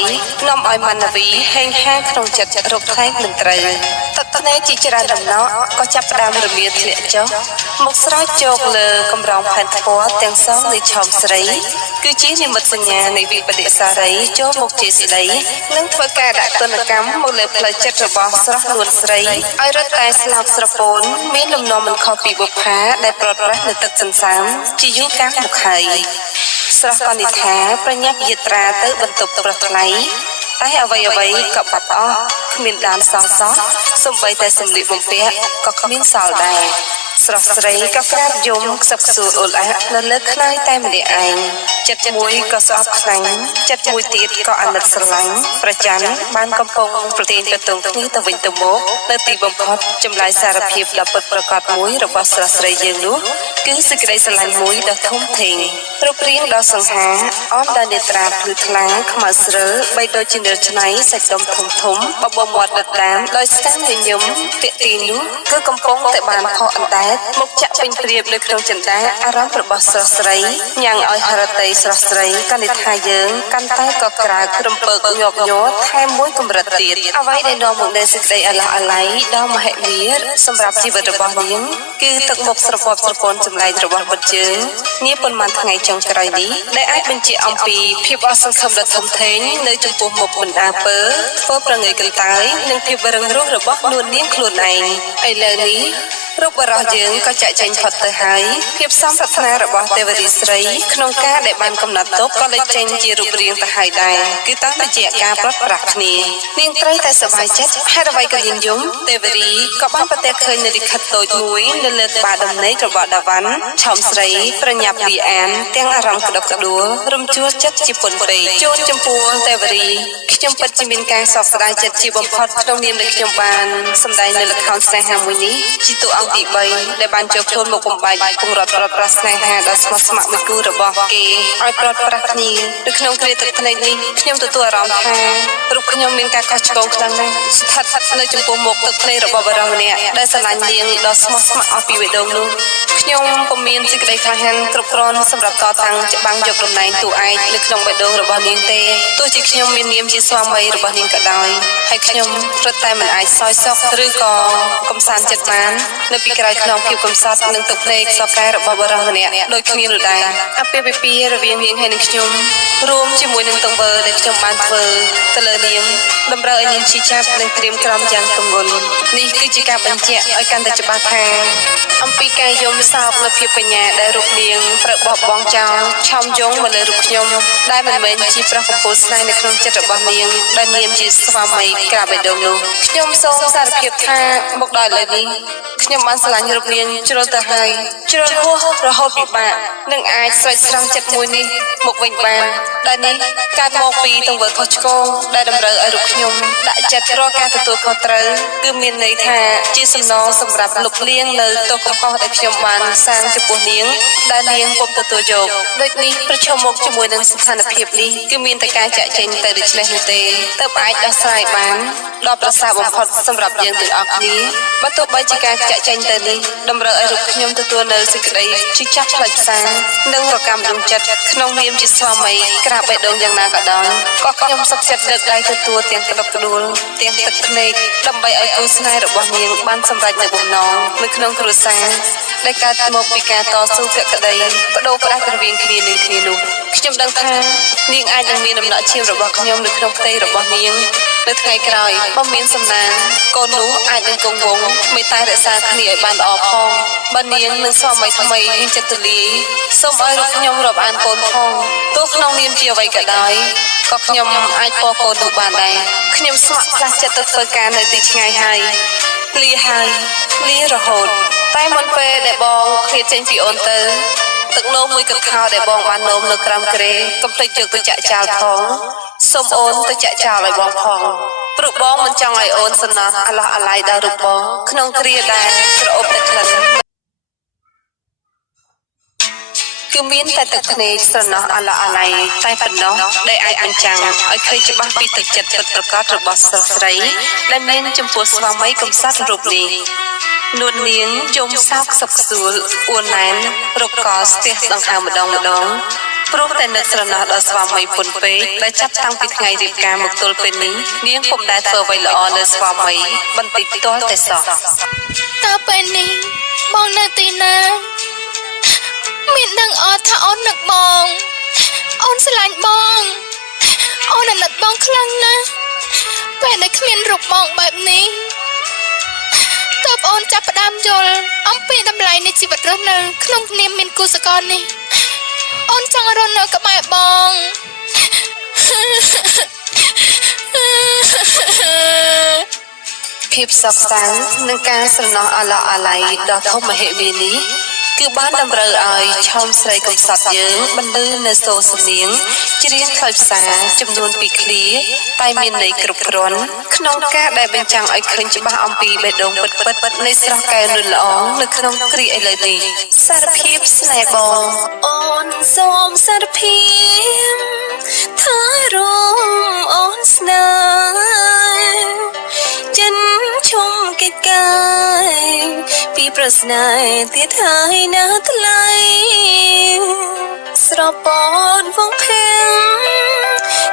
នាំឲ្យមាណវីហេងហាងក្នុងចិត្តរកថែងមិនត្រូវទឹកភ្នែកជាច្រើនដំណក់ក៏ចាប់ផ្ដើមរមៀលធ្លាក់ចុះមុខស្រោចជោគលើកំរងផែនថ្ពាល់ទាំងសងនៃឆោមស្រីគឺជានិមិត្តសញ្ញានៃវិបដិសារីចូលមុខជាស្ដីនិងធ្វើការដាក់ទណ្ឌកម្មមកលើផ្លូវចិត្តរបស់ស្រស់នួនស្រីឲ្យរត់តែស្លាប់ស្រពោនមានលំនាំមិនខុសពីបុប្ផាដែលប្រត់ប្រាស់នៅទឹកសន្សាមជាយូរកាលមកហើយស្រស់ក៏និថាប្រញាប់យាត្រាទៅបន្ទប់ប្រថ្លៃតែអ្វីក៏បាត់អស់គ្មានដានសោះសំបីតែសម្លៀកបំពាក់ក៏គ្មានសល់ដែរ ស្រស់ស្រីក៏ក្រាបយំខ្សឹបខ្សួលអូលអាក់នៅលើខ្នើយតែម្នាក់ឯងចិត្តមួយក៏ស្អប់ខ្លាំងចិត្តមួយទៀតក៏អាណិតស្រឡាញ់ប្រច័ណ្ឌបានកំពុងប្រទានទៅទងគ្នាទៅវិញទៅមកនៅទីបំផុតចម្លើយសារភាពដ៏ពិតប្រាកដមួយរបស់ស្រស់ស្រីយើងនោះគឺសេចក្តីស្រឡាញ់មួយដ៏ធំធេងរូបរាងដ៏សង្ហាអមដោយនេត្រាភ្លឺថ្លាខ្មៅស្រិលបីដូចជានិលឆ្នៃសាច់ដុំធំបបោមាត់ដិតដាមដោយស្កាំញញឹមពាក្យទីនោះគឺកំពុងតែបានខកអណ្ដែតមកចាក់ពេញព្រាបនៅក្នុងចិន្តាអារម្មណ៍របស់ស្រស់ស្រីញ៉ាំងឲ្យហរតីស្រស់ស្រីកនិថាយើងកាន់តែក៏ក្រើក្រំពើកញាប់ញ័រថែមមួយកម្រិតទៀតអ្វីដែលនាំមកនូវសេចក្តីអាឡោះអាល័យដ៏មហិមាសម្រាប់ជីវិតរបស់នាងគឺទឹកមុខស្រពាប់ស្រពន់ចម្លែករបស់បុត្រយើងនាប៉ុន្មានថ្ងៃចុងក្រោយនេះដែលអាចបញ្ជាក់អំពីភាពអសង្ឃឹមដ៏ធំធេងនៅចំពោះមុខបណ្ដាពើធ្វើប្រងើយកន្តើយនិងភាពរឹងរូសរបស់នួននាងខ្លួនឯងឥឡូវនេះ រូបបរោះយើងក៏ចាក់ចែងផុតទៅហើយភាពសំប្រាថ្នារបស់ទេវរីស្រីក្នុងការដែលបានកំណត់ទុកក៏លេចចេញជារូបរាងទៅហើយដែរគឺតាមរយៈការប្រត់ប្រាស់គ្នានាងត្រូវតែសប្បាយចិត្តហេតុអ្វីក៏នាងយំទេវរីក៏បានប្រទះឃើញនៅលិខិតតូចមួយនៅលើក្បាលដំណេករបស់ដាវ៉ាន់ឆោមស្រីប្រញាប់វាអានទាំងអារម្មណ៍ក្តុកក្តួលរំជួលចិត្តជាពន់ពេកជួនចំពោះទេវរីខ្ញុំពិតជាមានការសោកស្ដាយចិត្តជាបំផុតក្នុងនាមដែលខ្ញុំបានសម្ដែងនៅល្ខោនស្នេហាមួយនេះជាតួអង្គទី3ដែលបានចូលខ្លួនមកបំបែកពង្រត់ប្រត់ប្រាស់ស្នេហាដ៏ស្មោះស្ម័គ្រមួយគូរបស់គេឲ្យប្រត់ប្រាស់គ្នានៅក្នុងគ្រាទឹកភ្នែកនេះខ្ញុំទទួលអារម្មណ៍ថារូបខ្ញុំមានការកោះឆ្កងខ្លាំងណាស់ស្ថិតនៅចំពោះមុខទឹកភ្នែករបស់បារម្ភម្នាក់ដែលស្រឡាញ់នាងដ៏ស្មោះស្ម័គ្រអស់ពីបេះដូងនោះខ្ញុំពុំមានសេចក្តីក្លាហានគ្រប់គ្រាន់សម្រាប់តតាំងច្បាំងយកតំណែងតួឯកនៅក្នុងបេះដូងរបស់នាងទេទោះជាខ្ញុំមាននាមជាស្វាមីរបស់នាងក៏ដោយហើយខ្ញុំព្រឹកតែមិនអាចសោយសុខឬក៏កំសាន្តចិត្តបាននៅពីក្រោយខ្នងភាពកំសត់និងទឹកភ្នែកសកែរបស់បរិសុទ្ធម្នាក់ដូចគ្នានោះដែរអាពាហ៍ពិពាហ៍រវាងនាងហើយនិងខ្ញុំរួមជាមួយនឹងទង្វើដែលខ្ញុំបានធ្វើទៅលើនាងតម្រូវឲ្យនាងឈឺចាប់និងត្រៀមក្រំយ៉ាងទម្ងន់នេះគឺជាការបញ្ជាក់ឲ្យកាន់តែច្បាស់ថាអំពីការយំស សោកនៅភាពកញ្ញាដែលរូបនាងត្រូវបោះបង់ចោលឆោមយងមកលើរូបខ្ញុំដែលមិនមែនជាប្រុសកំពូលស្នេហ៍នៅក្នុងចិត្តរបស់នាងដែលនាមជាស្វាមីក្រាបបេះដូងនោះខ្ញុំសូមសារភាពថាមកដល់ឥឡូវនេះខ្ញុំបានស្រឡាញ់រូបនាងជ្រុលទៅហើយជ្រុលហួសរហូតពិបាកនឹងអាចស្រេចស្រង់ចិត្តមួយនេះមកវិញបានដែលនេះកើតមកពីទង្វើខុសឆ្គងដែលតម្រូវឲ្យរូបខ្ញុំដាក់ចិត្តរកការទទួលខុសត្រូវគឺមានន័យថាជាសំណងសម្រាប់លុបលាងនៅទោសកំហុសដែលខ្ញុំបានសាងចំពោះនាងដែលនាងពុំទទួលយកដូចនេះប្រឈមមុខជាមួយនឹងស្ថានភាពនេះគឺមានតែការចាក់ចែងទៅដូច្នេះនោះទេទើបអាចដោះស្រាយបានដល់ប្រសើរបំផុតសម្រាប់យើងទាំងអស់គ្នាបើទោះបីជាការចាក់ចែងទៅនេះតម្រូវឲ្យរូបខ្ញុំទទួលនៅសេចក្តីជឿចាប់ផ្លូវផ្សារនិងរកម្មដងចិត្តក្នុងនាមជាស្វាមីក្រាបបេះដូងយ៉ាងណាក៏ដោយក៏ខ្ញុំសុខចិត្តលើកដៃទទួលទាំងក្តុកក្តួលទាំងទឹកភ្នែកដើម្បីឲ្យគូស្នេហ៍របស់នាងបានសម្រេចនៅបំណងនៅក្នុងគ្រួសារដែលកើតមកពីការតស៊ូភក្តីបដូរផ្ដាស់រវាងគ្នានឹងគ្នានោះខ្ញុំដឹងថានាងអាចនឹងមានដំណក់ឈាមរបស់ខ្ញុំនៅក្នុងផ្ទៃរបស់នាងនៅថ្ងៃក្រោយបើមានសំណាងកូននោះអាចនឹងគង់វង្សមេត្តារក្សាគ្នាឲ្យបានល្អផងបើនាងនឹងស្វាមីថ្មីមានចិត្តទូលាយសូមឲ្យរូបខ្ញុំរាប់អានកូនផងទោះក្នុងនាមជាអ្វីក៏ដោយក៏ខ្ញុំអាចពរកូននោះបានដែរខ្ញុំស្ម័គ្រផ្លាស់ចិត្តទៅធ្វើការនៅទីឆ្ងាយហើយលារហូតតែមុនពេលដែលបងឃ្លាតចេញពីអូនទៅទឹកនោមមួយកឹកខោដែលបងបាននោមនៅក្រោមគ្រែកុំភ្លេចយកទៅចាក់ចោលផងសូមអូនទៅចាក់ចោលឲ្យបងផងព្រោះបងមិនចង់ឲ្យអូនសំណោះអាឡោះអាល័យដល់រូបបងក្នុងគ្រាដែលក្រអូបតែក្លិនគឺមានតែទឹកភ្នែកស្រណោះអាឡោះអាល័យតែប៉ុណ្ណោះដែលអាចបញ្ចាំងឲ្យឃើញច្បាស់ពីទឹកចិត្តពិតប្រាកដរបស់ស្រីស្រីដែលមានចំពោះស្វាមីកំសត់រូបនេះនួននាងយំសោកសឹកសួលអួនណែនរកកស្ទះដង្ហើមម្ដងព្រោះតែនឹកស្រណោះដល់ស្វាមីពុនពេកដែលចាប់តាំងពីថ្ងៃរៀបការមកទល់ពេលនេះនាងពុំដែលធ្វើអ្វីល្អលើស្វាមីបន្តិចទាល់តែសោះតើពេលនេះបងនៅទីណាមានដឹងអត់ថាអូននឹកបងអូនស្រឡាញ់បងអូនអាណិតបងខ្លាំងណាស់ពេលដែលគ្មានរូបបងបែបនេះទើបអូនចាប់ផ្ដើមយល់អំពីតម្លៃនៃជីវិតរស់នៅក្នុងនាមមានគូសកលនេះអូនចង់រស់នៅក្បែរបងភាពសោកសៅនឹងការស្រណោះអាឡោះអាល័យដ៏ធំមហិមានេះគឺបានតម្រូវឲ្យឆោមស្រីកំសត់យើងបន្លឺនៅសូរសំនៀងច្រៀងខ្លឹមសារចំនួន2ឃ្លាតែមានន័យគ្រប់គ្រាន់ក្នុងការដែលបញ្ចាំងឲ្យឃើញច្បាស់អំពីបេះដូងពិតៗនៃស្រស់កែវលឿនល្អនៅក្នុងគ្រាឥឡូវនេះសារភាពស្នេហ៍បងអូនសូមសារភាពថារំអូនស្នេហ៍ចិនឈុំកិច្ចការពីប្រស្នេហ៍ទៀតហើយណាថ្លៃស្រពនវងភេង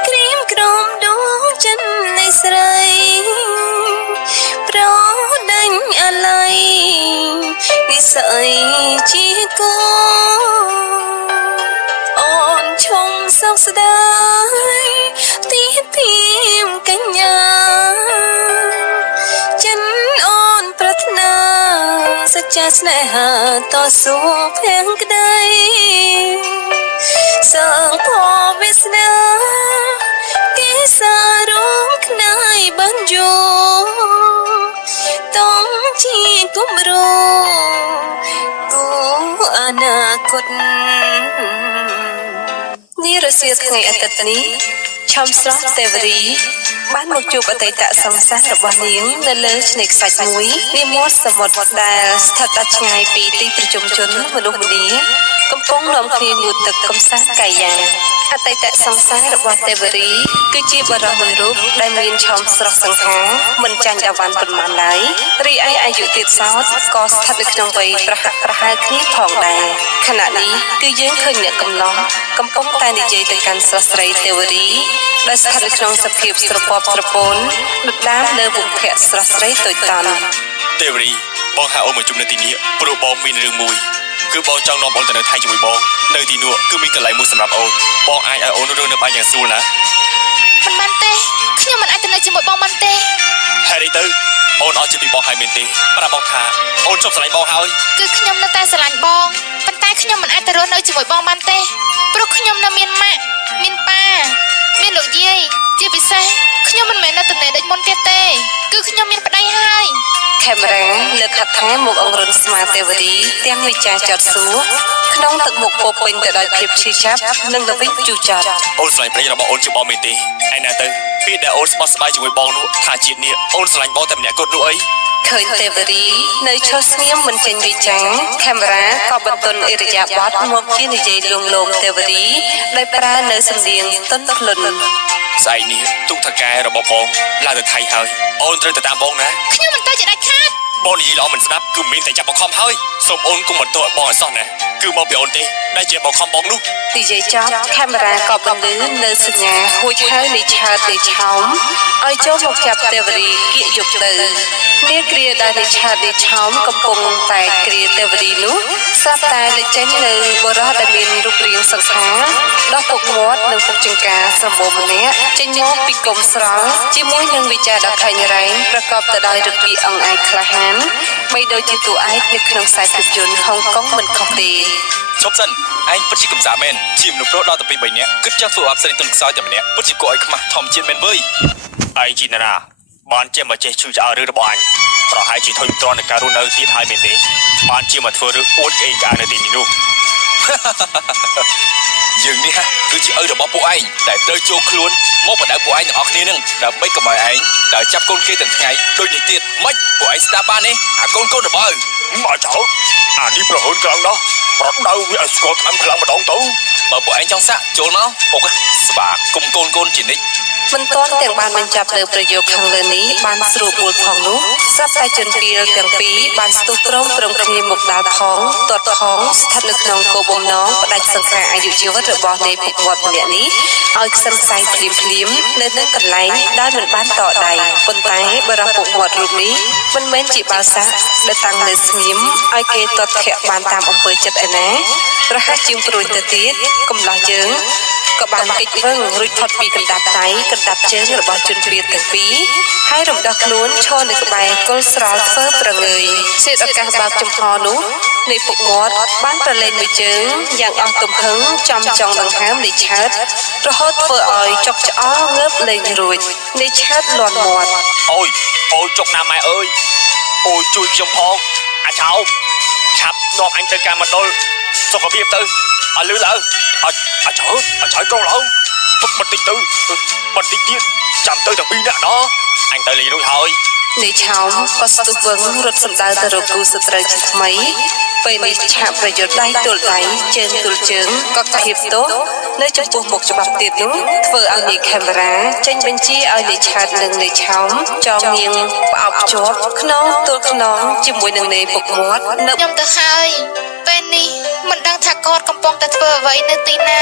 ក្រៀមក្រំដួងចិននៃស្រីប្រដេញអាឡ័យនិស័យជាកូនអូនឈុំសោកស្ដាយទីពីមកញ្ញាចិនអូនប្រាថ្នាសច្ចាស្នេហាតស៊ូភៀងក្តីសងភពវាសនាគេសារងខ្នាយបានយូតំជាគំរូគូអនាគតនេះរសៀលថ្ងៃអាទិត្យនេះឆោមស្រស់ទេវរីបានមកជួបអតីតសង្សាររបស់នាងនៅលើឆ្នេរខ្សាច់មួយនាមាត់សមុទ្រដែលស្ថិតដាច់ឆ្ងាយពីទីប្រជុំជនមនុស្សម្នាកំពុងនាំគ្នាងូតទឹកកំសាន្តកាយាអតីតសង្សាររបស់ទេវរីគឺជាបរិមួយរូបដែលមានឆោមស្រស់សង្ហាមិនចាញ់អវ៉ាន់ប៉ុន្មានឡើយរីឯអាយុទៀតសោតក៏ស្ថិតនៅក្នុងវ័យប្រហាក់ប្រហែលគ្នាផងដែរខណៈនេះគឺយើងឃើញអ្នកកំឡោះកំពុងតែនិយាយទៅកាន់ស្រស់ស្រីទេវរីដែលស្ថិតនៅក្នុងសភាពស្រពាប់ស្រពោនដុតដាមលើវង្សភ័ក្រស្រស់ស្រីតូចតាន់ទេវរីបងហៅអូនមកជុំនៅទីនេះព្រោះបងមានរឿងមួយគឺបងចង់នាំអូនទៅនៅថៃជាមួយបងនៅទីនោះគឺមានកន្លែងមួយសម្រាប់អូនបងអាចឲ្យអូនរស់នៅបានយ៉ាងស្រួលណា មិនបានទេខ្ញុំមិនអាចទៅនៅជាមួយបងបានទេ ហេតុអីទៅអូនអត់ជិះពីបងហើយមែនទេប្រាប់បងថាអូនជប់ស្រឡាញ់បងហើយ គឺខ្ញុំនៅតែស្រឡាញ់បងប៉ុន្តែខ្ញុំមិនអាចទៅរស់នៅជាមួយបងបានទេព្រោះខ្ញុំនៅមានម៉ាក់មានប៉ាមានលោកយាយជាពិសេសខ្ញុំមិនមែននៅទំនេរដូចមុនទៀតទេគឺខ្ញុំមានប្តីហើយ ខេមរ៉ាលើកហត្ថថាមកអង្រុនស្មាទេវរីទាំងវិចារចតសួរក្នុងទឹកមុខពោពេញទៅដោយភាពឈឺចាប់និងល្វីងជូរចត់ អូនស្រឡាញ់ប្តីរបស់អូនជាបងមែនទេឯណាទៅពេលដែលអូនស្បោះស្បាយជាមួយបងនោះថាជាតិនេះអូនស្រឡាញ់បងតែម្នាក់គត់នោះអី ឃើញទេវរីនៅឈរស្ងៀមមិនចេញវិចារខេមរ៉ាក៏បន្ទន់អិរិយាបថមកជានិយាយលួងលោមទេវរីដោយប្រើនៅសំនៀងទន់ភ្លន់ ស្អែកនេះទុកថកែរបស់បងឡើងទៅថៃហើយអូនត្រូវទៅតាមបងណា ខ្ញុំមិនទៅជាដាច់ខាត បងនិយាយល្អមិនស្ដាប់គឺមានតែចាប់បង្ខំហើយសូមអូនគុំបន្ទោសឲ្យបងឲ្យសោះណាគឺមកពីអូនទេដែលជាបង្ខំបងនោះ និយាយចប់ខេមរ៉ាក៏បន្លឺនៅសញ្ញាហួចហៅនៃឆើតនៃឆោមឲ្យចូលមកចាប់ទេវរីគៀកយកទៅនាគ្រាដែលនៃឆើតនៃឆោមកំពុងតែគ្រាទេវរីនោះស្រាប់តែលេចចេញនៅបរិះដែលមានរូបរាងសង្ខារដោះពុកមាត់និងពុកចង្ការស្រមោលម្នាក់ចេញមកពីគុំស្រល់ជាមួយនឹងវិចារដ៏ខេញរែងប្រកបទៅដោយឫទ្ធិអង្អែលក្លាហានបីដូចជាតួឯកនៅក្នុងខ្សែភាពយន្តហុងកុងមិនខុសទេ ឈប់សិនឯងពិតជាកំសាមែនជាមនុស្សប្រុសដល់ទៅពី3នាក់គិតចង់ធ្វើអបស្រីទុនខ្សោយតែម្នាក់ពិតជាគួរឲ្យខ្មាស់ធម្មជាតិមែនវើយ ឯងជីណារាបានជាមកចេះឈឺឆ្អើររឿងរបស់អញប្រហែលជាធុញទ្រាន់នឹងការរស់នៅទៀតហើយមែនទេបានជាមកធ្វើរឿងអួតក្អេងក្អាងនៅទីនេះនោះ យើងនេះគឺជាឪរបស់ពួកឯងដែលត្រូវចូលខ្លួនមកបដៅពួកឯងទាំងអស់គ្នានឹងដើម្បីកុំឲ្យឯងដើរចាប់កូនគេទាំងថ្ងៃដូចនេះទៀតម៉េចពួកឯងស្ដាប់បានទេអាកូនរបស់ឪ មកចោលអានេះប្រហូនខ្លាំងណាស់ប្រដៅវាឲ្យស្គាល់ឆ្នាំខ្លាំងម្ដងទៅ បើពួកឯងចង់សាក់ចូលមកពុកស្បាគុំកូនជានិច្ច មិនទាន់ទាំងបានបញ្ចប់លើប្រយោគខាងលើនេះបានស្រួលពួលផងនោះស្រាប់តែជនពីលទាំងពីរបានស្ទុះព្រមគ្នាមកដល់ផងទាត់ផងស្ថិតនៅក្នុងគោលបំណងផ្ដាច់សង្សារអាយុជីវិតរបស់នៃពុកវត្តម្នាក់នេះឲ្យខ្សឹមខ្សែភ្លាមនៅនឹងកន្លែងដែលមិនបានតដៃប៉ុន្តែបរិះពុកវត្តរូបនេះមិនមែនជាបាសាដែលតាំងនៅស្ងៀមឲ្យគេទាត់ធាក់បានតាមអំពើចិត្តឯណាប្រហែលជាងព្រួយទៅទៀតកំឡោះយើង ក៏បានកិច្ចវឹងរួចផុតពីកណ្ដាប់ដៃកណ្ដាប់ជើងរបស់ជនព្រាតទាំងពីរហើយរំដោះខ្លួនឈរនៅក្បែរគល់ស្រល់ធ្វើប្រងើយសេតឱកាសបើកចំហនោះនៃពុកមាត់បានប្រឡែងមួយជើងយ៉ាងអស់ទំហឹងចំចង់ដង្ហើមនៃឆើតរហូតធ្វើឲ្យចុកឆ្អល់ងើបលេងរួចនៃឆើតលាន់មាត់ អូយអូយចុកណាម៉ែអើយអូយជួយខ្ញុំផងអាចឆោមឆាប់នាំអញទៅការមណ្ឌលសុខភាពទៅឲ្យលឺឡើងអាចកូនឡើងបន្តិចទៅបន្តិចទៀតចាំទៅទាំងពីរនាក់ណអញទៅលេងរួចហើយ នៃឆោមក៏ស្ទុះវឹងរត់សម្ដៅទៅរកគូសត្រូវជាថ្មីពេលនេះឆាកប្រយុទ្ធដៃទល់ដៃជើងទល់ជើងក៏កាហៀបទោសនៅចំពោះមុខច្បាប់ទៀតនោះធ្វើឲ្យនាយខេមរ៉ាចេញបញ្ជាឲ្យនាយឆាតនិងនាយឆោមចងនាងផ្អោបជាប់ខ្នងទល់ខ្នងជាមួយនឹងនាយពុកមាត់នៅ ខ្ញុំទៅហើយពេលនេះមិនដឹងថាគាត់កំពុងតែធ្វើអ្វីនៅទីណា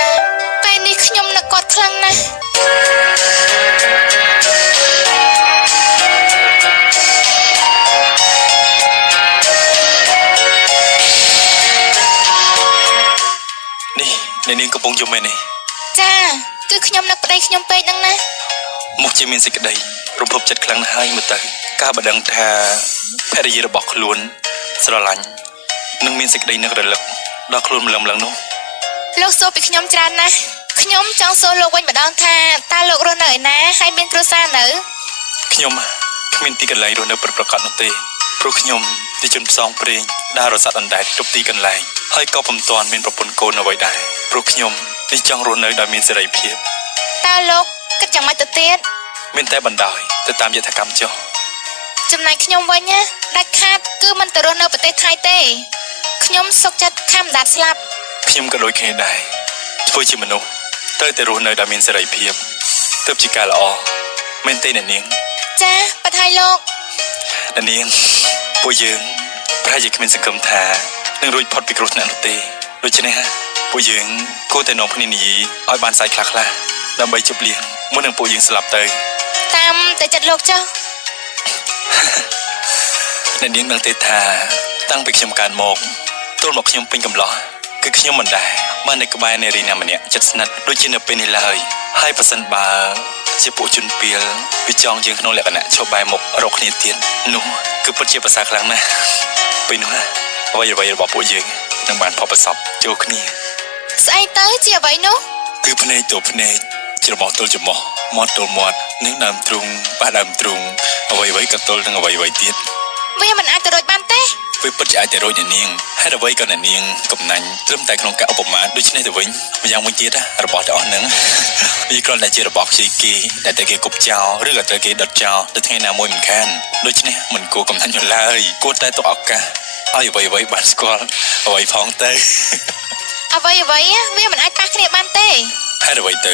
ពេលនេះខ្ញុំនឹកគាត់ខ្លាំងណាស់ នេះនាងកំពុងយំមែនទេ ចាគឺខ្ញុំនឹកប្តីខ្ញុំពេកហ្នឹងណា មុខជាមានសេចក្តីរំភើបចិត្តខ្លាំងណាស់ហើយមើលទៅការបដងថាភរិយារបស់ខ្លួនស្រឡាញ់នឹងមានសេចក្តីនឹករលឹកដល់ខ្លួនម្លឹងនោះ លោកសួរពីខ្ញុំច្រើនណាស់ខ្ញុំចង់សួរលោកវិញម្ដងថាតើលោករស់នៅឯណាហើយមានគ្រួសារនៅ ខ្ញុំគ្មានទីកន្លែងរស់នៅប្រកបនោះទេព្រោះខ្ញុំជាជនផ្សងព្រេងដើររសាត់អណ្ដែតគ្រប់ទីកន្លែងហើយក៏ពុំទាន់មានប្រពន្ធកូនអ្វីដែរព្រោះខ្ញុំនេះចង់រស់នៅដោយមានសេរីភាព តើលោកគិតយ៉ាងម៉េចទៅទៀត មានតែបណ្ដោយទៅតាមយថាកម្មចុះ ចំណែកខ្ញុំវិញណាដាច់ខាតគឺមិនទៅរស់នៅប្រទេសថៃទេខ្ញុំសុខចិត្តខំដាច់ស្លាប់ ខ្ញុំក៏ដូចគ្នាដែរធ្វើជាមនុស្សត្រូវតែរស់នៅដោយមានសេរីភាពទើបជាការល្អមែនទេអ្នកនាង ចាប៉ាត់ហើយលោក អ្នកនាងពួកយើងប្រហែលជាគ្មានសង្ឃឹមថានឹងរួចផុតពីគ្រោះថ្នាក់នោះទេដូច្នេះពួកយើងគួរតែនាំគ្នានិយាយឲ្យបានសាយខ្លះៗដើម្បីជប់លៀងមុននឹងពួកយើងស្លាប់ទៅ តាមតែចិត្តលោកចុះ អ្នកនាងដឹងទេថាតាំងពីខ្ញុំកើតមកទល់មកខ្ញុំពេញកំឡោះគឺខ្ញុំមិនដែរបាននៅក្បែរនារីណាម្នាក់ចិត្តស្និទ្ធដូចជានៅពេលនេះឡើយហើយប្រសិនបើ ជាពួកជនពីលវាចង់យើងក្នុងលក្ខណៈឈប់បែរមុខរកគ្នាទៀតនោះគឺពិតជាប្រសើរខ្លាំងណាស់ពេលនោះអ្វីរបស់ពួកយើងនឹងបានផុសប្រសពចូលគ្នា ស្អីទៅជាអ្វីនោះ គឺភ្នែកទៅភ្នែកច្រមុះទល់ច្រមុះមាត់ទល់មាត់នឹងដើមទ្រូងប៉ះដើមទ្រូងអ្វីក៏ទល់នឹងអ្វីទៀត វាមិនអាចទៅរួចបានទេ វាពិតជាអាចទៅរួចអ្នកនាងហេតុអ្វីក៏អ្នកនាងកំណាញ់ត្រឹមតែក្នុងការឧបមាដូច្នេះទៅវិញម្យ៉ាងវិញទៀតរបស់ទាំងអស់ហ្នឹងវាគ្រាន់តែជារបស់ខ្ចីគេដែលតែគេគប់ចោលឬក៏ត្រូវគេដុតចោលទៅថ្ងៃណាមួយមិនខានដូច្នេះមិនគួរកំណាញ់ឡើយគួរតែទុកឱកាសឲ្យអ្វីបានស្គាល់អ្វីផងទៅ អ្វីវាមិនអាចប៉ះគ្នាបានទេ ហេតុអ្វីទៅ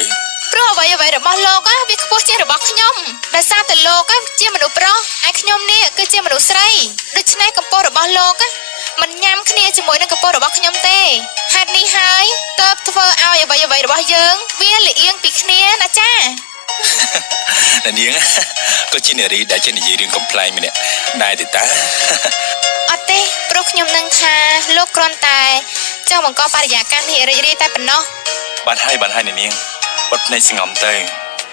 ព្រោះអ្វីរបស់លោកវាខ្ពស់ជាងរបស់ខ្ញុំដោយសារតែលោកជាមនុស្សប្រុសឯខ្ញុំនេះគឺជាមនុស្សស្រីដូច្នេះកម្ពស់របស់លោកមិនញ៉ាំគ្នាជាមួយនឹងកម្ពស់របស់ខ្ញុំទេហេតុនេះហើយទើបធ្វើឲ្យអ្វីរបស់យើងវាលៀងពីគ្នាណាចា អ្នកនាងក៏ជានារីដែលចេះនិយាយរឿងកំប្លែងម្នាក់ដែរទេតា អត់ទេព្រោះខ្ញុំនឹងថាលោកគ្រាន់តែចង់បង្កបរិយាកាសនេះរីករាយតែប៉ុណ្ណោះ បានហើយអ្នកនាងបត់ភ្នែកស្ងំទៅ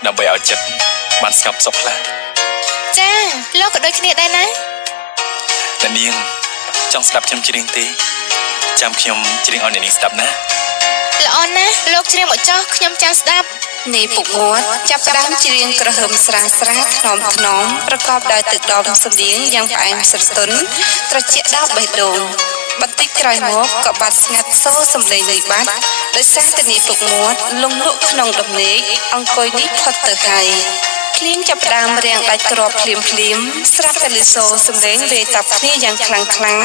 ដើម្បីឲ្យចិត្តបានស្ងប់សុខខ្លះ ចាលោកក៏ដូចគ្នាដែរណា អ្នកនាងចង់ស្ដាប់ខ្ញុំច្រៀងទេចាំខ្ញុំច្រៀងឲ្យអ្នកនាងស្ដាប់ណា ល្អណាស់លោកច្រៀងមកចោះខ្ញុំចាំស្ដាប់ នាយពុកមាត់ចាប់ផ្ដើមច្រៀងក្រហមស្រាលថ្នមប្រកបដោយទឹកដមសំនៀងយ៉ាងផ្អែមស្រទន់ត្រជាក់ដល់បេះដូងបន្តិចក្រោយមកក៏បាត់ស្ងាត់សូរសំឡេងលុយបាត់ដោយសារតែនាយពុកមាត់លងលក់ក្នុងដំណេកអង្គុយនេះផុតទៅហើយភ្លៀងចាប់ផ្ដើមរាំងដាច់ក្របភ្លាមស្រាប់តែលឺសូរសំឡេងលេតាប់គ្នាយ៉ាងខ្លាំង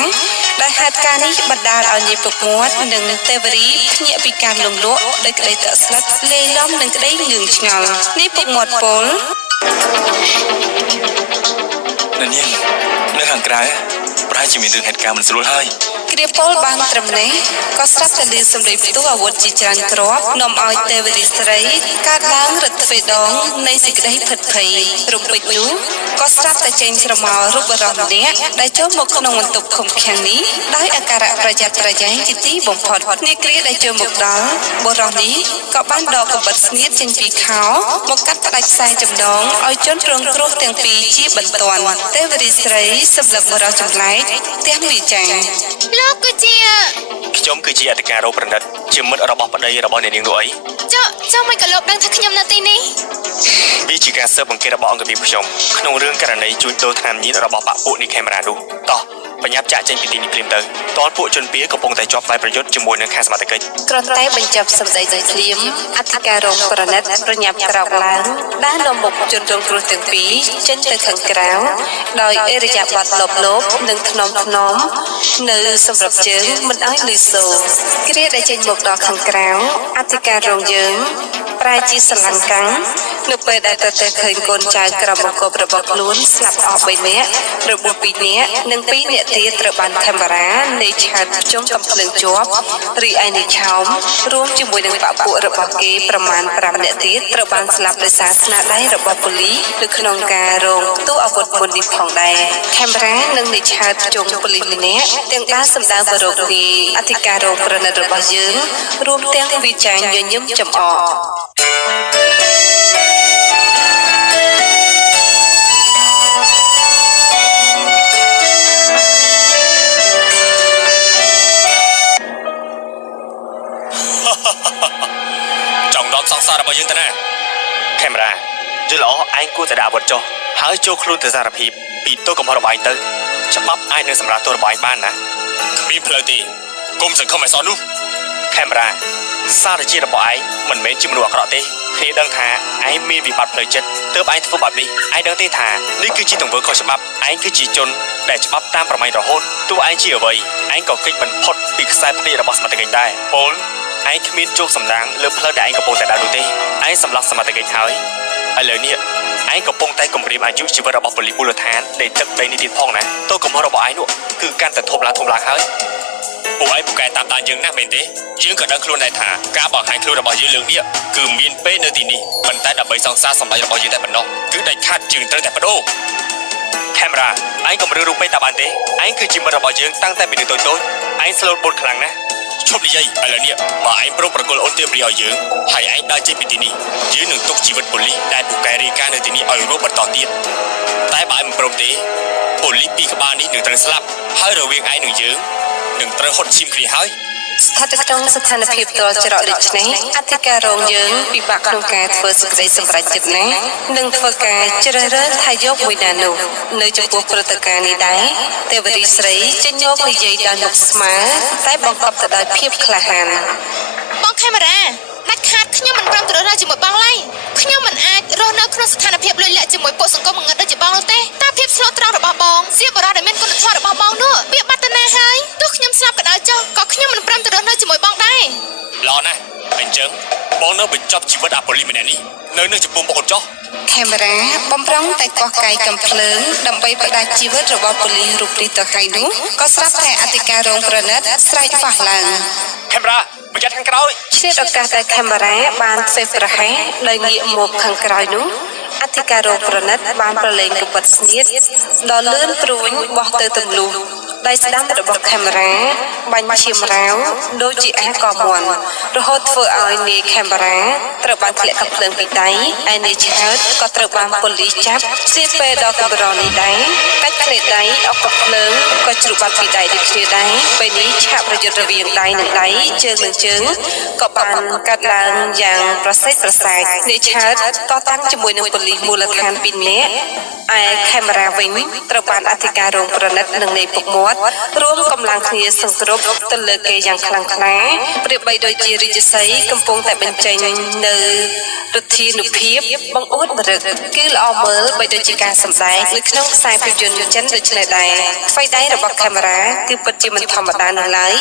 ដែលហេតុការណ៍នេះបណ្ដាលឲ្យនាយពុកមាត់និងទេវរីភ្ញាក់ពីការលងលក់ដោយក្តីតក់ស្លុតលេឡំនឹងក្តីងឿងឆ្ងល់នាយពុកមាត់ពល អ្នកនាងនៅខាងក្រៅប្រហែលជាមានរឿងហេតុការណ៍មិនស្រួលហើយ គ្រាពលបានត្រឹមនេះក៏ស្រាប់តែឮសំឡេងផ្ទុះអាវុធជាច្រើនគ្រាប់នាំឲ្យទេវរីស្រីកើតឡើងរត់ទ្វេដងនៃសេចក្តីភិតភ័យរំពេចនោះក៏ស្រាប់តែចេញស្រមោលរូបបុរសម្នាក់ដែលចូលមកក្នុងបន្ទប់ឃុំឃាំងនេះដោយអាការៈប្រយ័ត្នប្រយែងជាទីបំផុតនាគ្រាដែលចូលមកដល់បុរសនេះក៏បានដកកាំបិតស្នៀតចេញពីខោមកកាត់ផ្ដាច់ខ្សែចម្ដងឲ្យជនរងគ្រោះទាំងពីរជាបន្ទាន់ទេវរីស្រីសម្លឹកបុរសចម្លែកទាំងវាចាញ់ លោកគឺជា ខ្ញុំគឺជាអធិការរោប្រណិតជាមិត្តរបស់ប្តីរបស់អ្នកនាងនោះអី ចុះមិនក៏លោកដឹងថាខ្ញុំនៅទីនេះ វាជាការស៊ើបអង្កេតរបស់អង្គភាពខ្ញុំក្នុងរឿងករណីជួញដូរថ្នាំញៀនរបស់បាក់ពួកនីខេមរ៉ានោះតោះបញ្ញាប់ចាក់ចេញពីទីនេះភ្លាមទៅតលពួកជនពៀកំពុងតែជាប់ផ្លែប្រយុទ្ធជាមួយនឹងខាងសមត្ថកិច្ច គ្រាន់តែបញ្ចប់សម្ដីដោយភ្លាមអធិការរងប្រណិតប្រញាប់ក្រោកឡើងដែលនាំមុខជនរងគ្រោះទាំងពីរចេញទៅខាងក្រៅដោយអេរយាប័តលបនិងថ្នមនៅសម្រាប់ជើងមិនឲ្យលឺសូរគ្រាដែលចេញមកដល់ខាងក្រៅអធិការរងយើងប្រែជាស្រឡាំងកាំងនៅពេលដែលទៅឃើញកូនចៅក្រមបង្កប់របស់ខ្លួនស្លាប់អស់3នាក់របួស2នាក់និង2នាក់ទៀតត្រូវបានខេមរានៃឆាតជុំកំភ្លើងជាប់រីឯនៃឆោមរួមជាមួយនឹងបពុរបស់គេប្រមាណ5នាក់ទៀតត្រូវបានស្លាប់ដោយសារស្នាដៃរបស់ប៉ូលីសនៅក្នុងការរងទូអាវុធមុននេះផងដែរខេមរានិងនៃឆាតជុំប៉ូលីសម្នាក់ទាំងបានសម្ដៅបរោគពីអធិការរងប្រណិតរបស់យើងរួមទាំងវិចារញញឹមចំអក ចង់ដកសង្សាររបស់យើងទៅណាខេមរ៉ាយល់ល្អឯងគួរតែដាក់អាវុធចុះហើយចូលខ្លួនទៅសារភាពពីទោសកំហុសរបស់ឯងទៅច្បាប់អាចនឹងសម្រាប់ទោសរបស់ឯងបានណាគ្មានផ្លូវទេគុំសង្ឃឹមឲ្យសោះនោះខេមរ៉ាសារជាតិរបស់ឯងមិនមែនជាមនុស្សអាក្រក់ទេគ្នាដឹងថាឯងមានវិបត្តិផ្លូវចិត្តទើបឯងធ្វើបែបនេះឯងដឹងទេថានេះគឺជាទង្វើខុសច្បាប់ឯងគឺជាជនដែលច្បាប់តាមប្រម៉ែងរហូតទោះឯងជាអ្វីឯងក៏គេចមិនផុតពីខ្សែភ្នែករបស់សមត្ថកិច្ចដែរពល ឯងគ្មានជោគសម្ដាងលើផ្លូវដែលឯងកំពុងតែដើរនោះទេឯងសម្លាប់សមត្ថកិច្ចហើយឥឡូវនេះឯងកំពុងតែគំរាមអាយុជីវិតរបស់ប៉ូលីសមូលដ្ឋាននៃទឹកដីនេះទៀតផងណាទោសកំហុសរបស់ឯងនោះគឺកាន់តែធំឡើងហើយពួកឯងពូកែតាមដានយើងណាស់មែនទេយើងក៏ដឹងខ្លួនដែរថាការបង្ហាញខ្លួនរបស់យើងលើកនេះគឺមានពេលនៅទីនេះប៉ុន្តែដើម្បីសង្សារសម្ដែងរបស់យើងតែប៉ុណ្ណោះគឺដាច់ខាតយើងត្រូវតែបដូរខេមរ៉ាឯងកុំរើរូបពេកតាបានទេឯងគឺជាមិត្តរបស់យើងតាំងតែពីនៅតូចឯងស្លូតបុតខ្លាំងណាស់ ឈប់និយាយឥឡូវនេះបើឯងប្រកល់អូនទៀមរីឲ្យយើងហើយឯងដើរចេញពីទីនេះយើងនឹងទុកជីវិតប៉ូលីសដែលពូកែរាយការណ៍នៅទីនេះឲ្យរស់បន្តទៀតតែបើឯងមិនព្រមទេប៉ូលីសពីរក្បាលនេះនឹងត្រូវស្លាប់ហើយរវាងឯងនិងយើងនឹងត្រូវហត់ឈាមគ្នាហើយ ស្ថិតក្នុងស្ថានភាពទាល់ច្រកដូចនេះអធិការរងយើងពិបាកក្នុងការធ្វើសេចក្តីសម្រេចចិត្តណានិងធ្វើការជ្រើសរើសថាយកមួយណានោះនៅចំពោះព្រឹត្តិការណ៍នេះដែរទេវរីស្រីចេញយកនិយាយដោយមុខស្មើតែបង្កប់ទៅដោយភាពក្លាហាន បងខេមរ៉ាដាច់ខាតខ្ញុំមិនព្រមទៅរស់នៅជាមួយបងឡើយខ្ញុំមិនអាចរស់នៅក្នុងស្ថានភាពលុយលាក់ជាមួយពួកសង្គមងឹតដូចជាបងនោះទេតែភាពស្លូតត្រង់របស់បងជាបរិបទដែលមានគុណធម៌របស់បងនោះវាបាត់ទៅណាហើយទោះខ្ញុំស្លាប់ក៏ដោយចុះក៏ខ្ញុំមិនព្រមទៅរស់នៅជាមួយបងដែរ ល្អណាស់អញ្ចឹងបងនៅបញ្ចប់ជីវិតអាប៉ូលីម្នាក់នេះនៅនឹងចំពោះបងអូនចុះ ខេមរ៉ាបំរុងតែកោះកាយកំភ្លើងដើម្បីផ្ដាច់ជីវិតរបស់ប៉ូលីសរូបនេះទៅហើយនោះក៏ស្រាប់តែអធិការរងប្រណិតស្រែកហ្វាស់ឡើង ខេមរ៉ាមកចាត់ខាងក្រោយ ឆ្លៀតឱកាសតែខេមរ៉ាបានធ្វើប្រហែសដោយងាកមកខាងក្រោយនោះអធិការរងប្រណិតបានប្រឡែងកពិតស្នៀតដល់លឿនព្រួញបោះទៅទម្លុះដៃស្ដាំរបស់ខេមរ៉ាបាញ់ឈាមរាវដូចជាអាកមន់រហូតធ្វើឲ្យនាយខេមរ៉ាត្រូវបានធ្លាក់កំភ្លើងពីដៃឯនាយឆើតក៏ត្រូវបានប៉ូលីសចាប់ជាពេលដល់កម្រនេះដែរកាច់ភ្នែកដៃអុកកំភ្លើងក៏ជ្រុះបាត់ពីដៃដូចគ្នាដែរពេលនេះឆាកប្រយុទ្ធរវាងដៃនិងដៃជើងនឹងជើងក៏បានកាត់ឡើងយ៉ាងប្រសិទ្ធប្រសើរនាយឆើតតតាំងជាមួយនឹងប៉ូលីសមូលដ្ឋាន2នាក់ឯខេមរ៉ាវិញត្រូវបានអធិការរងប្រណិតនិងនាយពុកមាត់រួមកម្លាំងគ្នាសង្គ្រប់ទៅលើគេយ៉ាងខ្លាំងក្លាប្រៀបបីដូចជារាជសីកំពុងតែបញ្ចេញនៅរដ្ឋានុភាពបង្អួតបរិកគឺល្អមើលបីដូចជាការសម្ដែងនៅក្នុងខ្សែភាពយន្តចិនដូចនេះដែរថ្មីដៃរបស់ខេមរ៉ាគឺពិតជាមិនធម្មតានោះឡើយ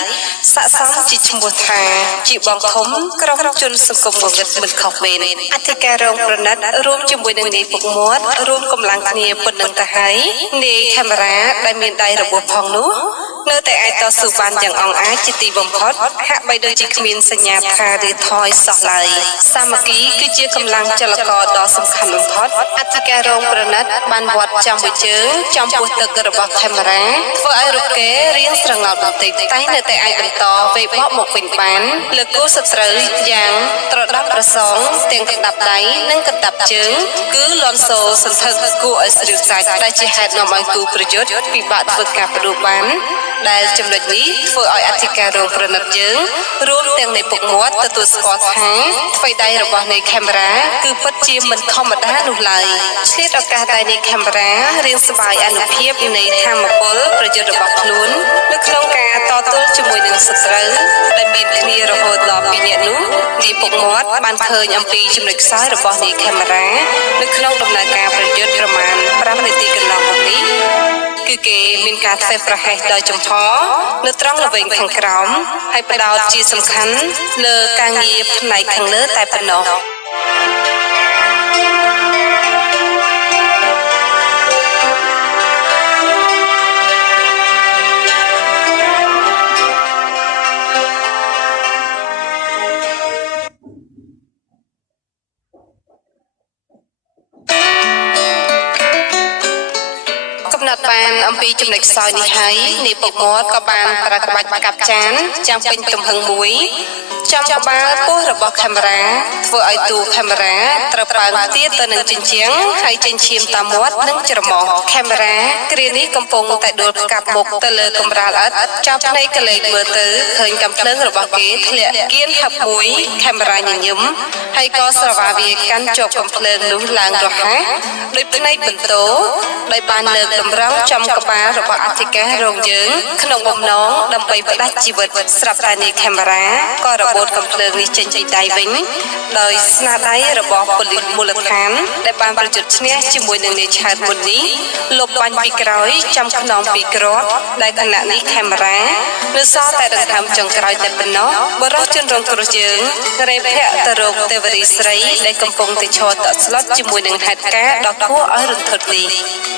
ស័ក្តិសមជាឈ្មោះថាជាបងធំក្រុមជនសង្គមងងឹតមិនខុសមែនអធិការរងប្រណិតរួមជាមួយនឹងនាយពុកមាត់រួមកម្លាំងគ្នាប៉ុណ្ណឹងទៅហើយនាយខេមរ៉ាដែលមានដៃរបួសផងនោះនៅតែអាចតស៊ូបានយ៉ាងអង្អាចជាទីបំផុតហាក់បីដូចជាគ្មានសញ្ញាថាឬថយសោះឡើយសាមគ្គីគឺជាកម្លាំងចលករដ៏សំខាន់បំផុតអធិការរងប្រណិតបានវត្តចំមួយជើងចំពោះទឹករបស់ខេមរ៉ាធ្វើឲ្យរូបគេរៀងស្រងោលបន្តិចតែនៅតែអាចបន្តវេបកមកវិញបានលើគូសត្រូវយ៉ាងត្រដប់ប្រសងទាំងកណ្ដាប់ដៃនិងកណ្ដាប់ជើងគឺលន់សូសន្ធឹកគួរឲ្យស្រៀវសាច់ដែលជាហេតុនាំឲ្យគូប្រយុទ្ធពិបាកធ្វើការបដូរបានដែលចំណុចនេះធ្វើឲ្យអធិការរងប្រណិតយើងរួមទាំងនៃពុកមាត់ទទួលស្គាល់ថាថ្មីដៃរបស់នៃខេមរ៉ាគឺពិតជាមិនធម្មតានោះឡើយឆ្លៀតឱកាសតែនៃខេមរ៉ារៀងស្បាយអនុភាពនៃធម្មពលប្រយុទ្ធរបស់ខ្លួននៅក្នុងការតទល់ជាមួយនឹងសត្រូវដែលមានគ្នារហូតដល់2នាក់នោះនៃពុកមាត់បានឃើញអំពីចំណុចខ្សោយរបស់នៃខេមរ៉ានៅក្នុងដំណើរការប្រយុទ្ធប្រមាណ5នាទីកន្លងមកនេះគឺគេមានការធ្វើប្រហែសដោយចំហនៅត្រង់ល្វែងខាងក្រោមហើយផ្ដោតជាសំខាន់លើការងារផ្នែកខាងលើតែប៉ុណ្ណោះបានអំពីចំណុចខ្សោយនេះហើយនាយពុកមាត់ក៏បានប្រក្បាច់កាប់ចានចាំពេញទំហឹងមួយចំក្បាលពោះរបស់ខេមរ៉ាធ្វើឲ្យតួខេមរ៉ាត្រូវប៉ើងទៀតទៅនឹងជញ្ជាំងហើយចេញឈាមតាមមាត់និងច្រមុះខេមរ៉ាគ្រានេះកំពុងតែដួលផ្កាប់មុខទៅលើកម្រាលឥដ្ឋចាប់ភ្នែកកលេចមើលទៅឃើញកំភ្លើងរបស់គេធ្លាក់គៀនហឹបមួយខេមរ៉ាញញឹមហើយក៏ស្រវាវាកាន់ជាប់កំភ្លើងនោះឡើងរហ័សដោយភ្នែកបន្ទោដោយបានលើកតម្រង់ចំក្បាលរបស់អធិការរងយើងក្នុងបំណងដើម្បីផ្ដាច់ជីវិតស្រាប់តែនាយខេមរ៉ាក៏របូតកំភ្លើងនេះចេញពីដៃវិញដោយស្នាដៃរបស់ប៉ូលីសមូលដ្ឋានដែលបានប្រយុទ្ធឈ្នះជាមួយនឹងនាយឆើតមុននេះលុបបាញ់ពីក្រោយចំខ្នងពីគ្រាប់ដែលខណៈនេះខេមរ៉ានៅសល់តែដង្ហើមចុងក្រោយតែប៉ុណ្ណោះបរិសុទ្ធជនរងគ្រោះយើងរេភៈទៅរកទេវរីស្រីដែលកំពុងតែឈរតក់ស្លុតជាមួយនឹងហេតុការណ៍ដ៏គួរឲ្យរន្ធត់នេះ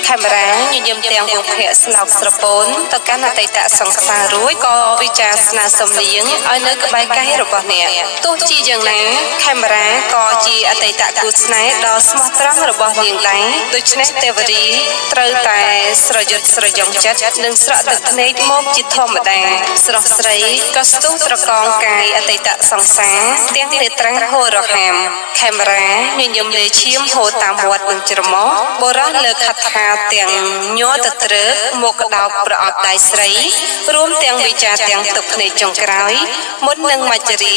ខេមរ៉ាញញឹមទាំងវងភ័ក្រស្លោកស្រពោនទៅកាន់អតីតសង្សាររួចក៏វិចារស្នាសំលៀងឲ្យនៅក្បែរកាយ របស់អ្នកទោះជាយ៉ាងណាខេមរាក៏ជាអតីតគូស្នេហ៍ដ៏ស្មោះត្រង់របស់នាងដែរដូច្នេះទេវរីត្រូវតែស្រយុតស្រយំចិត្តនិងស្រក់ទឹកភ្នែកមកជាធម្មតាស្រស់ស្រីក៏ស្ទុះត្រកងកាយអតីតសង្សារទាំងនេត្រាហូររហាមខេមរាញញឹមលេឈាមហូរតាមវត្តនឹងច្រមុះបុរសលើកហត្ថាទាំងញ័រទៅត្រើកមកកដោបប្រអប់ដៃស្រីរួមទាំងវិចារទាំងទឹកភ្នែកចុងក្រោយមុននឹងមច្ចរី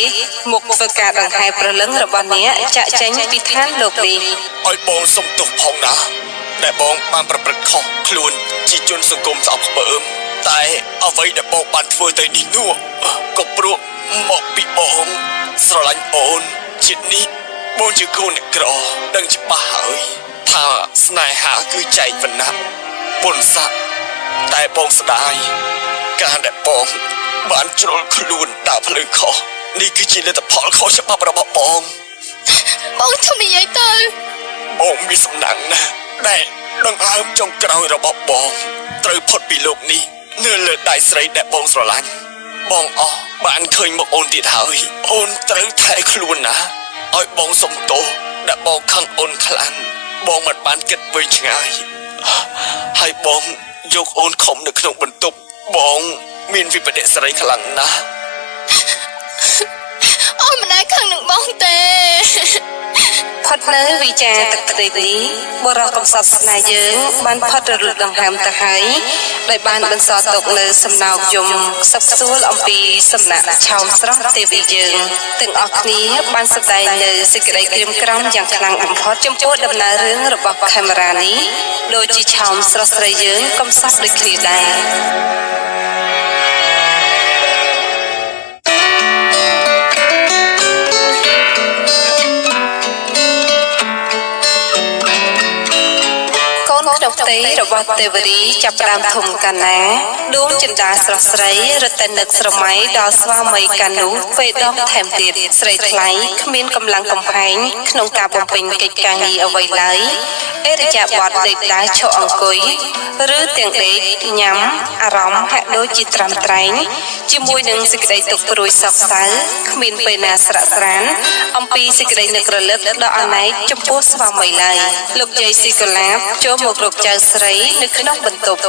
មុខធ្វើការដង្ហែប្រលឹងរបស់អ្នកចាក់ចេញពីឋានលោកនេះ ឲ្យបងសុំទោសផងណាដែលបងបានប្រព្រឹត្តខុសខ្លួនជាជនសង្គមស្អប់ខ្ពើមតែអ្វីដែលបងបានធ្វើទៅនេះនោះក៏ព្រោះមកពីបងស្រឡាញ់អូនជាតិនេះបងជាកូនអ្នកក្រដឹងច្បាស់ហើយថាស្នេហាគឺចែកវណ្ណៈពុនស័ក្តិតែបងស្ដាយការដែលបងបានជ្រុលខ្លួនដើរផ្លូវខុសនេះគឺជាលទ្ធផលខុសច្បាប់របស់បង បងធ្វើមិនយាយទៅ បងមានសំណាងណាស់ដែលដង្ហើមចុងក្រោយរបស់បងត្រូវផុតពីលោកនេះនៅលើដៃស្រីដែលបងស្រឡាញ់បងអស់បានឃើញមកអូនទៀតហើយអូនត្រូវថែខ្លួនណាឲ្យបងសុំទោសដែលបងខឹងអូនខ្លាំងបងមិនបានគិតវែងឆ្ងាយហើយបងយកអូនខំនៅក្នុងបន្ទប់បងមានវិបត្តិស្រីខ្លាំងណាស់ អូនមិនដែលខឹងនឹងបងទេ ផុតនៅវិចារទឹកភ្នែកនេះបុរសកំសត់ស្នេហ៍យើងបានផុតរលត់ដង្ហើមទៅហើយដោយបានបន្សល់ទុកនៅសំណោកយំខ្សឹបខ្សួលអំពីសំណាក់ឆោមស្រស់ទេវីយើងទាំងអស់គ្នាបានសម្ដែងនៅសេចក្តីក្រៀមក្រំយ៉ាងខ្លាំងបំផុតចំពោះដំណើររឿងរបស់ខេមរានេះដូចជាឆោមស្រស់ស្រីយើងកំសត់ដូចគ្នាដែរ ក្នុងផ្ទៃរបស់ទេវរីចាប់ផ្ដើមធំកាណាដួងចិន្តាស្រស់ស្រីរត់ទៅនឹកស្រមៃដល់ស្វាមីកានូវេដងថែមទៀតស្រីថ្លៃគ្មានកម្លាំងកំហែងក្នុងការបំពេញកិច្ចការងារអ្វីឡើយអេរជាបត់ដេកដើរឈរអង្គុយឬទាំងដេកញ៉ាំអារម្មណ៍ហាក់ដូចជាត្រាំត្រែងជាមួយនឹងសេចក្តីទុក្ខព្រួយសោកសៅគ្មានពេលណាស្រក់ស្រានអំពីសេចក្តីនឹករលឹកដល់អណែកចំពោះស្វាមីឡើយលោកយាយស៊ីកូឡាបចូលមករកចៅស្រីនៅក្នុងបន្ទប់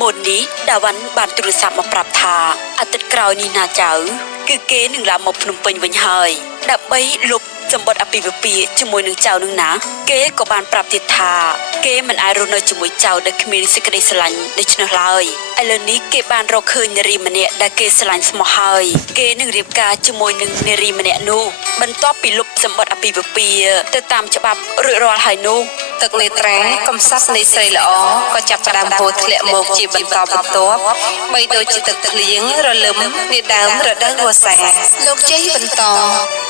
មុននេះដាវ៉ាន់បានទូរស័ព្ទមកប្រាប់ថាអាទិត្យក្រោយនេះណាចៅគឺគេនឹងឡើងមកភ្នំពេញវិញហើយដើម្បីលុបសម្បត្តិអាពាហ៍ពិពាហ៍ជាមួយនឹងចៅនឹងណាគេក៏បានប្រាប់ទៀតថាគេមិនអាចរស់នៅជាមួយចៅដែលគ្មានសេចក្តីស្រឡាញ់ដូច្នោះឡើយឥឡូវនេះគេបានរកឃើញនារីម្នាក់ដែលគេស្រឡាញ់ស្មោះហើយគេនឹងរៀបការជាមួយនឹងនារីម្នាក់នោះបន្ទាប់ពីលុបសម្បត្តិអាពាហ៍ពិពាហ៍ទៅតាមច្បាប់រួចរាល់ហើយនោះ ទឹកនេត្រាកំសត់នៃស្រីល្អក៏ចាប់ផ្ដើមហូរធ្លាក់មកជាបន្តបន្ទាប់បីដូចជាទឹកភ្លៀងរលឹមនាដើមរដូវវស្សា លោកជ័យបន្ត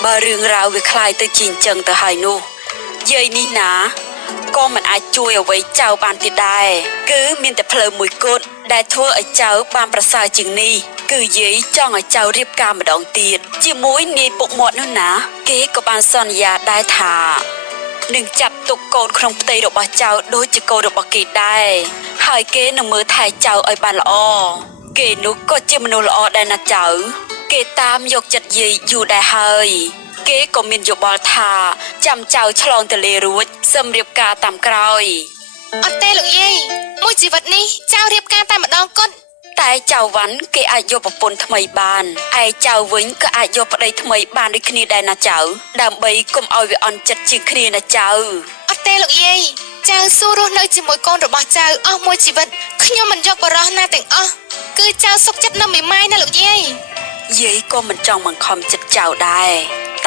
បើរឿងរ៉ាវវាคล้ายទៅជាអញ្ចឹងទៅហើយនោះយាយនេះណាក៏មិនអាចជួយអ្វីចៅបានទៀតដែរគឺមានតែផ្លូវមួយគត់ដែលធ្វើឲ្យចៅបានប្រសើរជាងនេះគឺយាយចង់ឲ្យចៅរៀបការម្ដងទៀតជាមួយនាយពុកមាត់នោះណាគេក៏បានសន្យាដែរថានឹងចាត់ទុកកូនក្នុងផ្ទៃរបស់ចៅដូចជាកូនរបស់គេដែរហើយគេនឹងមើលថែចៅឲ្យបានល្អគេនោះក៏ជាមនុស្សល្អដែរណាចៅគេតាមយកចិត្តយាយយូរដែរហើយគេក៏មានយោបល់ថាចាំចៅឆ្លងទលេរួចសឹមរៀបការតាមក្រោយ អត់ទេលោកយាយមួយជីវិតនេះចៅរៀបការតែម្ដងគត់ តែចៅវ៉ាន់គេអាចយកប្រពន្ធថ្មីបានឯចៅវិញក៏អាចយកប្តីថ្មីបានដូចគ្នាដែរណាចៅដើម្បីកុំឲ្យវាអន់ចិត្តជាងគ្នាណាចៅ អត់ទេលោកយាយចៅសួររស់នៅជាមួយកូនរបស់ចៅអស់មួយជីវិតខ្ញុំមិនយកបរោះណាទាំងអស់គឺចៅសុខចិត្តនៅមីម៉ាយណាលោកយាយ យាយក៏មិនចង់បង្ខំចិត្តចៅដែរ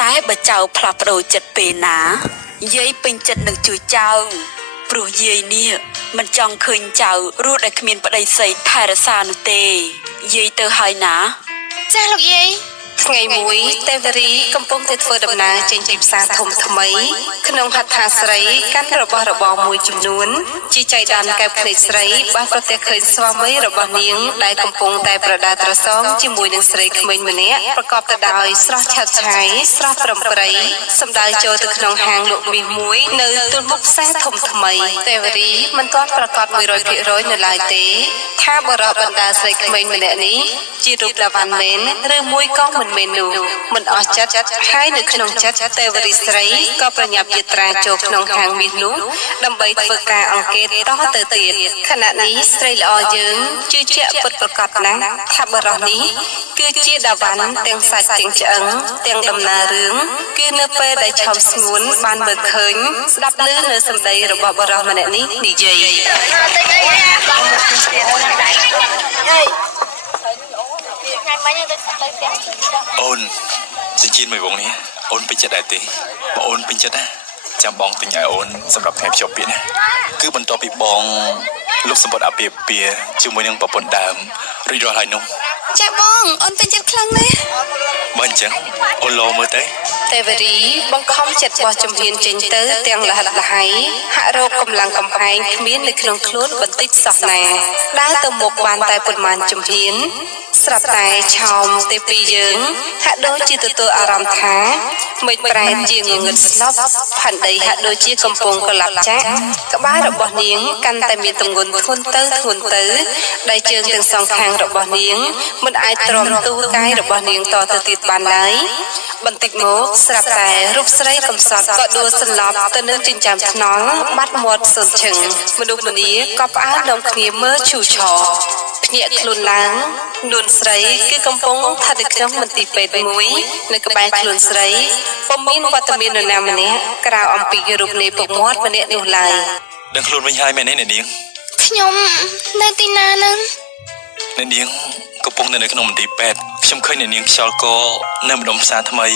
តែបើចៅផ្លាស់ប្ដូរចិត្តពេលណាយាយពេញចិត្តនឹងជួយចៅព្រោះយាយនេះមិនចង់ឃើញចៅរស់ដែលគ្មានប្តីស្រីថែរក្សានោះទេយាយទៅហើយណា ចាស់លោកយាយ ថ្ងៃមួយទេវរីកំពុងតែធ្វើដំណើរចេញពីផ្សារធំថ្មីក្នុងហត្ថាស្រីកាន់របស់របរមួយចំនួនជាចៃដន្យកែបភ្នែកស្រីបានប្រទះឃើញស្វាមីរបស់នាងដែលកំពុងតែប្រដាល់ត្រសងជាមួយនឹងស្រីក្មេងម្នាក់ប្រកបទៅដោយស្រស់ឆើតឆាយស្រស់ប្រំប្រៃសម្ដៅចូលទៅក្នុងហាងលក់មាសមួយនៅទល់មុខផ្សារធំថ្មីទេវរីមិនទាន់ប្រកាស 100% នៅឡើយទេថា ថាបរិបបណ្ដាស្រីក្មេងម្នាក់នេះជារូបតាវ៉ាន់មែនឬមួយក៏មិនមែននោះមិនអស់ចិត្តហើយនៅក្នុងចិត្តទេវរីស្រីក៏ប្រញាប់យាត្រាចូលក្នុងហាងមាសនោះដើម្បីធ្វើការអង្កេតតទៅទៀតខណៈនេះស្រីល្អយើងជឿជាក់ពិតប្រាកដណាស់ថាបរិបនេះគឺជាតាវ៉ាន់ទាំងសាច់ទាំងឆ្អឹងទាំងដំណើររឿងគឺនៅពេលដែលឆោមស្ងួនបានមើលឃើញស្ដាប់ឮនៅសម្ដីរបស់បរិបម្នាក់នេះនិយាយ អូនចិញ្ចៀនមួយវងនេះអូនពេញចិត្តដែរទេបើអូនពេញចិត្តណាចាំបងទិញឲ្យអូនសម្រាប់ថ្ងៃភ្ជាប់ពាក្យណាគឺបន្ទាប់ពីបងលោកសម្បត្តិអាពាហ៍ពិពាហ៍ជាមួយនឹងប្រពន្ធដើមរួចរាល់ហើយនោះ ចាបងអូនពេញចិត្តខ្លាំងណាស់ បើអញ្ចឹងអូនលោមើលទៅ ទេវរីបង្ខំចិត្តបោះជំហានចេញទៅទាំងលហិតលហៃហាក់រកកម្លាំងកំហែងគ្មាននៅក្នុងខ្លួនបន្តិចសោះណាដើរទៅមុខបានតែប៉ុន្មានជំហានស្រាប់តែឆោមទេពីយើងហាក់ដូចជាទទួលអារម្មណ៍ថាមេឃប្រែជាងងឹតស្លប់ផាន់ដីហាក់ដូចជាកំពុងកលាប់ចាក់ក្បាលរបស់នាងកាន់តែមានទម្ងន់ធ្ងន់ទៅដែលជើងទាំងសងខាងរបស់នាងមិនអាចទ្រាំទូកាយរបស់នាងតទៅទៀតបានឡើយ បន្តិចមកស្រាប់តែរូបស្រីកំសត់ក៏ដួលសន្លប់ទៅនឹងចិញ្ចើមថ្នល់បាត់មាត់សន្ឈឹងមនុស្សម្នាក៏ផ្អើលនាំគ្នាមើលឈូឆរភ្ញាក់ខ្លួនឡើងនួនស្រីគឺកំពុងស្ថិតនៅក្នុងមន្ទីរពេទ្យមួយនៅក្បែរខ្លួនស្រីពុំមានវត្តមាននរណាម្នាក់ក្រៅអំពីរូបនៃពុកមាត់ម្នាក់នោះឡើយ ដឹងខ្លួនវិញហើយមែនទេអ្នកនាង ខ្ញុំនៅទីណានឹង អ្នកនាងកំពុងនៅក្នុងមន្ទីរពេទ្យខ្ញុំឃើញអ្នកនាងខ្យល់កនៅម្ដុំផ្សារថ្មី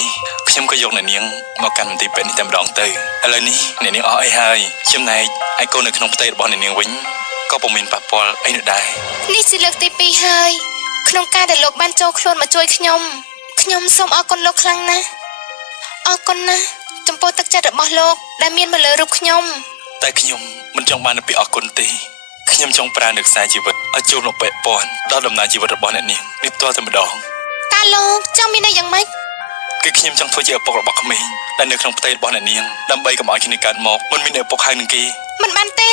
ខ្ញុំក៏យកអ្នកនាងមកកាន់មន្ទីរពេទ្យនេះតែម្ដងទៅឥឡូវនេះអ្នកនាងអស់អីហើយចំណែកឯកូននៅក្នុងផ្ទៃរបស់អ្នកនាងវិញក៏ពុំមានប៉ះពាល់អីនោះដែរ នេះជាលើកទី2ហើយក្នុងការដែលលោកបានចូលខ្លួនមកជួយខ្ញុំសូមអរគុណលោកខ្លាំងណាស់អរគុណណាស់ចំពោះទឹកចិត្តរបស់លោកដែលមានមកលើរូបខ្ញុំ តែខ្ញុំមិនចង់បានពីអរគុណទេខ្ញុំចង់ប្រើនៅខ្សែជីវិតឲ្យចូលមកពាក់ព័ន្ធដល់ដំណើរជីវិតរបស់អ្នកនាងនេះផ្ទាល់តែម្ដង តើលោកចង់មានន័យយ៉ាងម៉េច គឺខ្ញុំចង់ធ្វើជាឪពុករបស់ក្មេងដែលនៅក្នុងផ្ទៃរបស់អ្នកនាងដើម្បីកុំឲ្យគ្នាកើតមកមិនមានឪពុកហើយនឹងគេ មិនបានទេ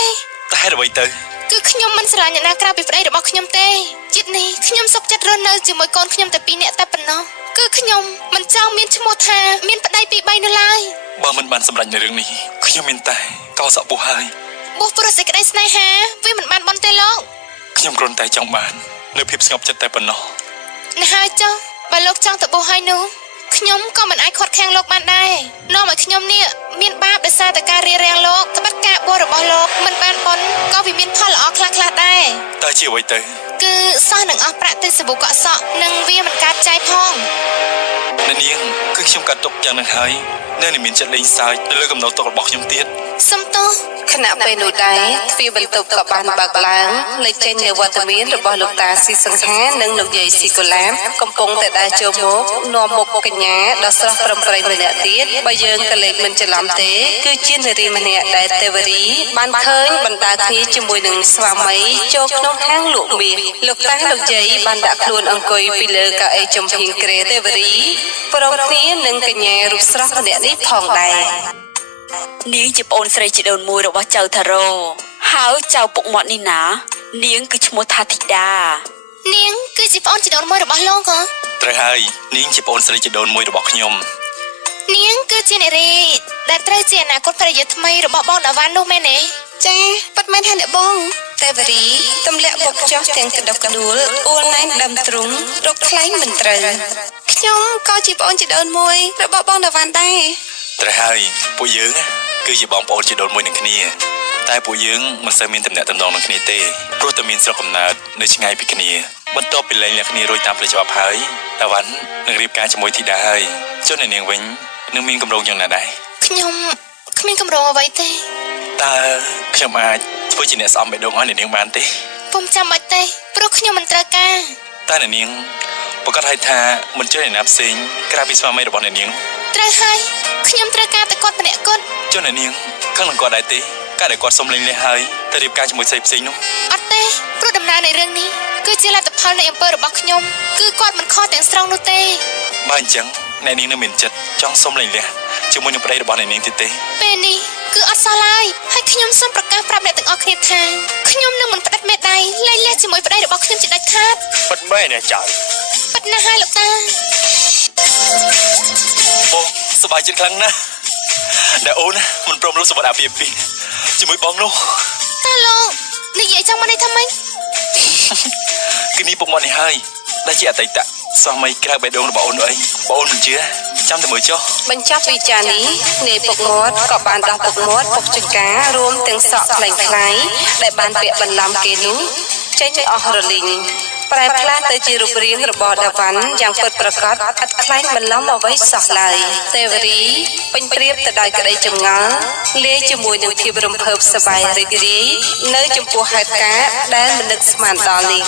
តែហេតុអ្វីទៅ គឺខ្ញុំមិនស្រឡាញ់អ្នកណាក្រៅពីប្តីរបស់ខ្ញុំទេជាតិនេះខ្ញុំសុខចិត្តរស់នៅជាមួយកូនខ្ញុំតែ2នាក់តែប៉ុណ្ណោះគឺខ្ញុំមិនចង់មានឈ្មោះថាមានប្តីពី3នៅឡើយ បើមិនបានសម្រេចនៅរឿងនេះខ្ញុំមានតែកោសក់បួសហើយ បួសព្រោះសេចក្តីស្នេហាវាមិនបានបន់ទេលោក ខ្ញុំគ្រាន់តែចង់បាននៅភាពស្ងប់ចិត្តតែប៉ុណ្ណោះ ណាហើយចុះបើលោកចង់ទៅបួសហើយនោះខ្ញុំក៏មិនអាចខាត់ខាំងលោកបានដែរនាំឲ្យខ្ញុំនេះមានបាបដោយសារតែការរារាំងលោកត្បិតការបួសរបស់លោកមិនបានបន់ក៏វាមានផលល្អខ្លះៗដែរ តើជាអ្វីទៅ គឺសោះនឹងអស់ប្រាក់ទិញសាប៊ូកក់សក់និងវាមិនកើតចាយផង អ្នកនាងគឺខ្ញុំកាត់ទុកយ៉ាងនឹងហើយនៅមានចិត្តលេងសើចនៅលើកំណត់ទុករបស់ខ្ញុំទៀត សុំទោស ខណៈពេលនោះដែរទ្វារបន្ទប់ក៏បានបើកឡើងលេចចេញនូវវត្តមានរបស់លោកតាស៊ីសង្ហានិងលោកយាយស៊ីកូឡាបកំពុងតែដើរចូលមកនាំមុខកញ្ញាដ៏ស្រស់ប្រំប្រៃម្នាក់ទៀតបើយើងក៏លេចមិនច្រឡំទេគឺជានារីម្នាក់ដែលទេវរីបានឃើញបណ្ដាគ្នាជាមួយនឹងស្វាមីចូលក្នុងហាងលក់មាសលោកតាលោកយាយបានដាក់ខ្លួនអង្គុយពីលើកៅអីចំហៀងគ្រែទេវរីព្រមគ្នានឹងកញ្ញារូបស្រស់ម្នាក់នេះផងដែរ នាងជាប្អូនស្រីជីដូនមួយរបស់ចៅថារ៉ូហើយចៅពុកមាត់នេះណានាងគឺឈ្មោះថាធីតា នាងគឺជាប្អូនជីដូនមួយរបស់លោកហ៎ ត្រូវហើយនាងជាប្អូនស្រីជីដូនមួយរបស់ខ្ញុំ នាងគឺជានារីដែលត្រូវជាអនាគតភរិយាថ្មីរបស់បងដាវ៉ាន់នោះមែនទេ ចាប៉ាត់មែនហើយអ្នកបង ទេវរីទម្លាក់បុកចោះទាំងក្តុកក្ដួលអួលណែនដើមទ្រូងរកខ្លែងមិនត្រូវ ខ្ញុំក៏ជាប្អូនជីដូនមួយរបស់បងតាវ៉ាន់ដែរ ត្រូវហើយពួកយើងគឺជាបងប្អូនជីដូនមួយនឹងគ្នាតែពួកយើងមិនសូវមានទំនាក់ទំនងនឹងគ្នាទេព្រោះតែមានស្រុកកំណើតនៅឆ្ងាយពីគ្នាបន្ទាប់ពីលែងលះគ្នារួចតាមផ្លូវច្បាប់ហើយតាវ៉ាន់នឹងរៀបការជាមួយធីតាហើយចុះអ្នកនាងវិញនឹងមានកម្រងយ៉ាងណាដែរ ខ្ញុំគ្មានកម្រងអ្វីទេ តើខ្ញុំអាចធ្វើជាអ្នកស្អំបេះដូងឲ្យអ្នកនាងបានទេ ពុំចាំបាច់ទេព្រោះខ្ញុំមិនត្រូវការ តើអ្នកនាងប្រកាសឲ្យថាមិនជឿអ្នកណាផ្សេងក្រៅពីស្វាមីរបស់អ្នកនាង ត្រូវហើយខ្ញុំត្រូវការតែគាត់ម្នាក់គត់ ចុះអ្នកនាងខឹងនឹងគាត់ដែរទេការដែលគាត់សុំលេងលះហើយទៅរៀបការជាមួយស្រីផ្សេងនោះ អត់ទេព្រោះដំណើរនៃរឿងនេះគឺជាលទ្ធផលនៃអំពើរបស់ខ្ញុំគឺគាត់មិនខុសទាំងស្រុងនោះទេ បើអញ្ចឹងអ្នកនាងនៅមានចិត្តចង់សុំលេងលះ ជាមួយនឹងប្តីរបស់អ្នកនាងទៀតទេ ពេលនេះគឺអត់សោះឡើយហើយខ្ញុំសូមប្រកាសប្រាប់អ្នកទាំងអស់គ្នាថាខ្ញុំនឹងមិនផ្តិតមេដៃលែងលះជាមួយប្តីរបស់ខ្ញុំជាដាច់ខាត ពិតមែនទេចៅ ពិតណាស់ហើយលោកតា បងសប្បាយចិត្តខ្លាំងណាស់ដែលអូនមិនព្រមលុបសម្បត្តិអាពាហ៍ពិពាហ៍ជាមួយបងនោះ តាលោកនិយាយចង់មកនេះថាម៉េច គឺនេះពុកមាត់នេះហើយដែលជាអតីតស្វាមីក្រៅបេះដូងរបស់អូននោះអីបងអូនមិនជឿចាំតែមើលចុះ បញ្ចប់វិចារនេះនាយពុកមាត់ក៏បានដោះពុកមាត់ពុកចការួមទាំងសក់ខ្លែងខ្លាយដែលបានពាក់បន្លំគេនោះចេញអស់រលីងប្រែផ្លាស់ទៅជារូបរាងរបស់ដាវ៉ាន់យ៉ាងពិតប្រាកដឥតខ្លែងបន្លំអ្វីសោះឡើយទេវរីពេញព្រៀបទៅដោយក្តីចម្ងល់លាយជាមួយនឹងភាពរំភើបសប្បាយរីករាយនៅចំពោះហេតុការណ៍ដែលមិននឹកស្មានដល់នេះ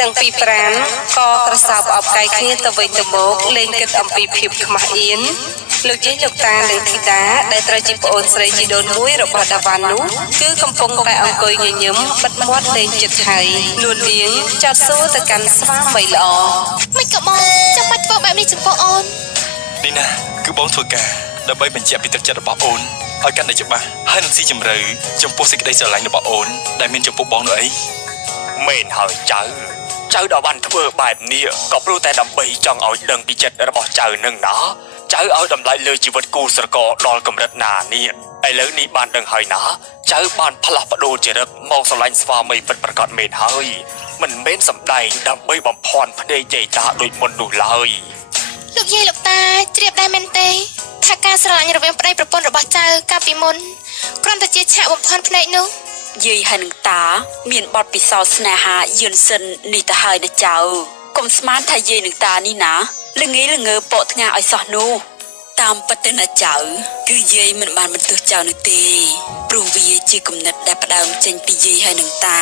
ទាំងពីរប្រាណក៏ក្រសោបអបកាយគ្នាទៅវិញទៅមកលេងគិតអំពីភាពខ្មាស់អៀនលោកយាយលោកតានិងធីតាដែលត្រូវជាប្អូនស្រីជីដូនមួយរបស់ដាវ៉ាន់នោះគឺកំពុងតែអង្គុយញញឹមបិទមាត់លេងចិត្តហើយនួននាងចាត់សួរទៅកាន់ស្វាមីល្អ មិនក៏បងចាំបាច់ធ្វើបែបនេះចំពោះអូន នេះណាគឺបងធ្វើការដើម្បីបញ្ជាក់ពីទឹកចិត្តរបស់អូនឲ្យកាន់តែច្បាស់ហើយនឹងស៊ីជម្រៅចំពោះសេចក្តីស្រឡាញ់របស់អូនដែលមានចំពោះបងនោះអី មែនហើយចៅដល់បានធ្វើបែបនេះក៏ព្រោះតែដើម្បីចង់ឲ្យដឹងពីចិត្តរបស់ចៅនឹងណាចៅឲ្យតម្លៃលើជីវិតគូស្រករដល់កម្រិតណានេះឥឡូវនេះបានដឹងហើយណាចៅបានផ្លាស់ប្ដូរចរិតមកស្រឡាញ់ស្វាមីពិតប្រាកដមែនហើយមិនមែនសម្ដែងដើម្បីបំភាន់ភ្នែកយាយតាដូចមុននោះឡើយ លោកយាយលោកតាជ្រាបដែរមែនទេថាការស្រឡាញ់រវាងប្តីប្រពន្ធរបស់ចៅកាលពីមុនគ្រាន់តែជាឆាកបំភាន់ភ្នែកនោះ យាយហើយនឹងតាមានបទពិសោធន៍ស្នេហាយឺនសិននេះទៅហើយណាចៅកុំស្មានថាយាយនឹងតានេះណាល្ងើពកថ្ងាឲ្យសោះនោះតាមពិតទៅណាចៅគឺយាយមិនបានបន្ទោសចៅនោះទេព្រោះវាជាគំនិតដែលផ្ដើមចេញពីយាយហើយនឹងតា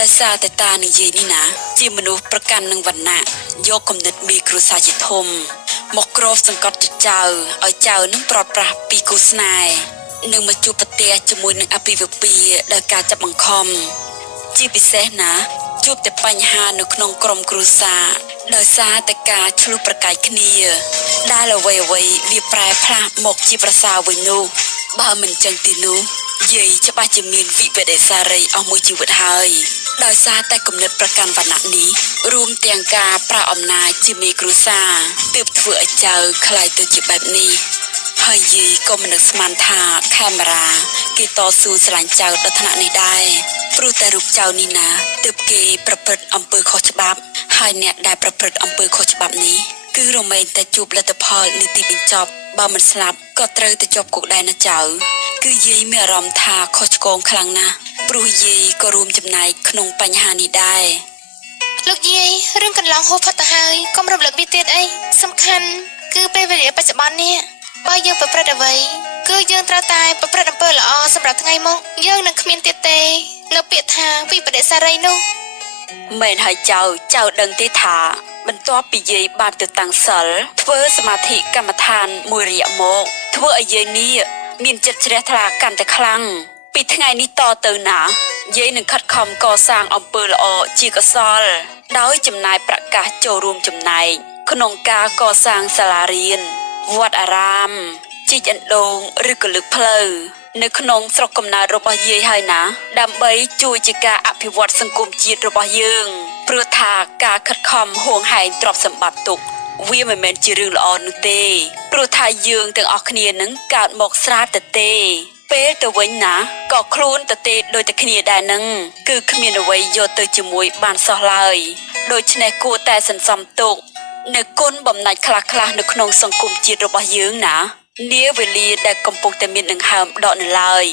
ដោយសារតែតានិងយាយនេះណាជាមនុស្សប្រកាន់នឹងវណ្ណៈយកគំនិតមីគ្រួសារជាធំមកគ្របសង្កត់ចិត្តចៅឲ្យចៅនឹងប្រត់ប្រាស់ពីគូស្នេហ៍នឹងមកជួបប្រទះជាមួយនឹងអភិវពាដោយការចាប់បង្ខំជាពិសេសណាជួបតែបញ្ហានៅក្នុងក្រុមគ្រួសារដោយសារតែការឆ្លោះប្រកែកគ្នាដែលអ្វីវាប្រែផ្លាស់មកជាប្រសើរវិញនោះបើមិនចឹងទេនោះយាយច្បាស់ជាមានវិបដិសារីអស់មួយជីវិតហើយដោយសារតែគំនិតប្រកាន់វណ្ណៈនេះរួមទាំងការប្រើអំណាចជាមេគ្រួសារទើបធ្វើឲ្យចៅខ្លាយទៅជាបែបនេះហើយយាយក៏មិននឹកស្មានថាកាមេរ៉ាគេតស៊ូស្រឡាញ់ចៅដល់ថ្នាក់នេះដែរព្រោះតែរូបចៅនេះណាទើបគេប្រព្រឹត្តអំពើខុសច្បាប់ហើយអ្នកដែលប្រព្រឹត្តអំពើខុសច្បាប់នេះគឺរមែងតែជួបលទ្ធផលនីតិបញ្ចប់បើមិនស្លាប់ក៏ត្រូវទៅជាប់គុកដែរណាចៅគឺយាយមានអារម្មណ៍ថាខុសឆ្គងខ្លាំងណាស់ព្រោះយាយក៏រួមចំណែកក្នុងបញ្ហានេះដែរ លោកយាយរឿងកន្លងហួសផុតទៅហើយកុំរំលឹកវាទៀតអីសំខាន់គឺពេលវេលាបច្ចុប្បន្ននេះបើយើងប្រព្រឹត្តអ្វីគឺយើងត្រូវតែប្រព្រឹត្តអំពើល្អសម្រាប់ថ្ងៃមុខយើងនឹងគ្មានទៀតទេនៅពាក្យថាវិបដិសារីនោះ មែនហើយចៅដឹងទេថាបន្ទាប់ពីយាយបានទៅតាំងសិលធ្វើសមាធិកម្មដ្ឋានមួយរយៈមកធ្វើឲ្យយាយនេះមានចិត្តជ្រះថ្លាកាន់តែខ្លាំងពីថ្ងៃនេះតទៅណាយាយនឹងខិតខំកសាងអំពើល្អជាកុសលដោយចំណាយប្រាក់កាសចូលរួមចំណែកក្នុងការកសាងសាលារៀនវត្តអារាមជីកអណ្ដូងឬក៏លើកផ្លូវនៅក្នុងស្រុកកំណើតរបស់យាយហើយណាដើម្បីជួយជាការអភិវឌ្ឍសង្គមជាតិរបស់យើងព្រោះថាការខិតខំហួងហែងទ្រព្យសម្បត្តិទុកវាមិនមែនជារឿងល្អនោះទេព្រោះថាយើងទាំងអស់គ្នានឹងកើតមកស្រាតទេពេលទៅវិញណាក៏ខ្លួនទៅដូចតែគ្នាដែរនឹងគឺគ្មានអ្វីយកទៅជាមួយបានសោះឡើយដូច្នេះគួរតែសន្សំទុកនៅគុណបំណាច់ខ្លះនៅក្នុងសង្គមជាតិរបស់យើងណានាវេលាដែលកំពុងតែមានដង្ហើមដកនៅឡើយ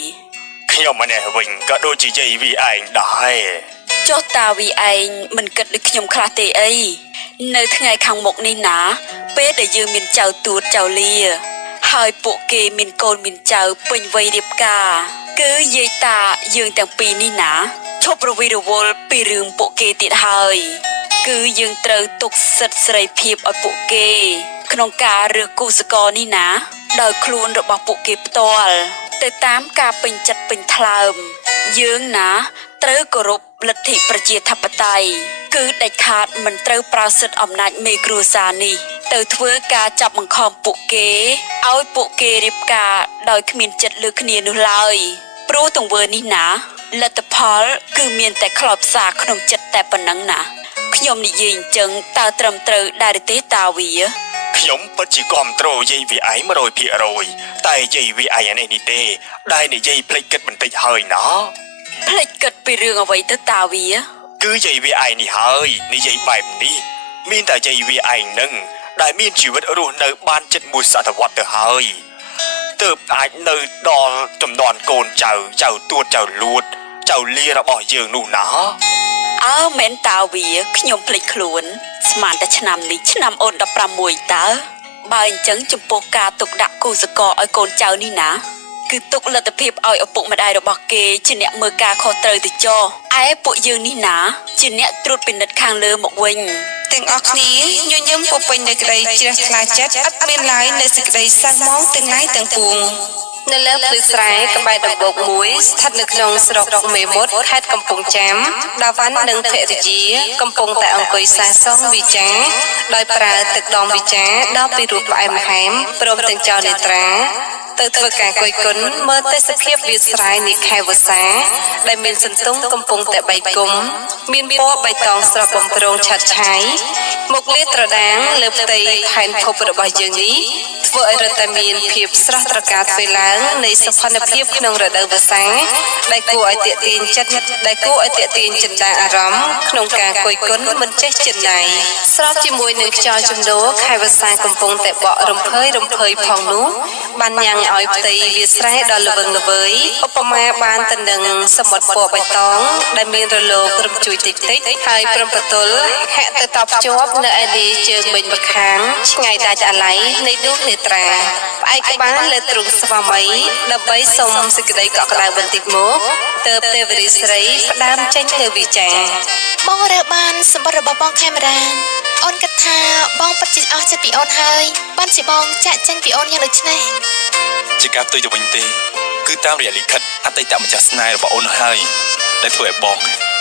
ខ្ញុំម្នាក់វិញក៏ដូចជាយាយវាឯងដែរ ចុះតាវីឯងមិនគិតដូចខ្ញុំខ្លះទេអីនៅថ្ងៃខាងមុខនេះណាពេលដែលយើងមានចៅទួតចៅលាហើយពួកគេមានកូនមានចៅពេញវ័យរៀបការគឺយាយតាយើងទាំងពីរនេះណាឈប់រវីរវល់ពីរឿងពួកគេទៀតហើយគឺយើងត្រូវទុកសិទ្ធិសេរីភាពឲ្យពួកគេក្នុងការរើសគូសកលនេះណាដោយខ្លួនរបស់ពួកគេផ្ទាល់ទៅតាមការពេញចិត្តពេញថ្លើមយើងណាត្រូវគោរពលទ្ធិប្រជាធិបតេយ្យគឺដាច់ខាតមិនត្រូវប្រើសិទ្ធិអំណាចមេគ្រួសារនេះ ទៅធ្វើការចាប់បង្ខំពួកគេឲ្យពួកគេរៀបការដោយគ្មានចិត្តលើគ្នានោះឡើយព្រោះទង្វើនេះណាលទ្ធផលគឺមានតែខ្លោចផ្សាក្នុងចិត្តតែប៉ុណ្ណឹងណាខ្ញុំនិយាយអញ្ចឹងតើត្រឹមត្រូវដែរទេតាវា ខ្ញុំពិតជាគ្រប់គ្រងយាយវាឯង 100% តែយាយវាឯងអានេះនេះទេដែលនិយាយភ្លេចគិតបន្តិចហើយណា ភ្លេចគិតពីរឿងអ្វីទៅតាវា គឺយាយវាឯងនេះហើយនិយាយបែបនេះមានតែយាយវាឯងនឹងដែលមានជីវិតរស់នៅបានជិតមួយសតវត្សទៅហើយទើបអាចនៅដល់ចំនួនកូនចៅទួតចៅលួតចៅលារបស់យើងនោះណា អើមែនតាវាខ្ញុំភ្លេចខ្លួនស្មានតែឆ្នាំនេះឆ្នាំអូន16តើបើអញ្ចឹងចំពោះការទុកដាក់គូសកលឲ្យកូនចៅនេះណាគឺទុកលទ្ធភាពឲ្យឪពុកម្ដាយរបស់គេជាអ្នកមើលការខុសត្រូវទៅចោះឯពួកយើងនេះណាជាអ្នកត្រួតពិនិត្យខាងលើមកវិញ ទាំងអស់គ្នាញញឹមពុពេញនៅក្តីជ្រះថ្លាចិត្តឥតមានឡើយនៅសេចក្តីសៅហ្មងទាំងឡាយទាំងពួងនៅលើភ្លឺស្រែក្បែរដំបូកមួយស្ថិតនៅក្នុងស្រុកមេមត់ខេត្តកំពង់ចាមដាវ៉ាន់និងភរិយាកំពុងតែអង្គុយសាសងវិចាដោយប្រើទឹកដងវិចាដល់ពីរោះផ្អែមល្ហែមព្រមទាំងចៅនេត្រាទៅធ្វើការគយគន់មើលទេសភាពវាលស្រែនៃខែវស្សាដែលមានសន្ទុំកំពុងតែបីគុំមានពណ៌បៃតងស្រស់បំព្រងឆើតឆាយមុខលាត្រដាងលើផ្ទៃផែនភពរបស់យើងនេះធ្វើឲ្យរដ្ឋមានភាពស្រស់ត្រកាលធ្វើឡើងនៃសុខភាពក្នុងរដូវវស្សាដែលគួរឲ្យទាក់ទាញចិត្តចិន្តាអារម្មណ៍ក្នុងការគយគន់មិនចេះចិនដៃស្របជាមួយនឹងខ្យល់ជំនោរខែវស្សាកំពុងតែបក់រំភើយផងនោះបានញ៉ាំងឲ្យផ្ទៃវាស្រែដល់ល្វឹងល្វើយឧបមាបានទៅនឹងសមុទ្រពណ៌បៃតងដែលមានរលករំជួយតិចហើយព្រំប្រទល់ហាក់ទៅតប់ជាប់នៅឯលាជើងវិញម្ខាងឆ្ងាយដាច់អាឡ័យនៃដួងនេត្រាផ្អែកក្បាលលើទ្រូងស្វាមីដើម្បីសុំសេចក្តីកក់ក្ដៅបន្តិចមកទើបទេវរីស្រីផ្ដើមចេញទៅវិចារ បងរើបានសម្បត្តិរបស់បងខេមរាអូនគិតថាបងពិតជាអស់ចិត្តពីអូនហើយបានជាបងចាក់ចេញពីអូនយ៉ាងដូចនេះ ជាការផ្ទុយទៅវិញទេគឺតាមរយៈលិខិតអតីតម្ចាស់ស្នេហ៍របស់អូនហើយដែលធ្វើឲ្យបង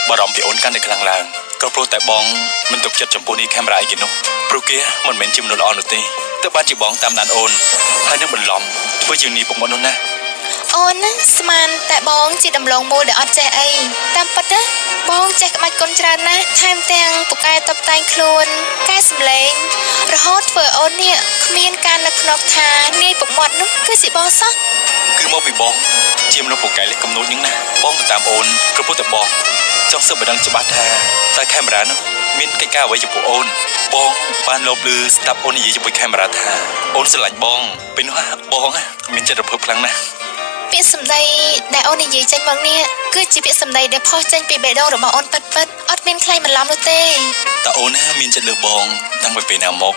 បារម្ភពីអូនកាន់តែខ្លាំងឡើងក៏ព្រោះតែបងមិនទុកចិត្តចំពោះនេះខេមរាអីគេនោះព្រោះគេមិនមែនជាមនុស្សល្អនោះទេទើបបានជាបងតាមដានអូនហើយនឹងបន្លំធ្វើជានេះពុកមុននោះណា អូនណាស្មានតែបងជាដំឡូងមូលដែលអត់ចេះអីតាមពិតណាបងចេះក្បាច់គុនច្រើនណាស់ថែមទាំងពូកែតុបតែងខ្លួនកែសម្លេងរហូតធ្វើអូននេះគ្មានការនឹកខ្នងថានាយពុកមាត់នោះគឺជាបងសោះ គឺមកពីបងជាមនុស្សពូកែលេខកំណត់ហ្នឹងណាបងទៅតាមអូនក៏ព្រោះតែបងចង់សើបបណ្ដឹងច្បាស់ថាតើខេមរានោះមានកិច្ចការអ្វីចំពោះអូនបងបានលបលឺស្ដាប់អូននិយាយជាមួយខេមរាថាអូនស្រឡាញ់បងពេលនោះបងមានចិត្តរំភើបខ្លាំងណាស់ ពាក្យសម្ដីដែលអូននិយាយចេញមកនេះគឺជាពាក្យសម្ដីដែលផុសចេញពីបេះដូងរបស់អូនពិតៗអត់មានខ្លែងបន្លំនោះទេ តើអូនមានចិត្តលើបងតាំងពីពេលណាមក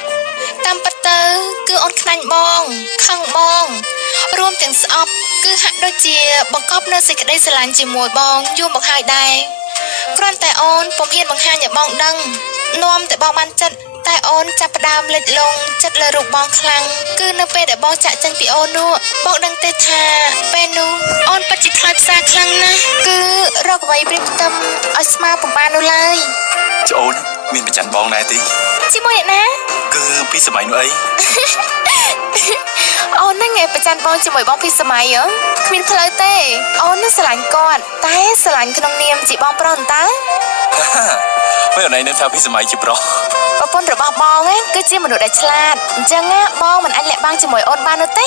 តាមពិតទៅគឺអូនខ្លាញ់បងខឹងបងរួមទាំងស្អប់គឺហាក់ដូចជាបង្កប់នៅសេចក្តីស្រឡាញ់ជាមួយបងយូរមកហើយដែរគ្រាន់តែអូនពុំហ៊ានបង្ហាញឲ្យបងដឹងនាំតែបងបានចិត្តតែអូនចាប់ផ្ដើមលិចលង់ចិត្តលើរូបបងខ្លាំងគឺនៅពេលដែលបងចាក់ចេញពីអូននោះបងដឹងទេថាពេលនោះអូនពិតជាខ្លាចផ្សាខ្លាំងណាស់គឺរកអ្វីព្រៀបផ្ទឹមឲ្យស្មើបំបាននោះឡើយ ចអូនមានប្រច័ណ្ឌបងដែរទេ ជាមួយអ្នកណា គឺពីសម័យនោះអី អូនហ្នឹងឯងប្រច័ណ្ឌបងជាមួយបងពីសម័យគ្មានផ្លូវទេអូននឹងស្រឡាញ់គាត់តែស្រឡាញ់ក្នុងនាមជាបងប្រុសតើ ពេលអូនឯងនៅថាពីសម័យជាប្រុស ប្រពន្ធរបស់បងគឺជាមនុស្សដែលឆ្លាតអញ្ចឹងបងមិនអាចលាក់បាំងជាមួយអូនបាននោះទេ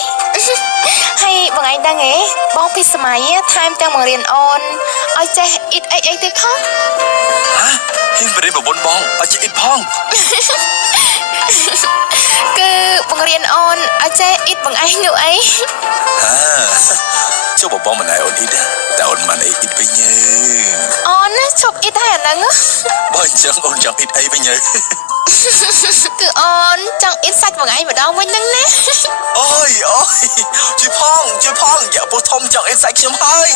ហើយបងឯងដឹងទេបងពីសម័យថែមទាំងបង្រៀនអូនឲ្យចេះអ៊ីតអីទៀតផង ហ៊ានបរិបបងបងឲ្យចេះអ៊ីតផង គឺបង្រៀនអូនឲ្យចេះអ៊ីតបងឯងនោះអី ចុះបងមិនឲ្យអូនអ៊ីតតែអូនមិនអ៊ីតវិញទេ អូនឈប់អ៊ីតហើយអាហ្នឹង បើអញ្ចឹងអូនចង់អ៊ីតអីវិញទេ គឺអូនចង់អ៊ីតសាច់បងឯងម្ដងវិញហ្នឹងណា អូយជួយផងយ៉ាពោះធំចង់អ៊ីតសាច់ខ្ញុំហើយ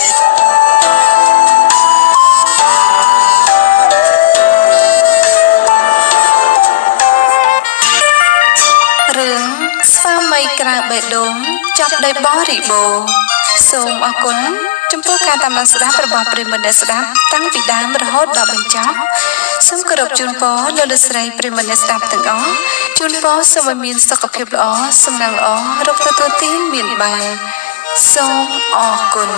រឿងស្វាមីក្រៅបេះដូងចប់ដោយបងរីបូសូមអរគុណ ចំពោះការតាមដានស្ដាប់របស់ប្រិយមិត្តអ្នកស្ដាប់តាំងពីដើមរហូតដល់បញ្ចប់សូមគោរពជូនពរលោកលោកស្រីប្រិយមិត្តអ្នកស្ដាប់ទាំងអស់ជូនពរសូមឲ្យមានសុខភាពល្អសំណាងល្អរកទទួលទានមានបានសូមអរគុណ